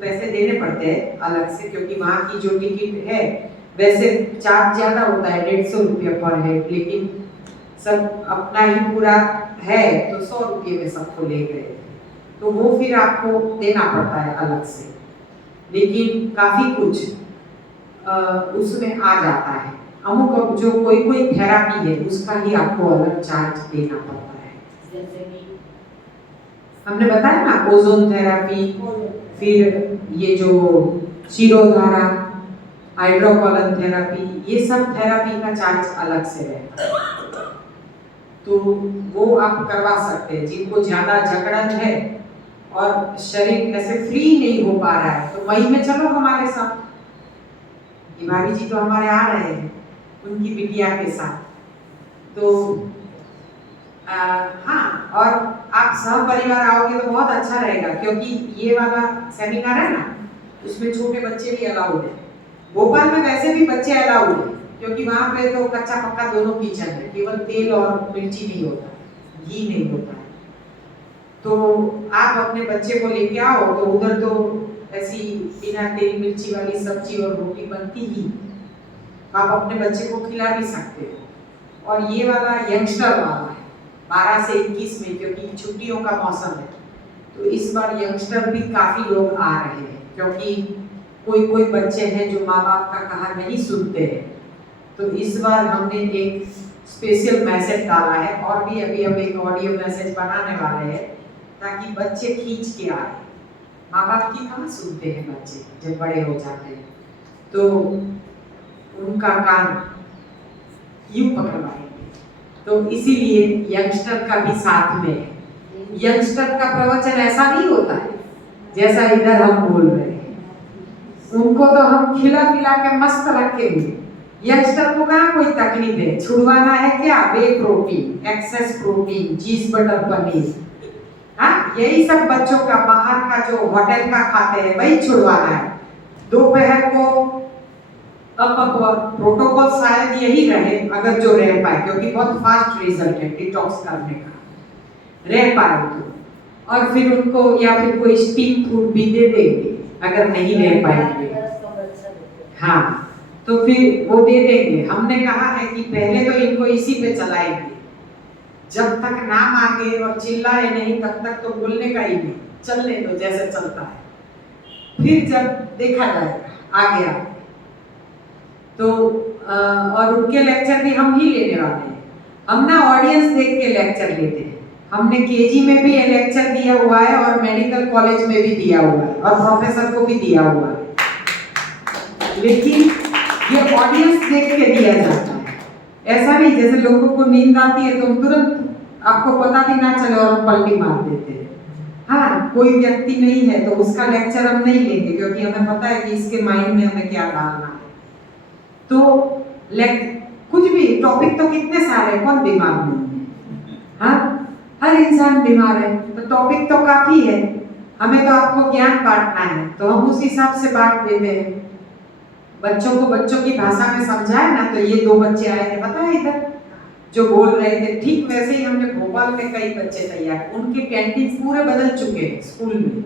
पैसे देने पड़ते हैं अलग से, क्योंकि वहाँ की जो टिकट है वैसे चार्ज ज्यादा होता है 150 रुपये पर हेड, लेकिन सब अपना ही पूरा है तो 100 रुपये में सबको ले गए थे, तो वो फिर आपको देना पड़ता है अलग से, लेकिन काफी कुछ उसमें आ जाता है। अमुक जो कोई थेरापी है उसका ही आपको अलग चार्ज देना पड़ता है, जैसे कि हमने बताया ना, ओजोन थेरापी, फिर ये जो शिरोधारा, हाइड्रोकोलन थेरापी, ये सब थेरापी का चार्ज अलग से रहता है, तो वो आप करवा सकते हैं। जिनको ज्यादा जकड़न है और शरीर ऐसे फ्री नहीं हो पा रहा है तो मई में चलो हमारे साथ, भाभी जी तो हमारे आ रहे हैं उनकी बिटिया के साथ, तो हाँ, और आप सह परिवार आओगे तो बहुत अच्छा रहेगा, क्योंकि ये वाला सेमिनार है ना, उसमें छोटे बच्चे भी अलाउड है। भोपाल में वैसे भी बच्चे अलाउड है, क्योंकि वहाँ पे तो कच्चा पक्का दोनों किचन है, केवल तेल और मिर्ची नहीं होता, घी नहीं होता है, तो आप अपने बच्चे को लेके आओ, तो उधर तो ऐसी बिना तेल मिर्ची वाली सब्जी और रोटी बनती ही, आप अपने बच्चे को खिला भी सकते हो। और ये वाला यंगस्टर वाला है 12 से 21 में, क्योंकि छुट्टियों का मौसम है, तो इस बार यंगस्टर भी काफी लोग आ रहे हैं, क्योंकि कोई बच्चे हैं जो माँ बाप का कहा नहीं सुनते हैं, तो इस बार हमने एक स्पेशल मैसेज डाला है, और भी अभी हम एक ऑडियो मैसेज बनाने वाले हैं, ताकि बच्चे खींच के आए। माँ बाप की कहाँ सुनते हैं बच्चे जब बड़े हो जाते हैं, तो उनका कान यूं पकड़वाएंगे, तो इसीलिए यंगस्टर का भी साथ में है। यंगस्टर का प्रवचन ऐसा नहीं होता है जैसा इधर हम बोल रहे हैं, उनको तो हम खिला पिला के मस्त रखेंगे। यंगस्टर को कहाँ कोई तकलीफ है, छुड़वाना है क्या, whey protein, excess protein, cheese butter paneer, हाँ, यही सब बच्चों का बाहर का जो होटल का खाते हैं वही छुड़वाना है। दोपहर को प्रोटोकॉल शायद यही रहे, अगर जो रह पाए, क्योंकि बहुत फास्ट रिजल्ट है डिटॉक्स करने का, रह पाए तो, और फिर उनको या फिर कोई स्टीम फूड भी दे देंगे अगर नहीं रह पाएंगे, हाँ, तो फिर वो दे देंगे। हमने कहा है कि पहले तो इनको इसी पे चलाएंगे, जब तक ना मांगे और चिल्लाए नहीं तब तक तो बोलने का ही नहीं, चलने दो जैसे चलता है, फिर जब देखा जाएगा आगे तो और उनके लेक्चर भी हम ही लेने वाले हैं। हम ना ऑडियंस देख के लेक्चर लेते हैं, हमने केजी में भी लेक्चर दिया हुआ है और मेडिकल कॉलेज में भी दिया हुआ है और प्रोफेसर को भी दिया हुआ है, लेकिन ये ऑडियंस देख के दिया जाता है। ऐसा नहीं जैसे लोगों को नींद आती है तो तुरंत आपको पता भी ना चले और पलटी मार देते हैं। हाँ, कोई व्यक्ति नहीं है तो उसका लेक्चर हम नहीं लेंगे, क्योंकि हमें पता है कि इसके माइंड में हमें क्या डालना है। तो कुछ भी टॉपिक तो कितने सारे, कौन बीमार नहीं है, हाँ, हर इंसान बीमार है, तो टॉपिक तो काफी है, हमें तो आपको ज्ञान बांटना है, तो हम उस हिसाब से बांट देते हैं। बच्चों को बच्चों की भाषा में समझाए ना, तो ये 2 बच्चे आए थे पता है इधर जो बोल रहे थे, ठीक वैसे ही हमने भोपाल में कई बच्चे तैयार, उनके कैंटीन पूरे बदल चुके हैं स्कूल में,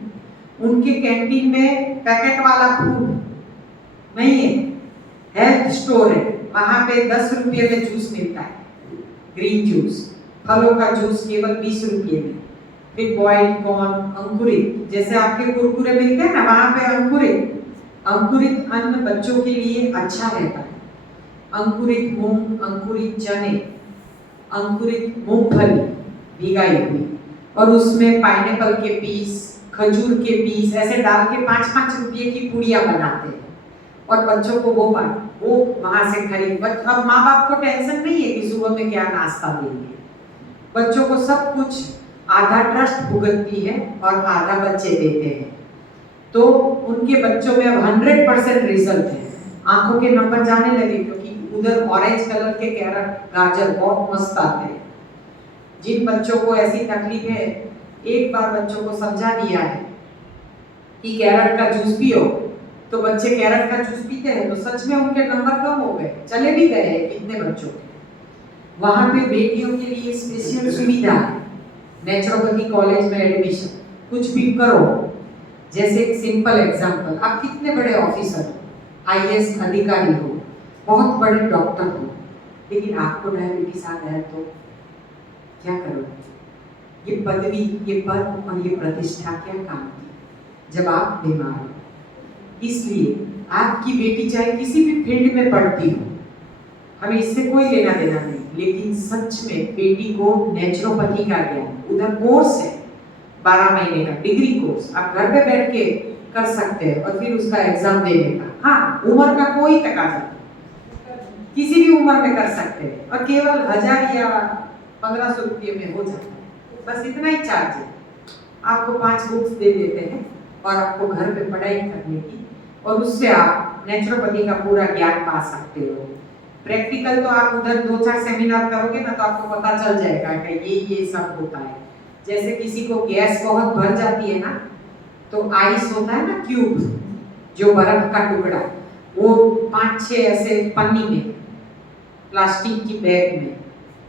उनके कैंटीन में पैकेट वाला फूड नहीं है, हेल्थ स्टोर है, वहां पे 10 रुपये में जूस मिलता है, ग्रीन जूस, फलों का जूस केवल 20 रुपये में, फिर बॉइल्ड कॉर्न, अंकुरित, जैसे आपके कुरकुरे मिलते हैं ना, वहां पे अंकुरित अन्न बच्चों के लिए अच्छा रहता है, अंकुरित मूंग, अंकुरित चने, अंकुरित मूंगफली भिगाई हुई, और उसमें पाइनएप्पल के पीस, खजूर के पीस ऐसे डाल के 5-5 रुपये की पुड़िया बनाते हैं, और बच्चों को वो वहां से खरीद। अब माँ बाप को टेंशन नहीं है कि सुबह में क्या नाश्ता देंगे, बच्चों को सब कुछ आधा ट्रस्ट भुगतती है और आधा बच्चे देते हैं। तो उनके बच्चों में अब 100% रिजल्ट है। आंखों के नंबर जाने लगे क्योंकि उधर ऑरेंज कलर के कैरेट गाजर बहुत मस्त आते हैं। जिन बच्चों को ऐसी तकलीफ है, एक बार बच्चों को समझा दिया है कि कैरेट का जूस पियो, तो बच्चे कैरेट का जूस पीते हैं, तो सच में उनके नंबर कम हो गए, चले भी गए हैं कितने बच्चों के। वहां पे बेटियों के लिए स्पेशल सुविधा है, नेचुरोपैथी कॉलेज में एडमिशन कुछ भी करो। जैसे एक सिंपल एग्जांपल, आप कितने बड़े ऑफिसर हो, आईएएस अधिकारी हो, बहुत बड़े डॉक्टर हो, लेकिन आपको डायबिटीज आ गया तो क्या करोगे? ये पदवी, ये पद और ये प्रतिष्ठा क्या काम की जब आप बीमार हो। इसलिए आपकी बेटी चाहे किसी भी फील्ड में पढ़ती हो, हमें इससे कोई लेना देना नहीं, लेकिन सच में बेटी को नेचुरोपैथी का ज्ञान, उधर कोर्स है 12 महीने का डिग्री कोर्स, आप घर पे बैठ के कर सकते हैं और फिर उसका एग्जाम देने का। हाँ, उम्र का कोई तकाजा नहीं, किसी भी उम्र में कर सकते हैं और केवल 1000 या 1500 रुपये में हो जाता है, बस इतना ही चार्ज है। आपको 5 बुक्स दे देते हैं और आपको घर पे पढ़ाई करने की, और उससे आप नेचुरोपैथी का पूरा ज्ञान पा सकते हो। प्रैक्टिकल तो आप उधर 2-4 सेमिनार करोगे ना, तो आपको पता चल जाएगा कि ये सब होता है। जैसे किसी को गैस बहुत भर जाती है ना, तो आइस होता है ना, क्यूब जो बर्फ का टुकड़ा, वो 5-6 ऐसे पन्नी में प्लास्टिक की बैग में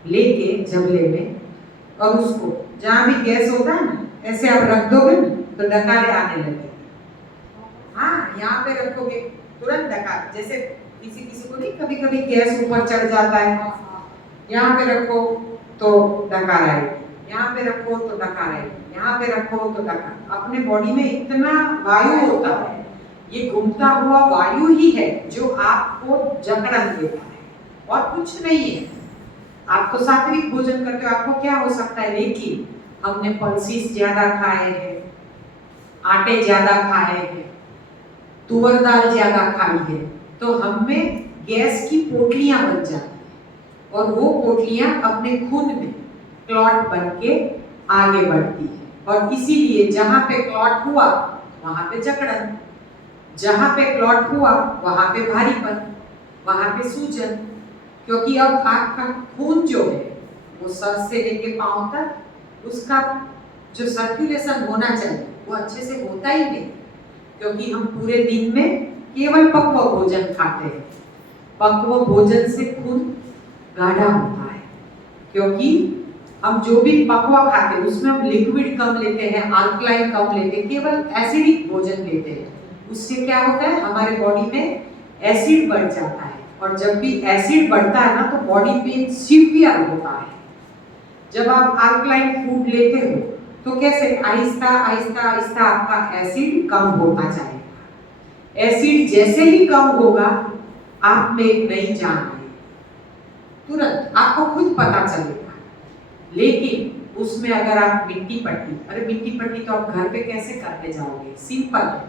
लेके जबले में, और उसको जहाँ भी गैस होता है ना, ऐसे आप रख दोगे ना तो डकारे आने लगेंगे। हाँ, यहाँ पे रखोगे तुरंत डकार, जैसे किसी को नहीं, कभी कभी गैस ऊपर चढ़ जाता है, यहाँ पे रखो तो डकार आएगी, यहाँ पे रखो तो डकार आएगी, यहाँ पे रखो तो डकार। अपने बॉडी में इतना वायु होता है, ये घूमता हुआ वायु ही है जो आपको जकड़न देता है और कुछ नहीं है। आप तो सात्विक भोजन करते हो, आपको क्या हो सकता है, लेकिन हमने पल्सीज ज्यादा खाए हैं, आटे ज्यादा खाए हैं, तुअर दाल ज्यादा खाई है, तो हमें गैस की पोटलियां बन जाती हैं और वो पोटलियां अपने खून में क्लॉट बन के आगे बढ़ती है। और इसीलिए जहां पे क्लॉट हुआ वहां पे जकड़न, जहां पे क्लॉट हुआ वहां पे भारीपन, वहां पे सूजन, क्योंकि अब आपका खून जो है वो सर से लेके पांव तक, उसका जो सर्कुलेशन होना चाहिए वो अच्छे से होता ही नहीं, क्योंकि हम पूरे दिन में केवल पक्व भोजन खाते हैं। पक्व भोजन से खून गाढ़ा होता है, क्योंकि हम जो भी पकवा खाते हैं उसमें हम लिक्विड कम लेते हैं, अल्कलाइन कम लेते हैं, केवल एसिडिक भोजन लेते हैं। उससे क्या होता है, हमारे बॉडी में एसिड बढ़ जाता है, और जब भी एसिड बढ़ता है ना तो बॉडी पेन सीवियर होता है। जब आप अल्कलाइन फूड लेते हो तो कैसे आहिस्ता आहिस्ता आहिस्ता आपका एसिड कम होता जाएगा। एसिड जैसे ही कम होगा आप में एक नई जान आएगी, तुरंत आपको खुद पता चलेगा। लेकिन उसमें अगर आप मिट्टी पट्टी, अरे मिट्टी पट्टी तो आप घर पे कैसे करते जाओगे, सिंपल है,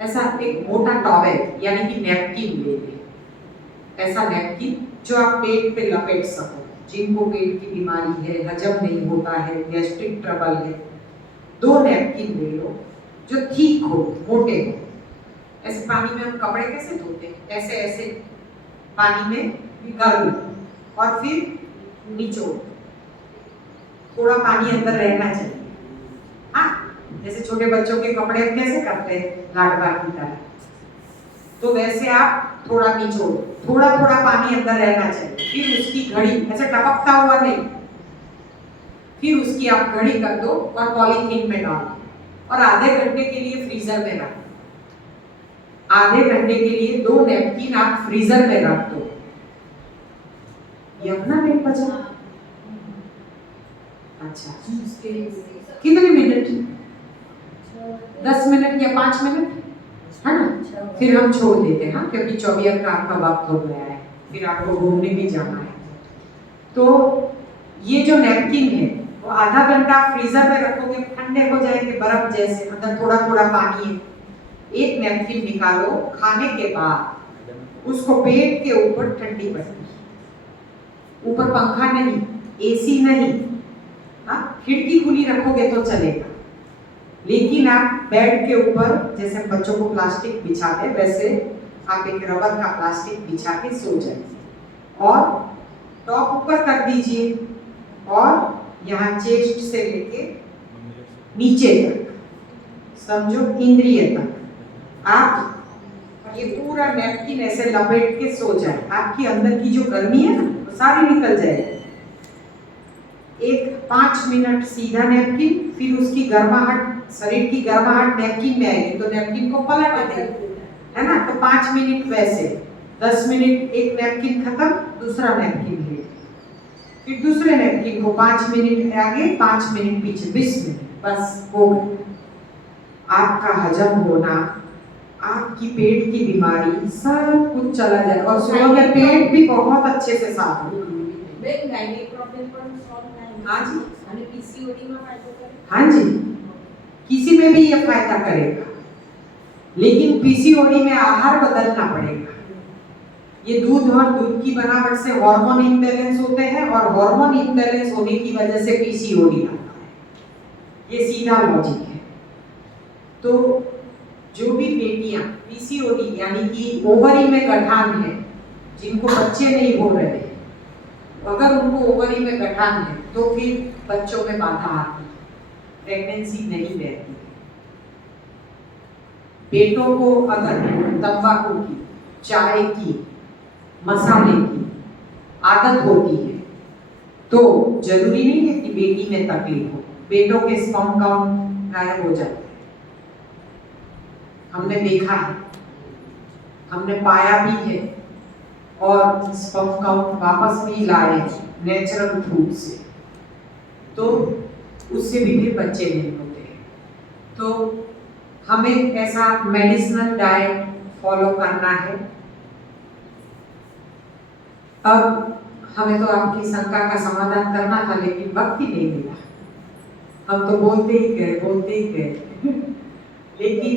ऐसा एक मोटा टॉवेल यानी कि नैपकिन ले लें, ऐसा नैपकिन जो आप पेट पे लपेट सको। जिनको पेट की बीमारी है, हजम नहीं होता है, गैस्ट्रिक ट्रबल है, 2 नैपकिन ले लो जो ठीक हो, मोटे हो। ऐसे पानी में हम कपड़े कैसे धोते हैं, ऐसे ऐसे पानी में कर लो और फिर निचोड़, थोड़ा पानी अंदर रहना चाहिए। हाँ, जैसे छोटे बच्चों के कपड़े कैसे करते हैं लाडवा की तरह, तो वैसे आप थोड़ा निचोड़, थोड़ा थोड़ा पानी अंदर रहना चाहिए। फिर उसकी घड़ी ऐसे टपकता हुआ नहीं, फिर उसकी आप घड़ी कर दो और पॉलीथीन में डाल दो और आधे घंटे के लिए फ्रीजर में रख दो। आधे घंटे के लिए 2 नैपकिन आप फ्रीजर में रख दो। ये अपना पेट बचा। अच्छा, कितने मिनट, 10 मिनट या 5 मिनट, है ना? फिर हम छोड़ देते हैं, हाँ, क्योंकि 24 का आपका वक्त हो गया है, फिर आपको घूमने भी जाना है। तो ये जो नैपकिन है वो आधा घंटा फ्रीजर में रखोगे, ठंडे हो जाएंगे बर्फ जैसे, अंदर थोड़ा थोड़ा पानी है। एक नैपकिन निकालो, खाने के बाद उसको पेट के ऊपर ठंडी पट्टी, ऊपर पंखा नहीं, एसी नहीं, हाँ, खिड़की खुली रखोगे तो चलेगा, लेकिन आप बेड के ऊपर जैसे बच्चों को प्लास्टिक बिछा दे वैसे आप एक रबर का प्लास्टिक बिछा के सो जाइए और टॉप ऊपर कर दीजिए और यहाँ चेस्ट से लेके नीचे तक, समझो इंद्रिय तक आप ये पूरा नैपकिन ऐसे लपेट के सो जाए। आपकी अंदर की जो गर्मी है ना वो सारी निकल जाएगी। एक 5 मिनट सीधा नैपकिन, फिर उसकी गर्माहट, शरीर की गर्माहट नैपकिन में आएगी तो नैपकिन को पलट दे, है ना। तो 5 मिनट वैसे, 10 मिनट एक नैपकिन खत्म, दूसरा नैपकिन ले, फिर दूसरे नैपकिन को 5 मिनट आगे 5 मिनट पीछे, 20 मिनट, बस हो गया। आपका हजम होना, आपकी पेट की बीमारी सब कुछ चला जाए और सुबह में पेट भी बहुत अच्छे से साफ हो। બેન ગાયનિક પ્રોબ્લેમ પણ સોલ્વ થાય हाँ जी। અને પીસીઓડી માં ફાયદો કરે हाँ जी, किसी में भी ये फायदा करेगा, लेकिन पीसीओडी में आहार बदलना पड़ेगा। ये दूध और दूध की बनावट से हार्मोन इम्बैलेंस होते हैं और हार्मोन इम्बैलेंस होने की वजह से पीसीओडी आता है। ये सीधा लॉजिक है। तो जो भी बेटियां पीसीओडी यानी कि ओवरी में गठान है, जिनको बच्चे नहीं हो रहे, अगर उनको ओवरी में गठान है तो फिर बच्चों में बाधा आती है, प्रेगनेंसी नहीं रहती। बेटों को अगर तंबाकू की, चाय की, मसाले की आदत होती है तो जरूरी नहीं है कि बेटी में तकलीफ हो, बेटों के स्पर्म काउंट गायब हो जाते हैं। हमने देखा है, हमने पाया भी है और स्पर्म काउंट वापस भी लाए नेचुरल फूड से, तो उससे भी फिर बच्चे नहीं होते हैं। तो हमें ऐसा मेडिसिनल डाइट फॉलो करना है। अब हमें तो आपकी शंका का समाधान करना था, लेकिन वक्त ही नहीं मिला। हम तो बोलते ही गए लेकिन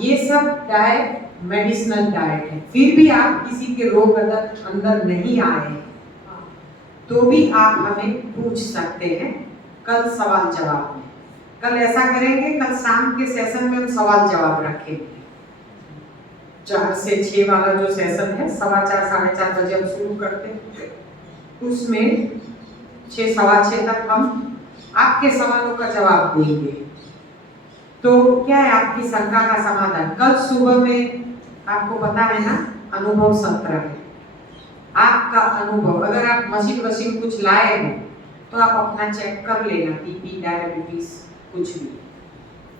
ये सब डाइट मेडिसिनल डाइट है। फिर भी आप किसी के रोग अंदर नहीं आए तो भी आप हमें पूछ सकते हैं कल सवाल जवाब में। कल ऐसा करेंगे, कल शाम के सेशन में हम सवाल जवाब रखेंगे। 4 से 6 वाला जो सेशन है, 4:15 साढ़े 4 बजे हम शुरू करते हैं। उसमें 6 सवा 6 तक हम आपके सवालों का जवाब देंगे। तो क्या है आपकी शंका का समाधान? कल सुबह में आपको पता है ना, अनुभव सत्र है। आपका अनुभव, अगर आप मशीन कुछ लाए हो तो आप अपना चेक कर लेना, बीपी, डायबिटीज कुछ भी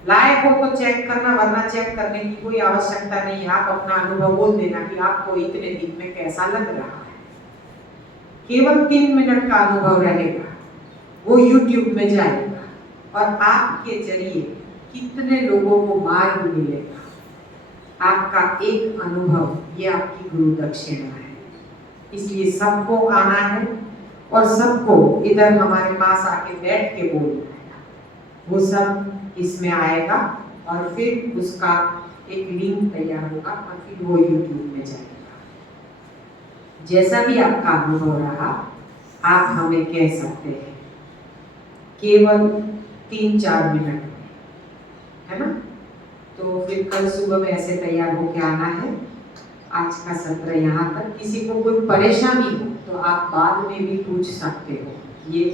लाए हो तो चेक करना, वरना चेक करने की कोई आवश्यकता नहीं है। आप अपना अनुभव बोल देना कि आपको इतने दिन में कैसा लग रहा है। केवल 3 मिनट का अनुभव रहेगा, वो YouTube में जाएगा और आपके जरिए कितने लोगों को मार्ग मिलेगा। आपका एक अनुभव, ये आपकी गुरु दक्षिणा है। इसलिए सबको आना है और सबको इधर हमारे पास आके बैठ के बोलना है। वो सब इसमें आएगा और फिर उसका एक लिंक तैयार होगा और फिर वो YouTube में जाएगा। जैसा भी आपका अनुभव रहा, आप हमें कह सकते हैं, केवल 3-4 मिनट में, है ना। तो फिर कल सुबह में ऐसे तैयार होके आना है। आज का सत्र यहाँ तक। किसी को कोई परेशानी हो तो आप बाद में भी पूछ सकते हो। ये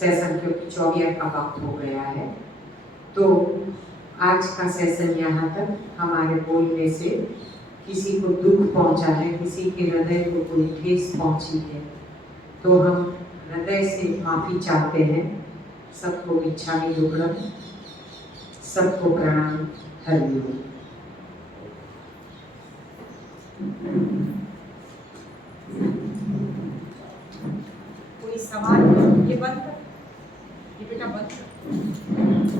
सेशन क्योंकि 24 का वक्त हो गया है, तो आज का सेशन यहाँ तक। हमारे बोलने से किसी को दुख पहुँचा है, किसी के हृदय को कोई ठेस पहुँची है, तो हम हृदय से माफ़ी चाहते हैं। सबको इच्छामि दुक्कडम, सबको प्रणाम, हरि ओम। कोई सवाल? ये बंद कर, ये बेटा बंद कर।